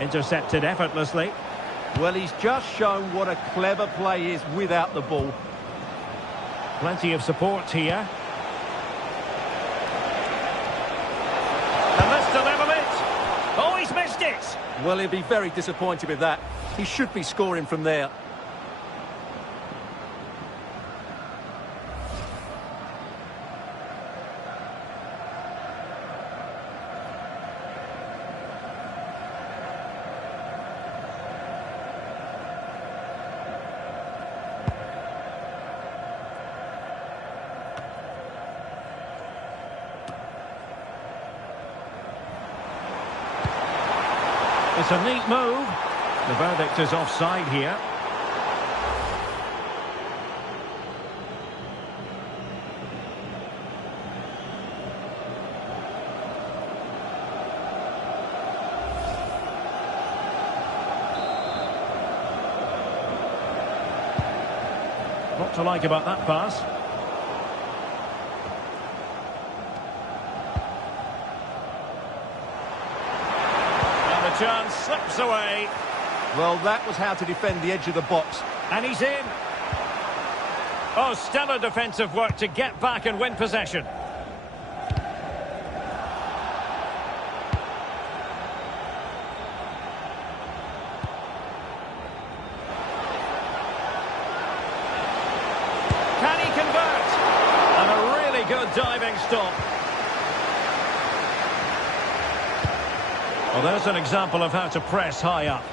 Intercepted effortlessly. Well, he's just shown what a clever play is without the ball. Plenty of support here. And this to level it. Oh, he's missed it. Well, he'll be very disappointed with that. He should be scoring from there. It's a neat move. The verdict is offside here. What to like about that pass? Chance slips away. Well, that was how to defend the edge of the box. And he's in. Oh, stellar defensive work to get back and win possession. Can he convert? And a really good diving stop. Well, there's an example of how to press high up.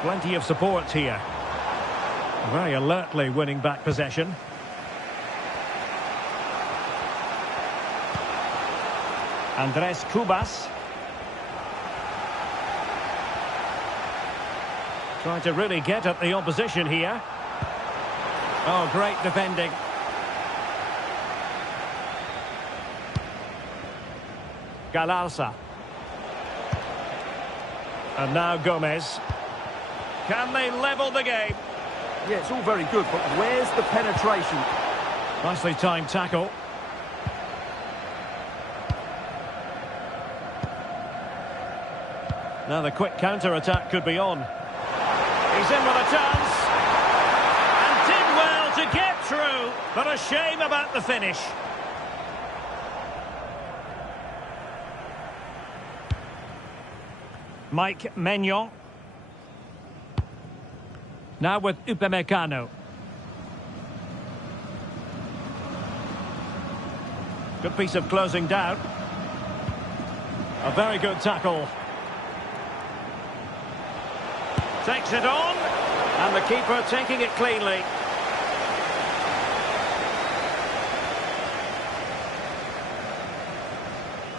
Plenty of support here. Very alertly winning back possession. Andres Cubas. Trying to really get at the opposition here. Oh, great defending. Galarza. And now Gomez. Can they level the game? Yeah, it's all very good, but where's the penetration? Nicely timed tackle. Now the quick counter-attack could be on. He's in with a chance. And did well to get through. But a shame about the finish. Mike Maignan. Now with Upamecano. Good piece of closing down. A very good tackle. Takes it on. And the keeper taking it cleanly.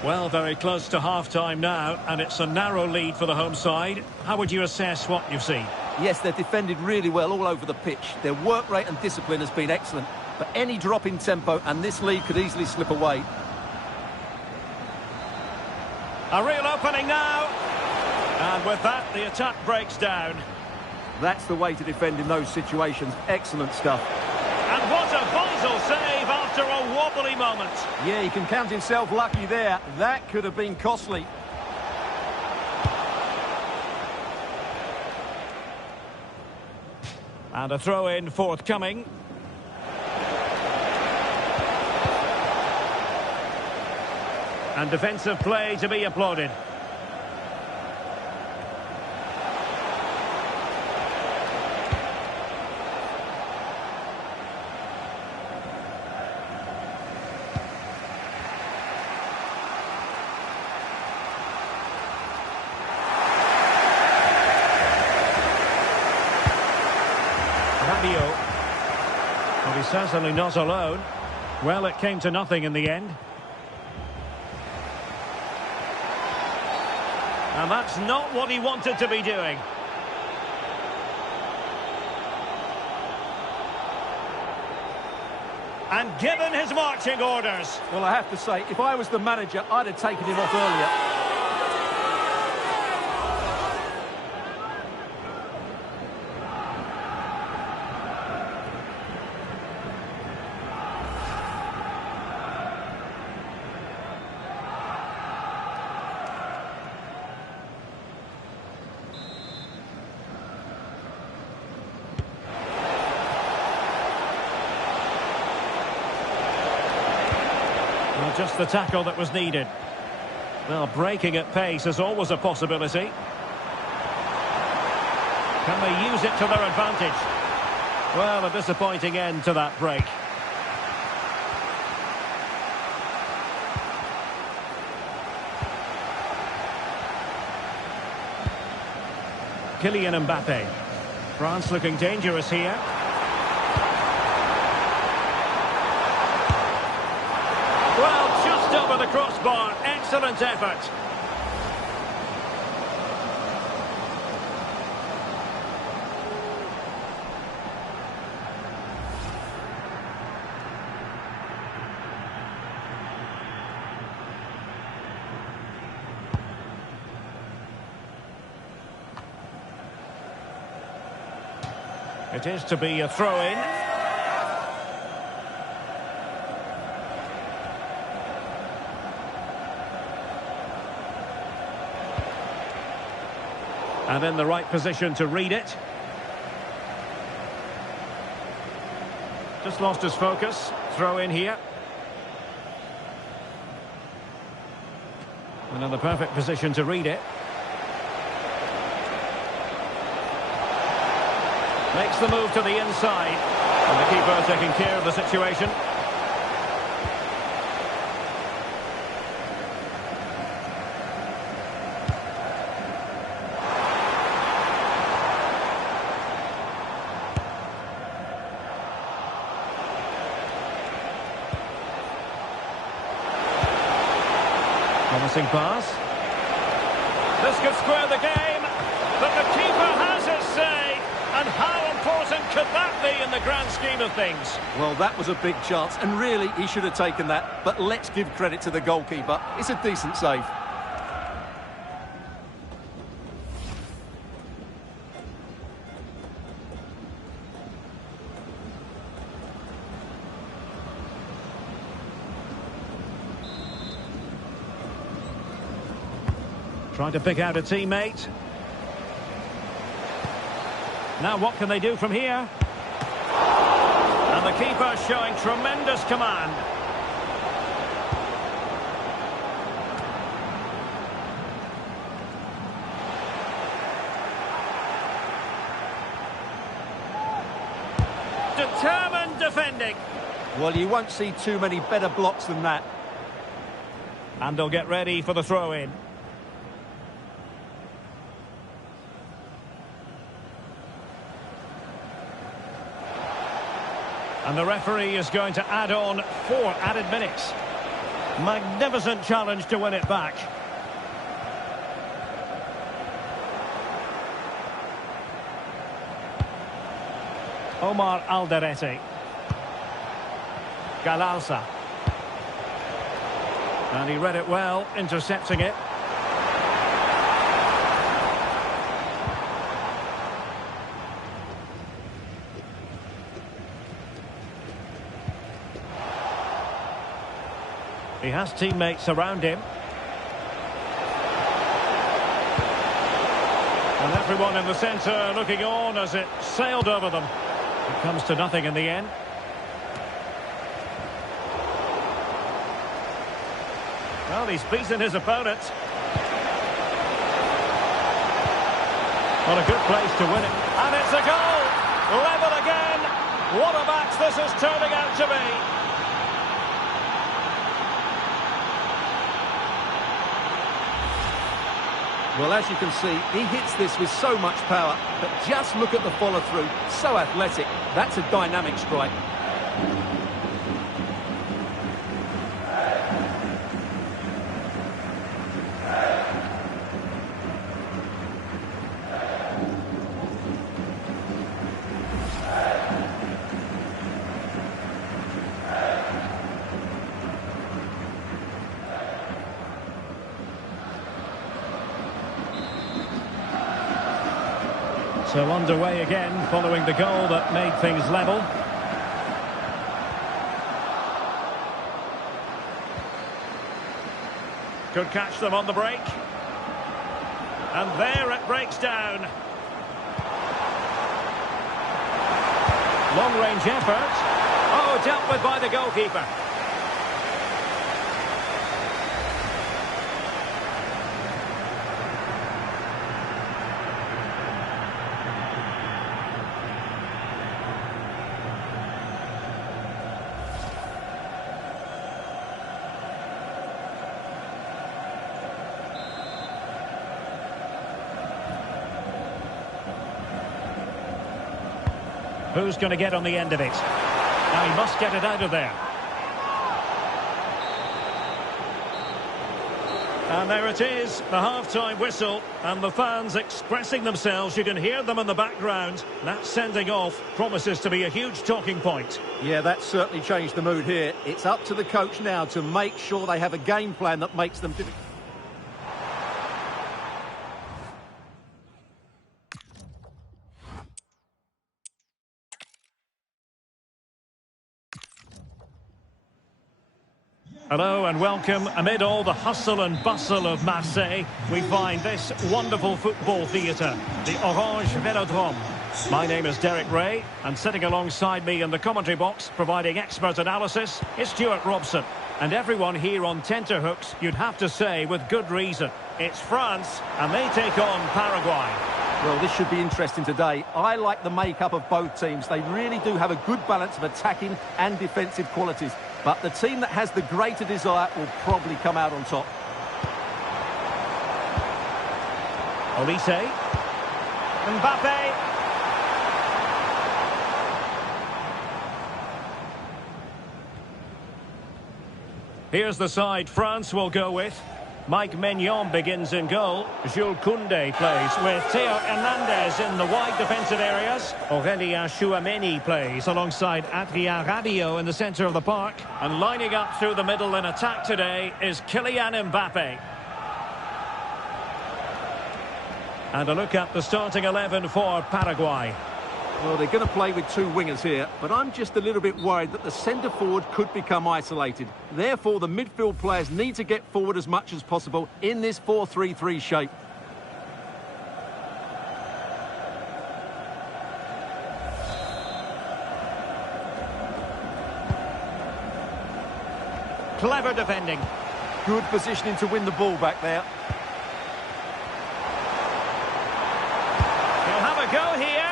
Well, very close to half-time now, and it's a narrow lead for the home side. How would you assess what you've seen? Yes, they've defended really well all over the pitch. Their work rate and discipline has been excellent. But any drop in tempo, and this lead could easily slip away. A real opening now. And with that, the attack breaks down. That's the way to defend in those situations. Excellent stuff. And what a vital save after a wobbly moment. Yeah, he can count himself lucky there. That could have been costly. And a throw-in forthcoming. And defensive play to be applauded. Well, he's certainly not alone. Well, it came to nothing in the end. And that's not what he wanted to be doing. And given his marching orders. Well, I have to say, if I was the manager, I'd have taken him off earlier. Well, just the tackle that was needed. Well, breaking at pace is always a possibility. Can they use it to their advantage? Well, a disappointing end to that break. Kylian Mbappe. France looking dangerous here. Well, just over the crossbar. Excellent effort. It is to be a throw-in. And in the right position to read it. Just lost his focus. Throw in here. And in the perfect position to read it. Makes the move to the inside. And the keeper taking care of the situation. Promising pass. This could square the game, but the keeper has his say. And how important could that be in the grand scheme of things? Well, that was a big chance, and really, he should have taken that. But let's give credit to the goalkeeper. It's a decent save. Trying to pick out a teammate. Now what can they do from here? And the keeper showing tremendous command. Determined defending. Well, you won't see too many better blocks than that. And they'll get ready for the throw-in. And the referee is going to add on 4 added minutes. Magnificent challenge to win it back. Omar Alderete. Galarza. And he read it well, intercepting it. He has teammates around him. And everyone in the centre looking on as it sailed over them. It comes to nothing in the end. Well, he's beaten his opponent. What a good place to win it. And it's a goal! Level again! What a match this is turning out to be! Well, as you can see, he hits this with so much power, but just look at the follow-through. So athletic. That's a dynamic strike. So underway again, following the goal that made things level. Could catch them on the break. And there it breaks down. Long-range effort. Oh, dealt with by the goalkeeper. Who's going to get on the end of it? Now he must get it out of there. And there it is, the half-time whistle, and the fans expressing themselves. You can hear them in the background. That sending off promises to be a huge talking point. Yeah, that's certainly changed the mood here. It's up to the coach now to make sure they have a game plan that makes them difficult. Hello and welcome. Amid all the hustle and bustle of Marseille, we find this wonderful football theatre, the Orange Velodrome. My name is Derek Ray, and sitting alongside me in the commentary box, providing expert analysis, is Stuart Robson. And everyone here on tenterhooks, you'd have to say with good reason. It's France, and they take on Paraguay. Well, this should be interesting today. I like the makeup of both teams. They really do have a good balance of attacking and defensive qualities. But the team that has the greater desire will probably come out on top. Olise. Mbappe. Here's the side France will go with. Mike Maignan begins in goal. Jules Koundé plays with Theo Hernandez in the wide defensive areas. Aurélien Chouameni plays alongside Adrien Rabiot in the centre of the park. And lining up through the middle in attack today is Kylian Mbappe. And a look at the starting 11 for Paraguay. Well, they're going to play with two wingers here, but I'm just a little bit worried that the centre-forward could become isolated. Therefore, the midfield players need to get forward as much as possible in this 4-3-3 shape. Clever defending. Good positioning to win the ball back there. He'll have a go here.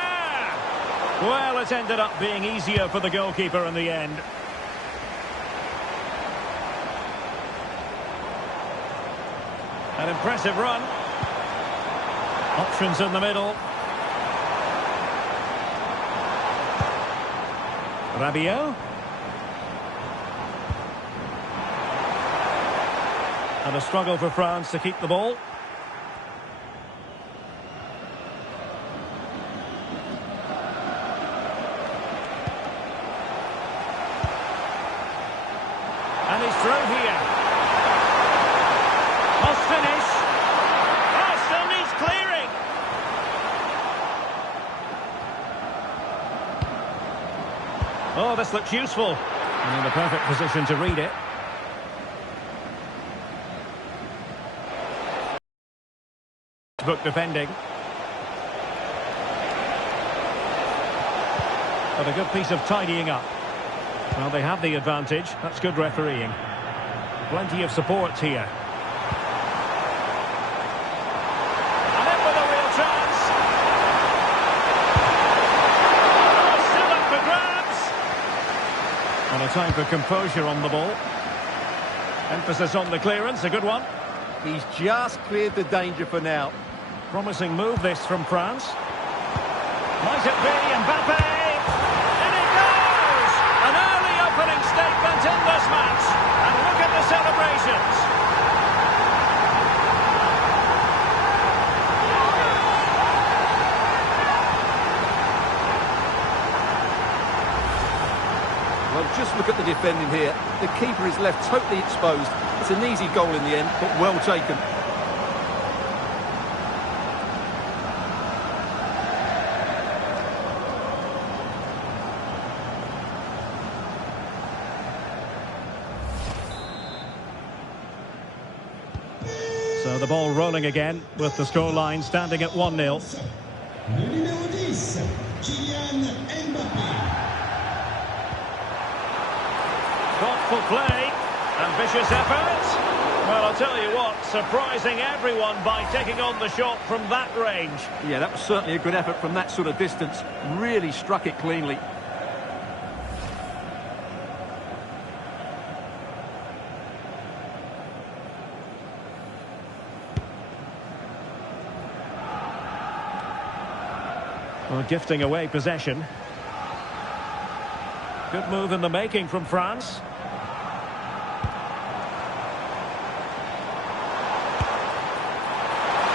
Well, it ended up being easier for the goalkeeper in the end. An impressive run. Options in the middle. Rabiot. And a struggle for France to keep the ball. And he's through here. Must finish. Oh, still needs clearing. Oh, this looks useful. And in the perfect position to read it. textbook defending. But a good piece of tidying up. Well, they have the advantage. That's good refereeing. Plenty of support here. And in with a real chance. Oh, still up for grabs. And a time for composure on the ball. Emphasis on the clearance, a good one. He's just cleared the danger for now. Promising move this from France. Might it be Mbappe? In it goes! An early opening statement in this match. And look at the celebrations. Well, just look at the defending here. The keeper is left totally exposed. It's an easy goal in the end, but well taken. So the ball rolling again with the scoreline standing at 1-0. Le numéro 10, Kylian Mbappé. Thoughtful play, ambitious effort. Well, I'll tell you what, surprising everyone by taking on the shot from that range. Yeah, that was certainly a good effort from that sort of distance. Really struck it cleanly. Well, gifting away possession. Good move in the making from France.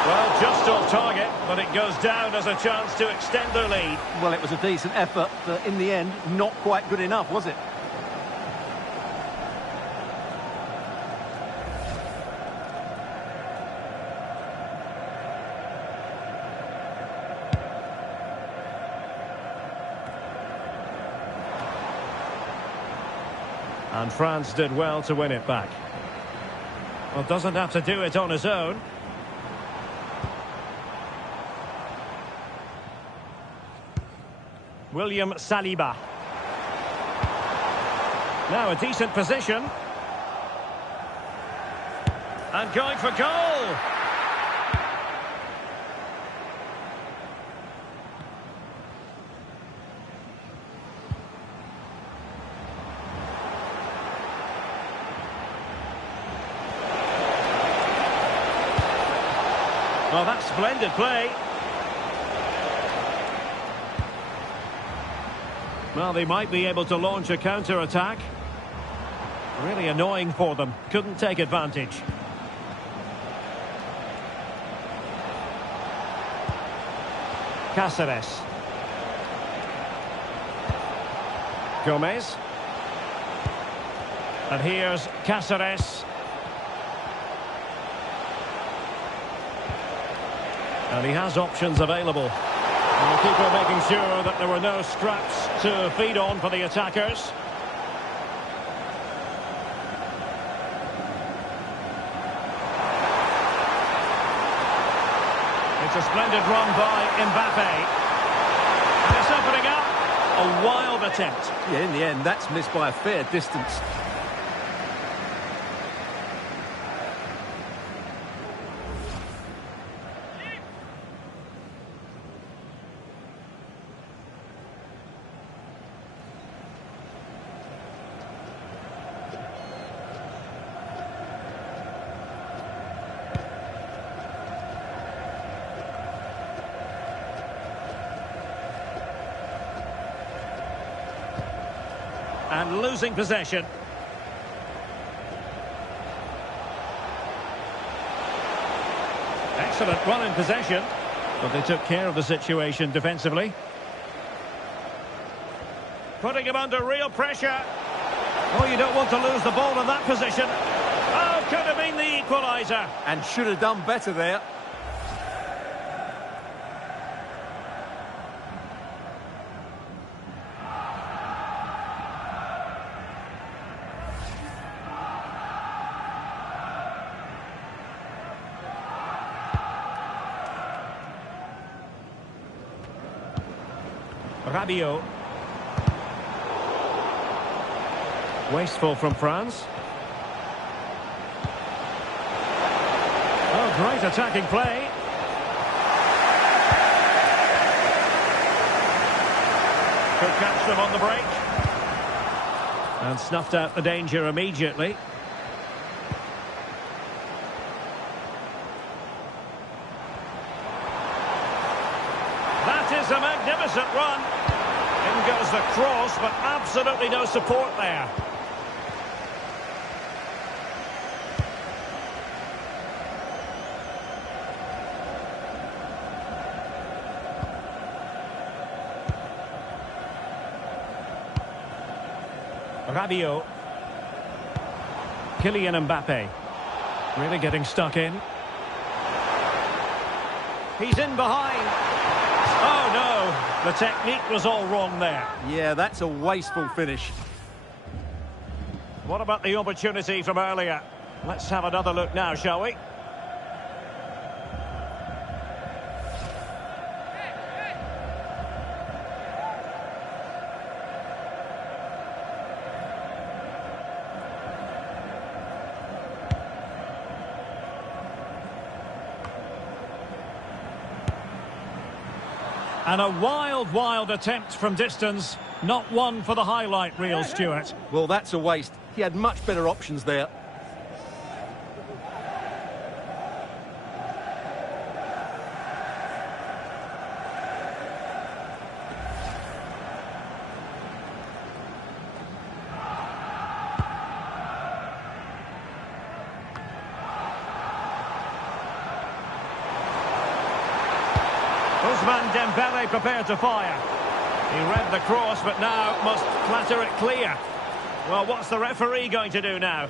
Well, just off target, but it goes down as a chance to extend their lead. Well, it was a decent effort, but in the end, not quite good enough, was it? And France did well to win it back. Well, doesn't have to do it on his own. William Saliba. Now a decent position. And going for goal. Well, that's splendid play. Well, they might be able to launch a counter-attack. Really annoying for them. Couldn't take advantage. Cáceres. Gomez. And here's Cáceres. And he has options available. And the keeper making sure that there were no scraps to feed on for the attackers. It's a splendid run by Mbappe. And it's opening up. A wild attempt. Yeah, in the end, that's missed by a fair distance. And losing possession. Excellent run in possession. But they took care of the situation defensively. Putting him under real pressure. Oh, you don't want to lose the ball in that position. Oh, could have been the equaliser. And should have done better there. Rabiot. Wasteful from France. Oh, great attacking play. Could catch them on the break. And snuffed out the danger immediately. That is a magnificent run. In goes the cross, but absolutely no support there. Rabiot. Kylian Mbappe. Really getting stuck in. He's in behind. Oh, no. The technique was all wrong there. Yeah, that's a wasteful finish. What about the opportunity from earlier? Let's have another look now, shall we? And a wild attempt from distance. Not one for the highlight reel, Stuart. Well, that's a waste. He had much better options there. Ousmane Dembele prepared to fire. He read the cross, but now must clatter it clear. Well, what's the referee going to do now?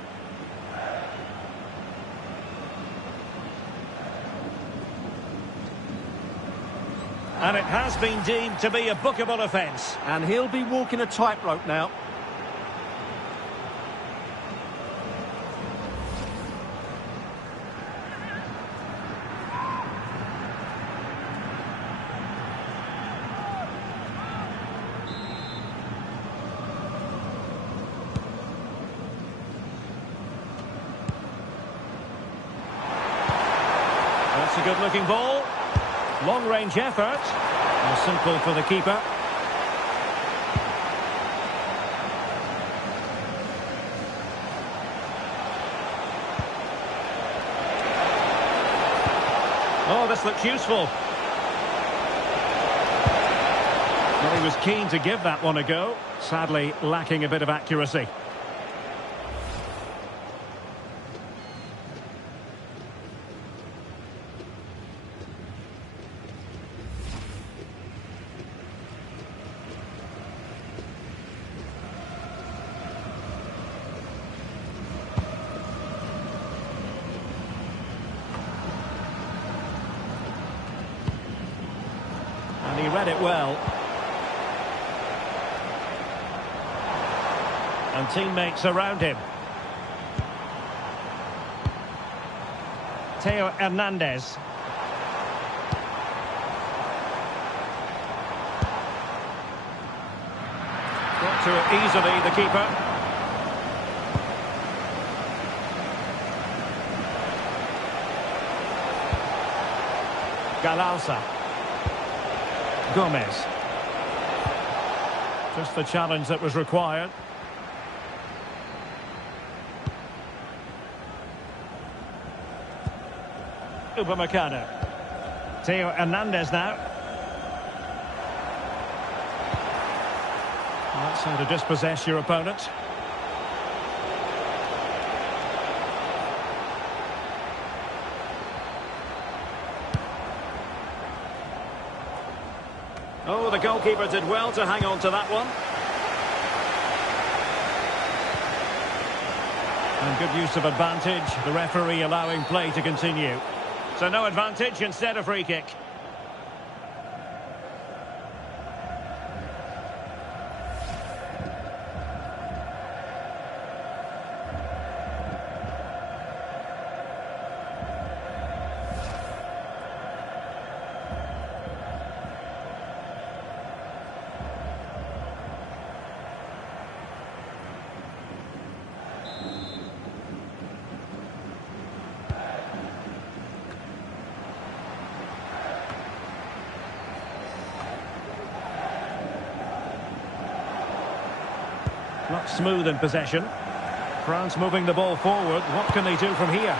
And it has been deemed to be a bookable offence. And he'll be walking a tightrope now. That's a good-looking ball. Long-range effort. Simple for the keeper. Oh, this looks useful. Well, he was keen to give that one a go. Sadly, lacking a bit of accuracy. And he read it well. And teammates around him. Theo Hernandez. Got to it easily, the keeper. Galarza. Gomez. Just the challenge that was required. Upamecano. Theo Hernandez now. That's how to dispossess your opponent. Oh, the goalkeeper did well to hang on to that one. And good use of advantage. The referee allowing play to continue. So no advantage, instead a free kick. Not smooth in possession. France moving the ball forward. What can they do from here?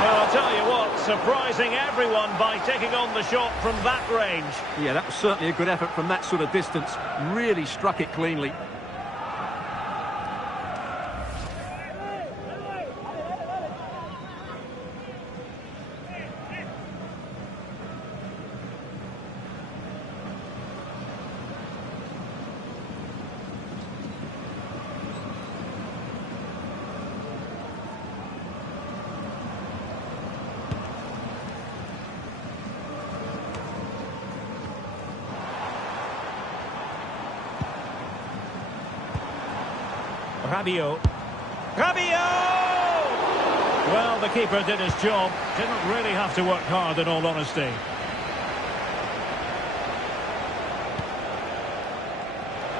Well, I'll tell you what, surprising everyone by taking on the shot from that range. Yeah, that was certainly a good effort from that sort of distance. Really struck it cleanly. Rabiot. Rabiot! Well, the keeper did his job. Didn't really have to work hard, in all honesty.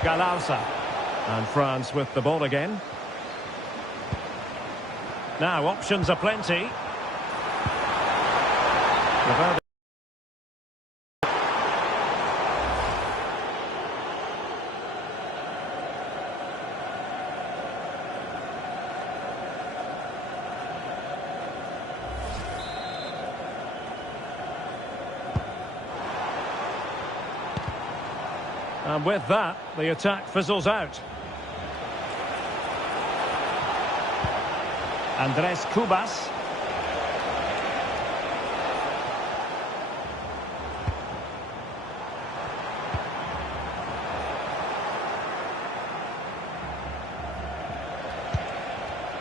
Galarza. And France with the ball again. Now, options are plenty. And with that, the attack fizzles out. Andres Cubas.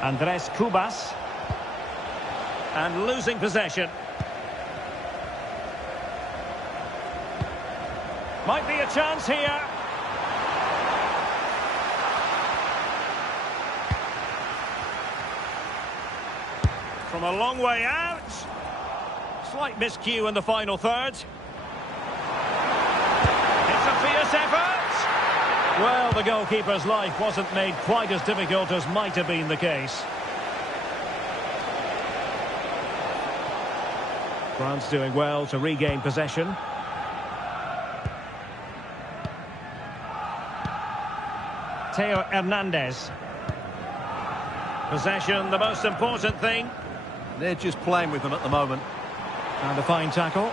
Andres Cubas. And losing possession. Might be a chance here. From a long way out. Slight miscue in the final third. It's a fierce effort. Well, the goalkeeper's life wasn't made quite as difficult as might have been the case. France doing well to regain possession. Theo Hernandez. Possession, the most important thing. They're just playing with them at the moment. And a fine tackle.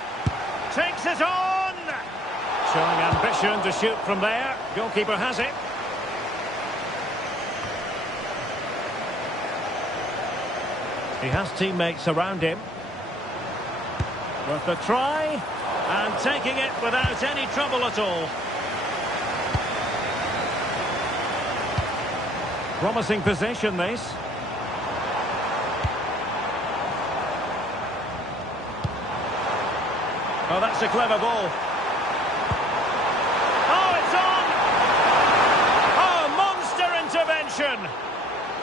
Takes it on! Showing ambition to shoot from there. Goalkeeper has it. He has teammates around him. Worth a try. And taking it without any trouble at all. Promising position, this. Oh, that's a clever ball. Oh, it's on! Oh, monster intervention!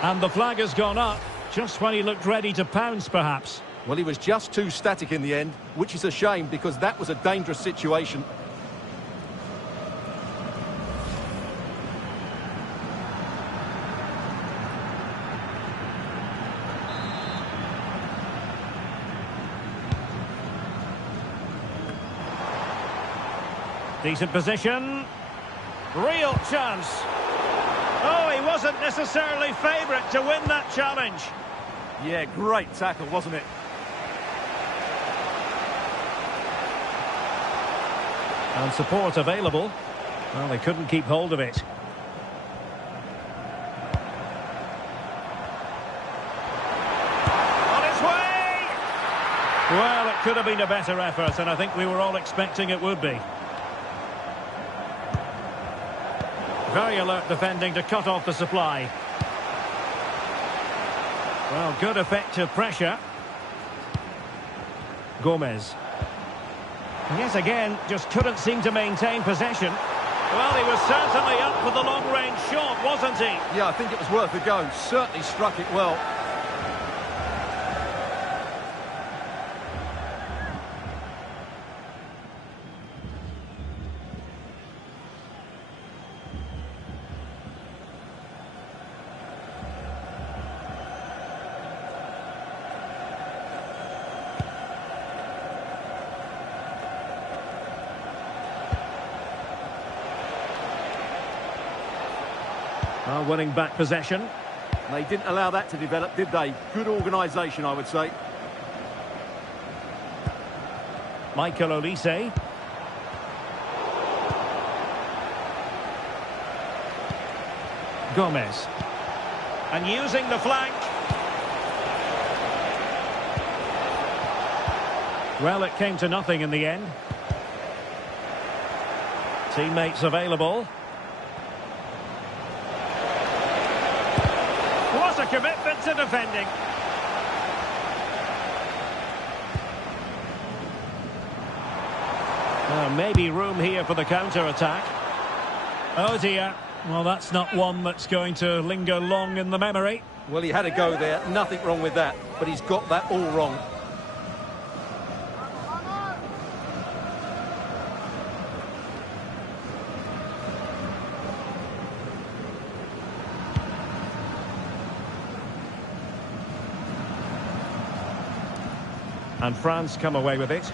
And the flag has gone up, just when he looked ready to pounce, perhaps. Well, he was just too static in the end, which is a shame because that was a dangerous situation. Decent position. Real chance. Oh, he wasn't necessarily favourite to win that challenge. Yeah, great tackle, wasn't it? And support available. Well, they couldn't keep hold of it. On its way! Well, it could have been a better effort, and I think we were all expecting it would be. Very alert defending to cut off the supply. Well, good effective pressure. Gomez. Yes, again, just couldn't seem to maintain possession. Well, he was certainly up for the long-range shot, wasn't he? Yeah, I think it was worth a go. Certainly struck it well. Winning back possession. They didn't allow that to develop, did they? Good organisation, I would say. Michael Olise. Gomez. And using the flank. Well, it came to nothing in the end. Teammates available. What a commitment to defending. Maybe room here for the counter-attack. Oh dear. Well, that's not one that's going to linger long in the memory. Well, he had a go there. Nothing wrong with that. But he's got that all wrong. And France come away with it.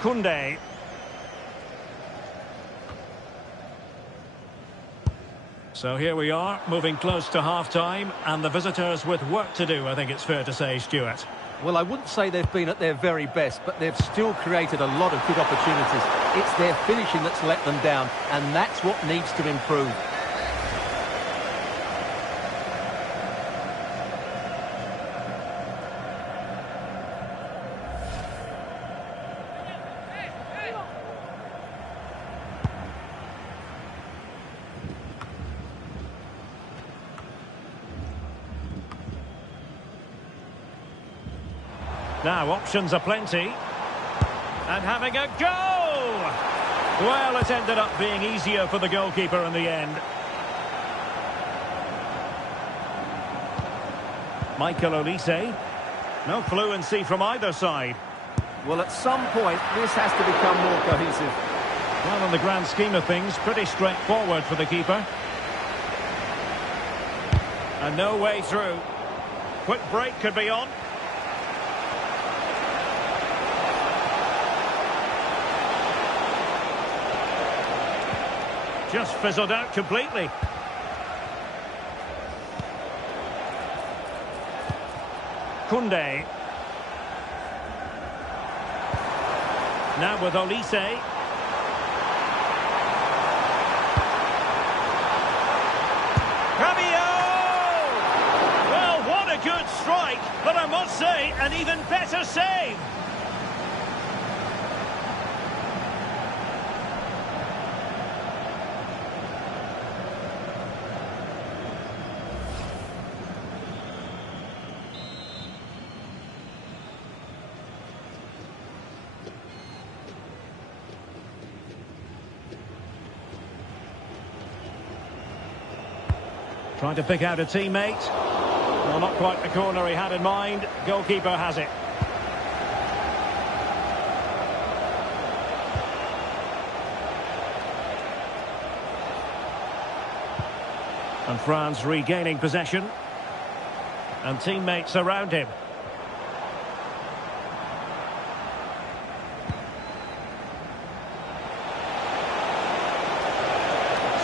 Koundé. So here we are, moving close to half-time, and the visitors with work to do, I think it's fair to say, Stuart. Well, I wouldn't say they've been at their very best, but they've still created a lot of good opportunities. It's their finishing that's let them down, and that's what needs to improve. Now, options are plenty. And having a go! Well, it ended up being easier for the goalkeeper in the end. Michael Olise. No fluency from either side. Well, at some point, this has to become more cohesive. Well, in the grand scheme of things, pretty straightforward for the keeper. And no way through. Quick break could be on. Just fizzled out completely. Koundé. Now with Olise. Rabiot! Well, what a good strike, but I must say, an even better save. Trying to pick out a teammate. Well, not quite the corner he had in mind. Goalkeeper has it. And France regaining possession. And teammates around him.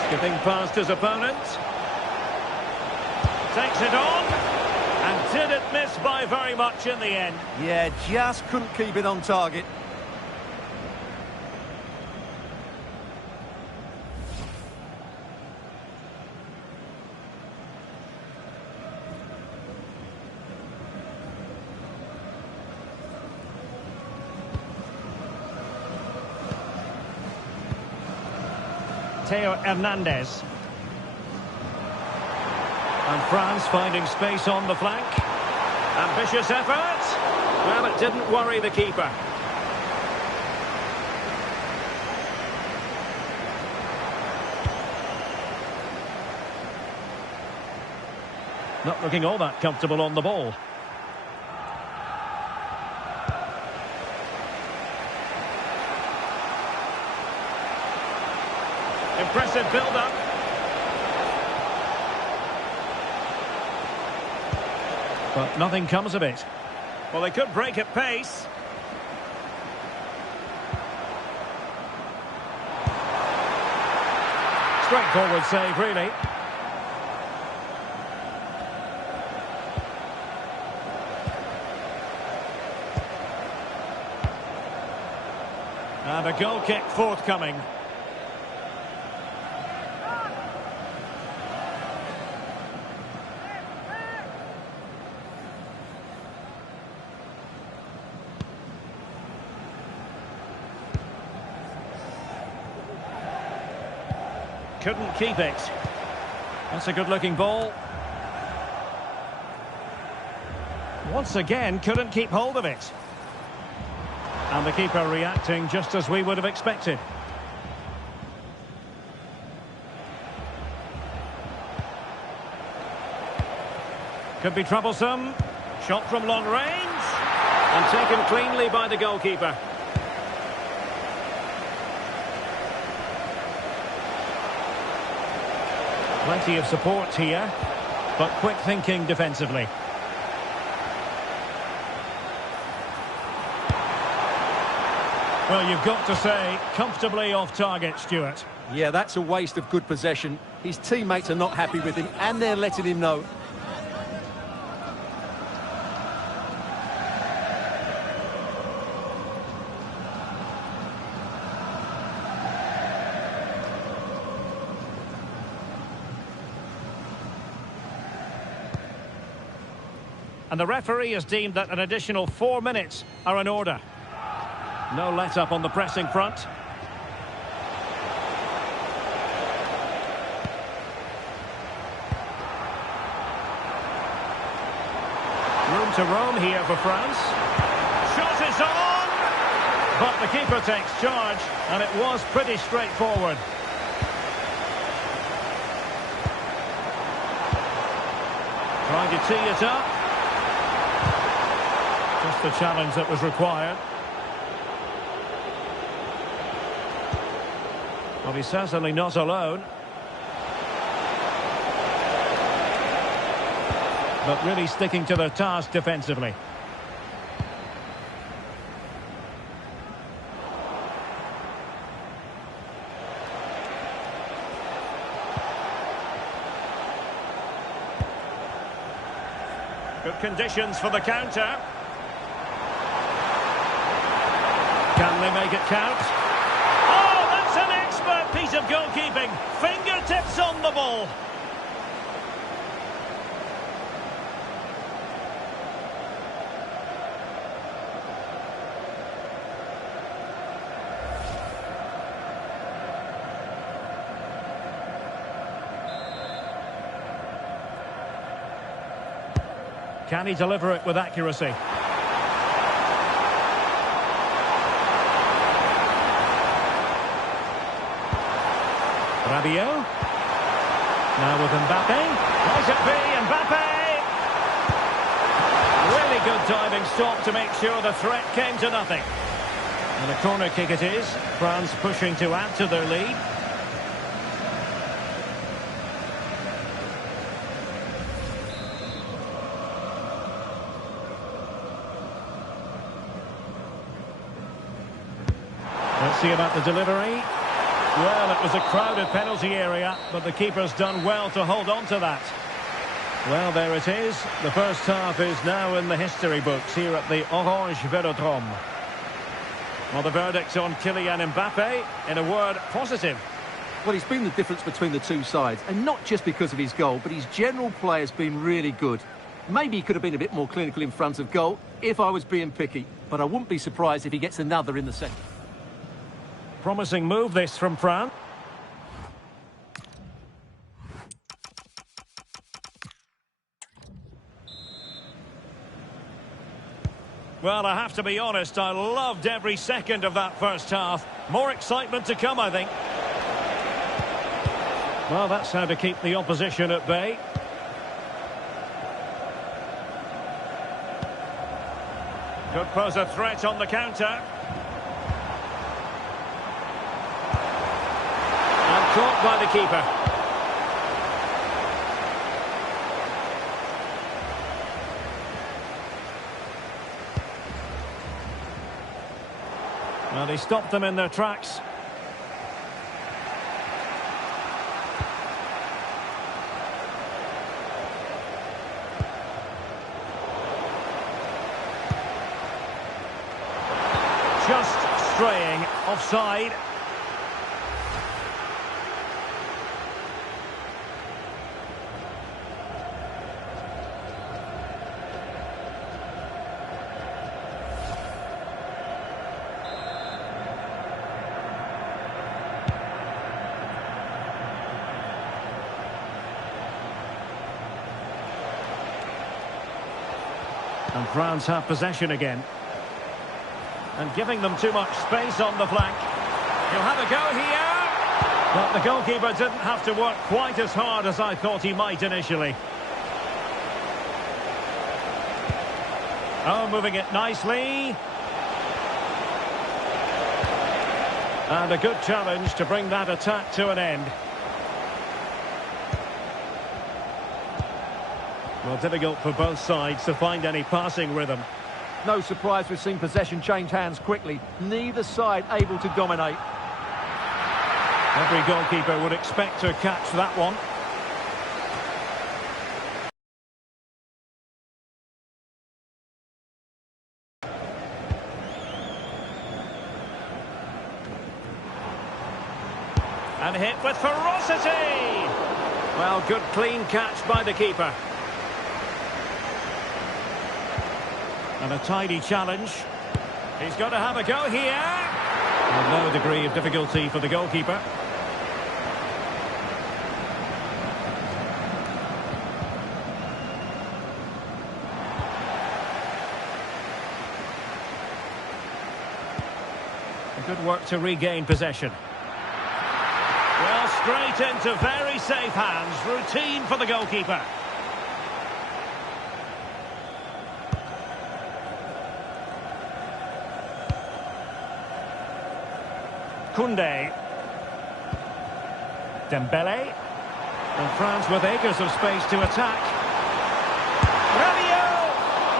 Skipping past his opponent. Takes it on, and didn't miss by very much in the end. Yeah, just couldn't keep it on target. Theo Hernandez. And France finding space on the flank. Ambitious effort. Well, it didn't worry the keeper. Not looking all that comfortable on the ball. Impressive build-up. But nothing comes of it. Well, they could break at pace. Straightforward save, really. And a goal kick forthcoming. Couldn't keep it. That's a good-looking ball. Once again, couldn't keep hold of it. And the keeper reacting just as we would have expected. Could be troublesome. Shot from long range. And taken cleanly by the goalkeeper. Plenty of support here, but quick thinking defensively. Well, you've got to say, comfortably off target, Stuart. Yeah, that's a waste of good possession. His teammates are not happy with him, and they're letting him know. And the referee has deemed that an additional 4 minutes are in order. No let-up on the pressing front. Room to roam here for France. Shot is on! But the keeper takes charge, and it was pretty straightforward. Trying to tee it up. Just the challenge that was required. Well, he's certainly not alone. But really sticking to their task defensively. Good conditions for the counter. Can they make it count? Oh, that's an expert piece of goalkeeping. Fingertips on the ball. Can he deliver it with accuracy? Rabiot. Now with Mbappe. Might it be Mbappe? Really good diving stop to make sure the threat came to nothing. And a corner kick it is. France pushing to add to their lead. Let's see about the delivery. Well, it was a crowded penalty area, but the keeper's done well to hold on to that. Well, there it is. The first half is now in the history books here at the Orange Velodrome. Well, the verdict on Kylian Mbappe, in a word, positive. Well, he's been the difference between the two sides, and not just because of his goal, but his general play has been really good. Maybe he could have been a bit more clinical in front of goal, if I was being picky, but I wouldn't be surprised if he gets another in the second. Promising move this from France. Well, I have to be honest, I loved every second of that first half. More excitement to come, I think. Well, that's how to keep the opposition at bay. Could pose a threat on the counter. Caught by the keeper. Well, he stopped them in their tracks. betraying. Offside. And France have possession again. And giving them too much space on the flank. He'll have a go here. But the goalkeeper didn't have to work quite as hard as I thought he might initially. Oh, moving it nicely. And a good challenge to bring that attack to an end. Well, difficult for both sides to find any passing rhythm. No surprise we've seen possession change hands quickly. Neither side able to dominate. Every goalkeeper would expect to catch that one. And hit with ferocity! Well, good clean catch by the keeper. And a tidy challenge. He's got to have a go here. Well, no degree of difficulty for the goalkeeper. Good work to regain possession. Well, straight into very safe hands. Routine for the goalkeeper. Koundé. Dembele. And France with acres of space to attack. Rabiot!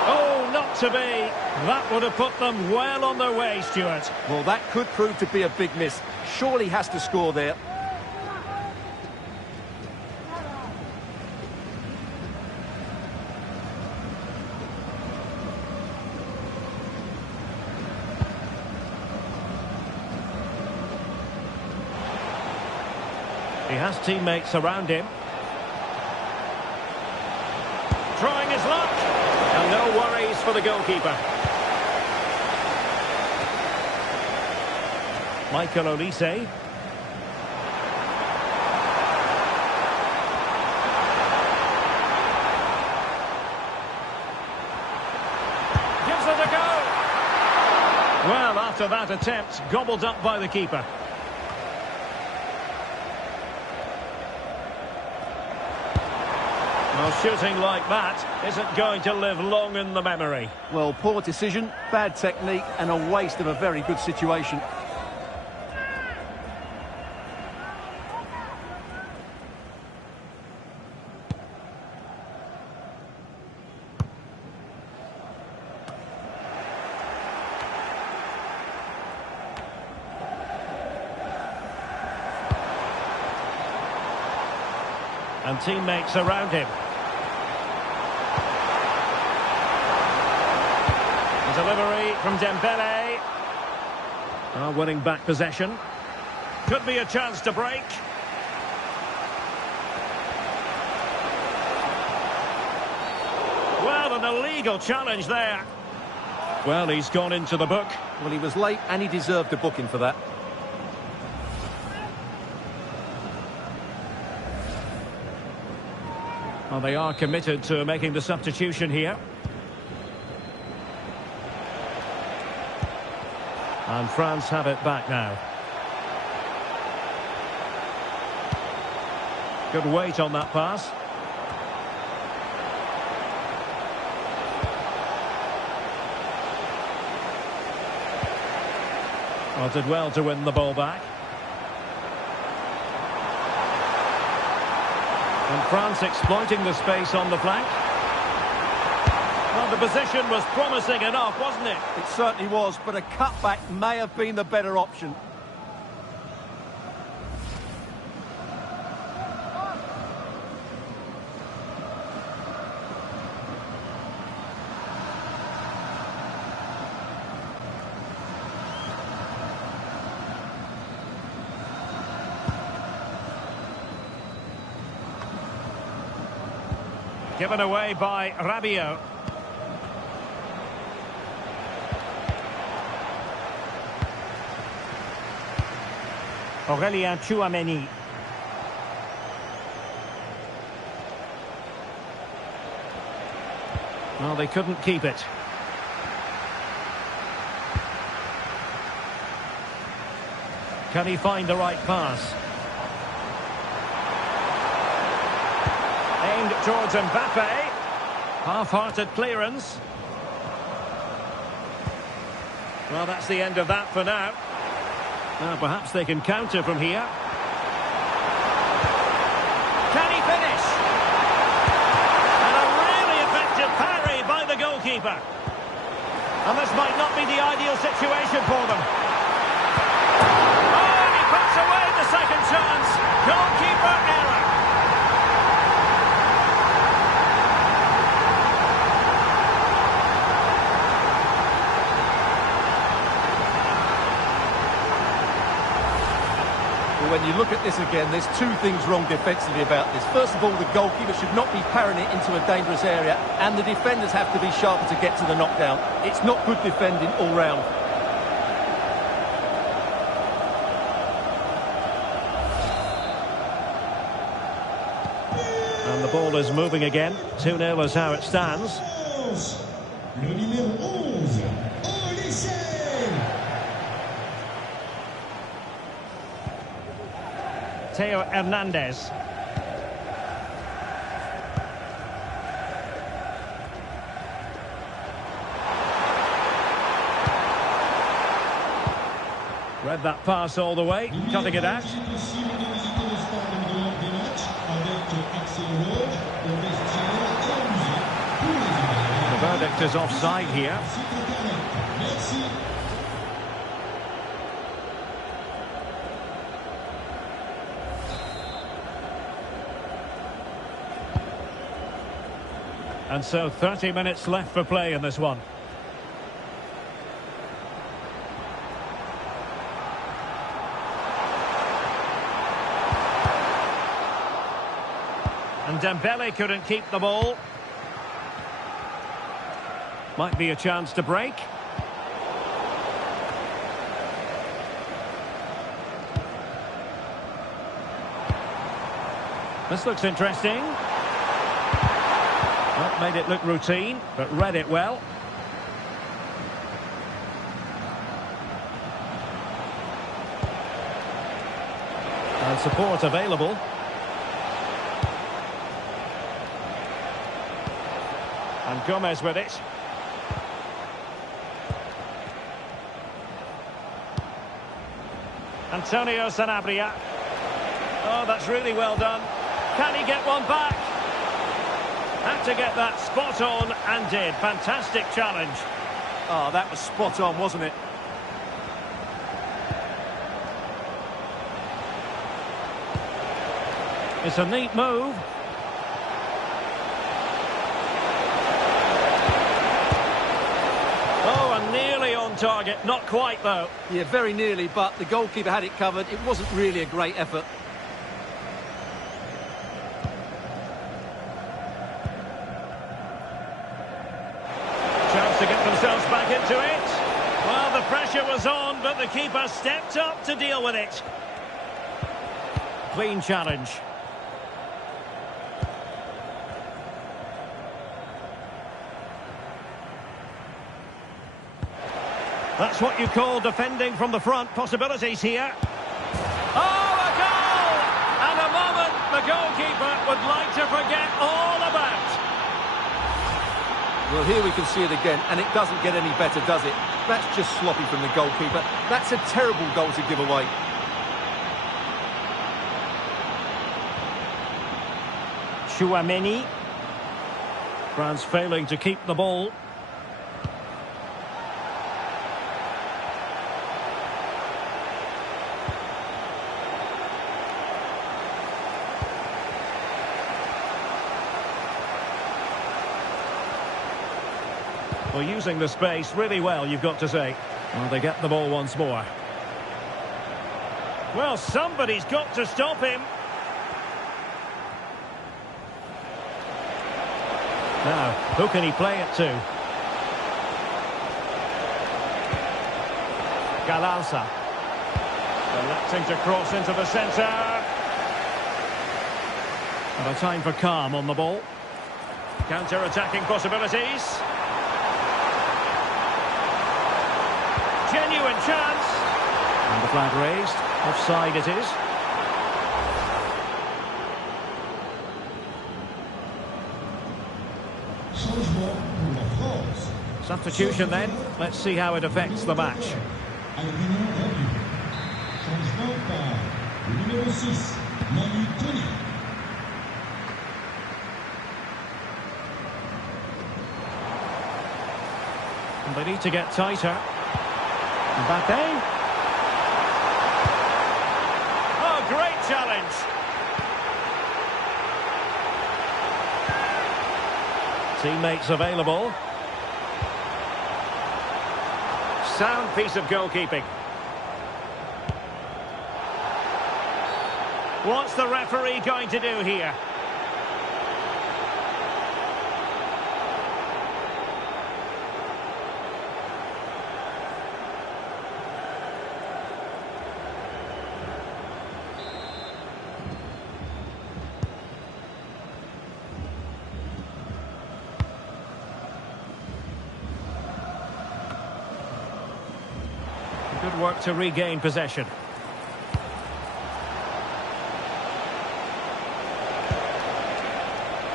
Oh, not to be. That would have put them well on their way, Stuart. Well, that could prove to be a big miss. Surely has to score there. He has teammates around him. Trying his luck. And no worries for the goalkeeper. Michael Olise. Gives it a go. Well, after that attempt, gobbled up by the keeper. Well, shooting like that isn't going to live long in the memory. Well, poor decision, bad technique, and a waste of a very good situation. And teammates around him. Delivery from Dembele. Winning back possession. Could be a chance to break. Well, an illegal challenge there. Well, he's gone into the book. Well, he was late and he deserved a booking for that. Well, they are committed to making the substitution here. And France have it back now. Good weight on that pass. Well, did well to win the ball back. And France exploiting the space on the flank. Well, the position was promising enough, wasn't it? It certainly was, but a cutback may have been the better option. Given away by Rabiot. Aurelien Tchouameni. Well, they couldn't keep it. Can he find the right pass? Aimed towards Mbappe. Half-hearted clearance. Well, that's the end of that for now. Now, perhaps they can counter from here. Can he finish? And a really effective parry by the goalkeeper. And this might not be the ideal situation for them. Oh, and he puts away the second chance. Goalkeeper error. When you look at this again, there's two things wrong defensively about this. First of all, the goalkeeper should not be parrying it into a dangerous area, and the defenders have to be sharper to get to the knockdown. It's not good defending all round. And the ball is moving again. 2-0 is how it stands. Le numéro 11, Olise. Theo Hernandez. Read that pass all the way, cutting it out. The verdict is offside here. And so 30 minutes left for play in this one. And Dembele couldn't keep the ball. Might be a chance to break. This looks interesting. Well, made it look routine, but read it well. And support available. And Gomez with it. Antonio Sanabria. Oh, that's really well done. Can he get one back? Had to get that spot on and did. Fantastic challenge. Oh, that was spot on, wasn't it? It's a neat move. Oh, and nearly on target. Not quite, though. Yeah, very nearly, but the goalkeeper had it covered. It wasn't really a great effort. Chance to get themselves back into it. Well, the pressure was on, but the keeper stepped up to deal with it. Clean challenge. That's what you call defending from the front. Possibilities here. Oh, a goal! And a moment the goalkeeper would like to forget all about. Well, here we can see it again, and it doesn't get any better, does it? That's just sloppy from the goalkeeper. That's a terrible goal to give away. Tchouameni. France failing to keep the ball. Well, using the space really well, you've got to say. Well, they get the ball once more. Well, somebody's got to stop him. Now, who can he play it to? Galarza. Electing to cross into the centre. And a time for calm on the ball. Counter-attacking possibilities. Genuine chance. And the flag raised. Offside it is. Changement pour la France. Substitution then. Let's see how it affects the match. Alvino Rabiot. Changement par le numéro 6, Manu Tony. And they need to get tighter. Mbappe. Oh, great challenge. Teammates available. Sound piece of goalkeeping. What's the referee going to do here? Good work to regain possession.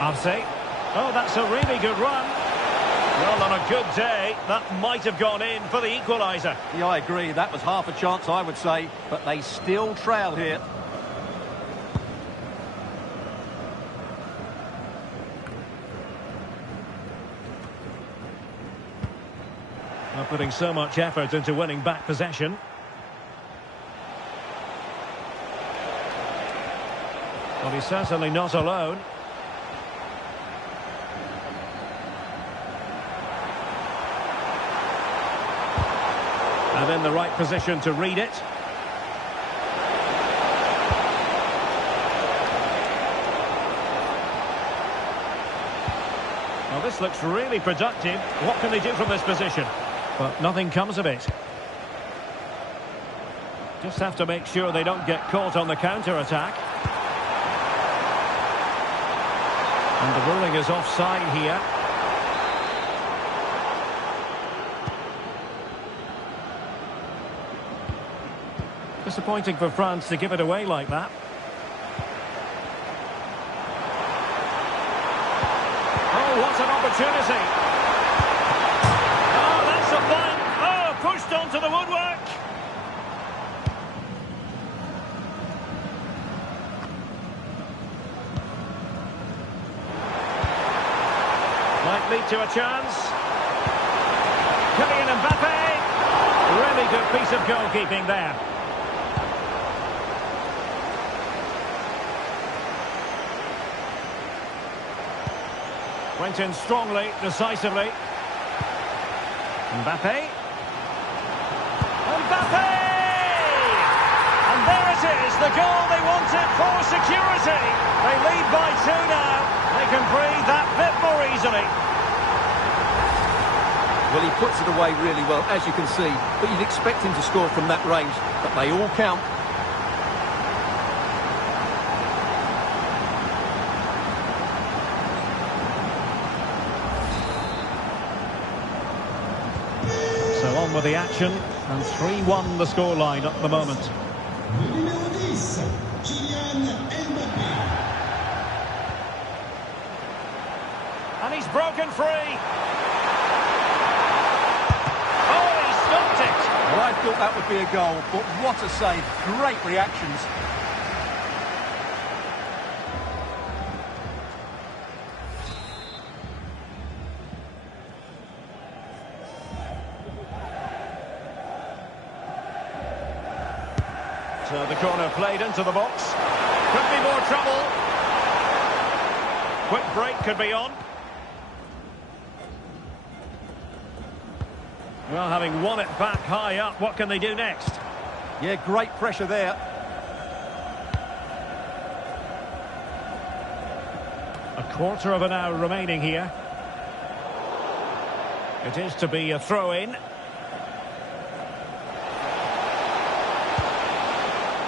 Arce. Oh, that's a really good run. Well, on a good day, that might have gone in for the equaliser. Yeah, I agree. That was half a chance, I would say. But they still trail here. Not putting so much effort into winning back possession. Well, he's certainly not alone. And in the right position to read it. Well, this looks really productive. What can they do from this position? But nothing comes of it. Just have to make sure they don't get caught on the counter-attack. And the ruling is offside here. Disappointing for France to give it away like that. Oh, what an opportunity! Oh, that's a fine... Oh, pushed onto the woodwork! Might lead to a chance. Kylian Mbappe! Really good piece of goalkeeping there. Went in strongly, decisively. Mbappe. Mbappe! And there it is, the goal they wanted for security. They lead by 2 now. They can breathe that bit more easily. Well, he puts it away really well, as you can see. But you'd expect him to score from that range. But they all count. With the action, and 3-1 the scoreline at the moment. Le numéro 10, Kylian Mbappé. And he's broken free. Oh, he stopped it. Well, I thought that would be a goal, but what a save. Great reactions. So the corner played into the box. Could be more trouble. Quick break could be on. Well, having won it back high up, what can they do next? Yeah, great pressure there. A quarter of an hour remaining here. It is to be a throw-in.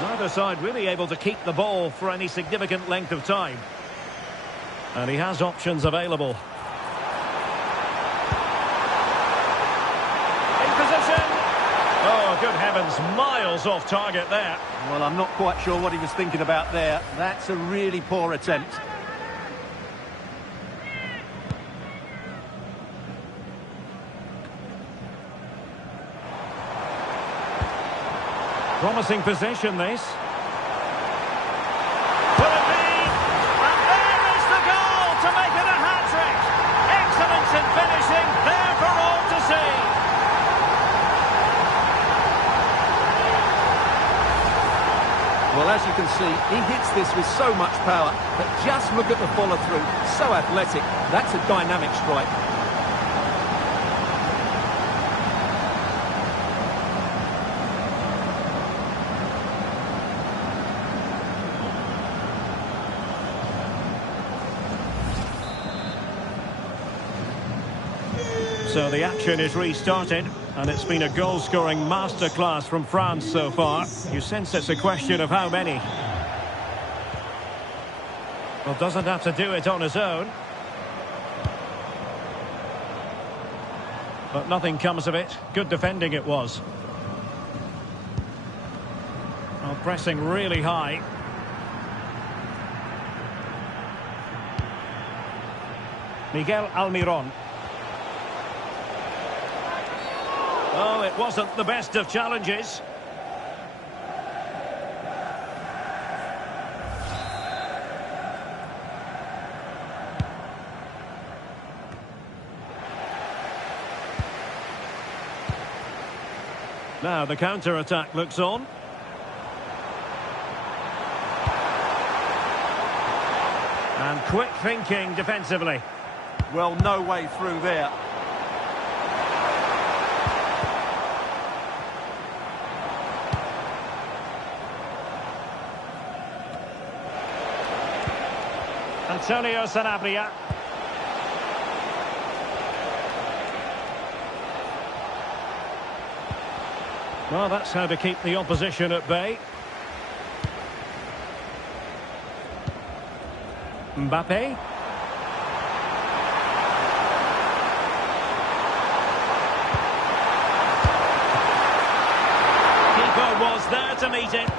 Neither side really able to keep the ball for any significant length of time. And he has options available. In position. Oh, good heavens, miles off target there. Well, I'm not quite sure what he was thinking about there. That's a really poor attempt. Promising position, this. Will it be? And there is the goal to make it a hat-trick. Excellence in finishing, there for all to see. Well, as you can see, he hits this with so much power, but just look at the follow-through. So athletic. That's a dynamic strike. So the action is restarted, and it's been a goal-scoring masterclass from France so far. You sense it's a question of how many. Well, doesn't have to do it on his own. But nothing comes of it. Good defending it was. Well, pressing really high. Miguel Almiron. Oh, it wasn't the best of challenges. Now the counter-attack looks on. And quick thinking defensively. Well, no way through there. Antonio Sanabria. Well, that's how to keep the opposition at bay. Mbappe. Keeper was there to meet it.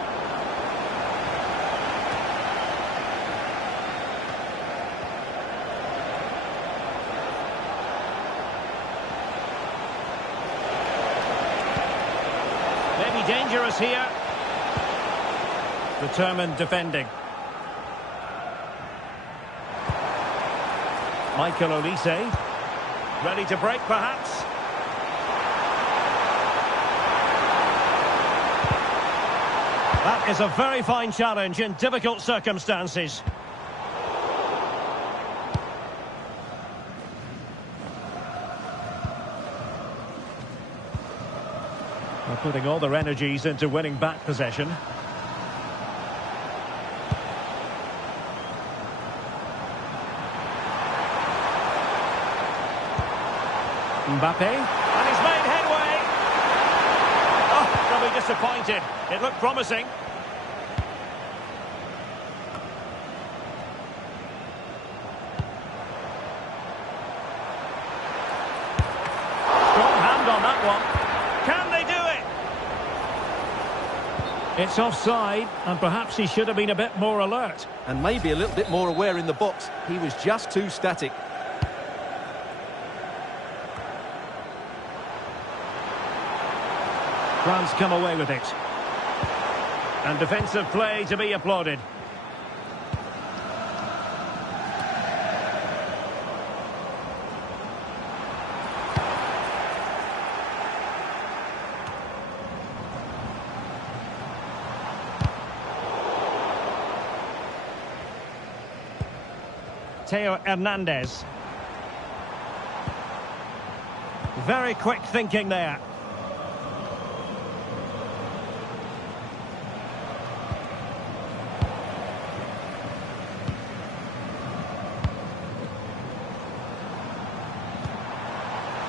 Maybe dangerous here. Determined defending. Michael Olise. Ready to break, perhaps. That is a very fine challenge in difficult circumstances. They're putting all their energies into winning back possession. Mbappe, and he's made headway. Oh, they'll be disappointed. It looked promising. Strong hand on that one. Can they do it? It's offside, and perhaps he should have been a bit more alert. And maybe a little bit more aware in the box. He was just too static. France come away with it. And defensive play to be applauded. Theo Hernandez. Very quick thinking there.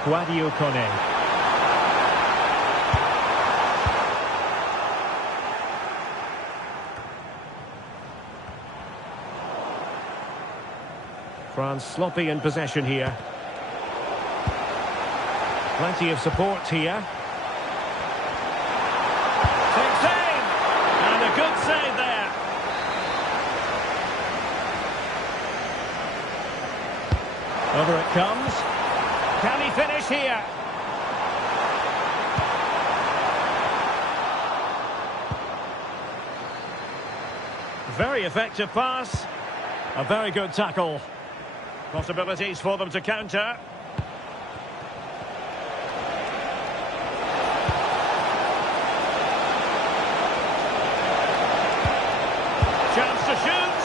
Guadio Kone. France sloppy in possession here. Plenty of support here. Takes aim! And a good save there. Over it comes. Can he finish here? Very effective pass. A very good tackle. Possibilities for them to counter. Chance to shoot.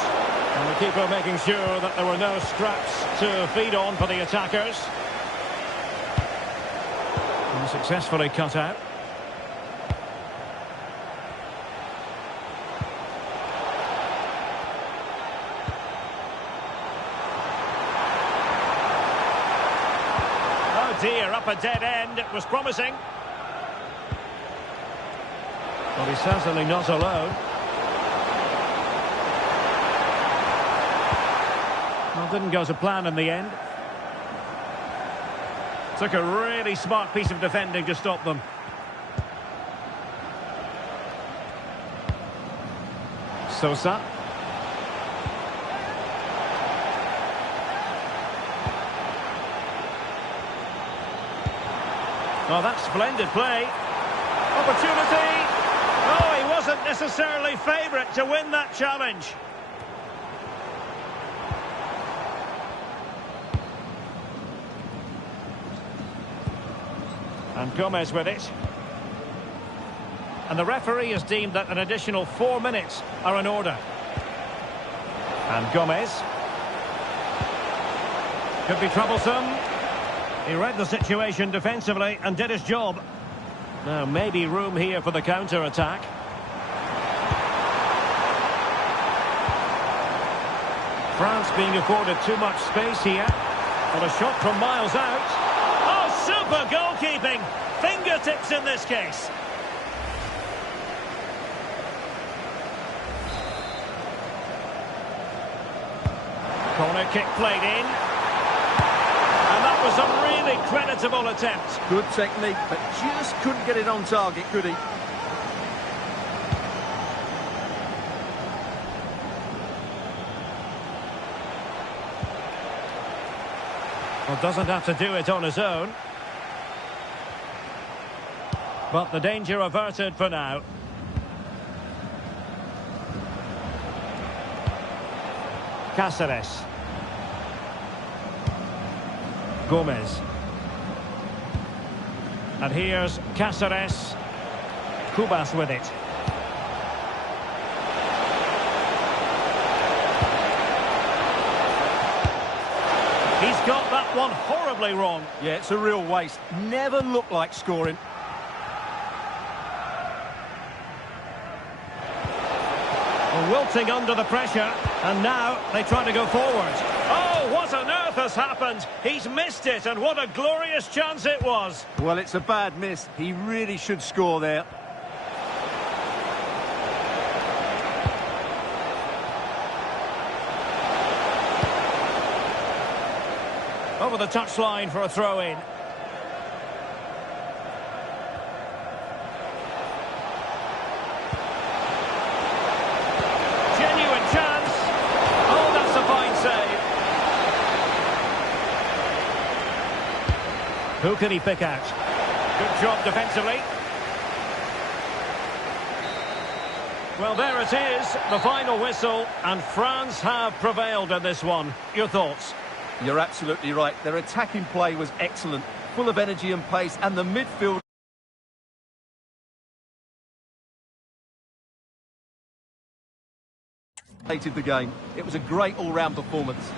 And the keeper making sure that there were no scraps to feed on for the attackers. And successfully cut out. Oh dear, up a dead end. It was promising. But he's certainly not alone. Well, didn't go to plan in the end. Took a really smart piece of defending to stop them. Sosa. Oh, that's splendid play. Opportunity. Oh, he wasn't necessarily favourite to win that challenge. And Gomez with it. And the referee has deemed that an additional 4 minutes are in order. And Gomez. Could be troublesome. He read the situation defensively and did his job. Now maybe room here for the counter-attack. France being afforded too much space here. But a shot from miles out. Oh, super goalkeeping! Fingertips in this case. Corner kick played in. And that was a really creditable attempt. Good technique, but just couldn't get it on target, could he? Well, doesn't have to do it on his own. But the danger averted for now. Cáceres. Gomez. And here's Cáceres. Cubas with it. He's got that one horribly wrong. Yeah, it's a real waste. Never looked like scoring. Wilting under the pressure, and now they try to go forward. Oh, what on earth has happened? He's missed it, and what a glorious chance it was. Well, it's a bad miss. He really should score there. Over the touchline for a throw-in. Genuine chance. Oh, that's a fine save. Who can he pick out? Good job defensively. Well, there it is, the final whistle, and France have prevailed in this one. Your thoughts? You're absolutely right. Their attacking play was excellent, full of energy and pace, and the midfield hated the game. It was a great all-round performance.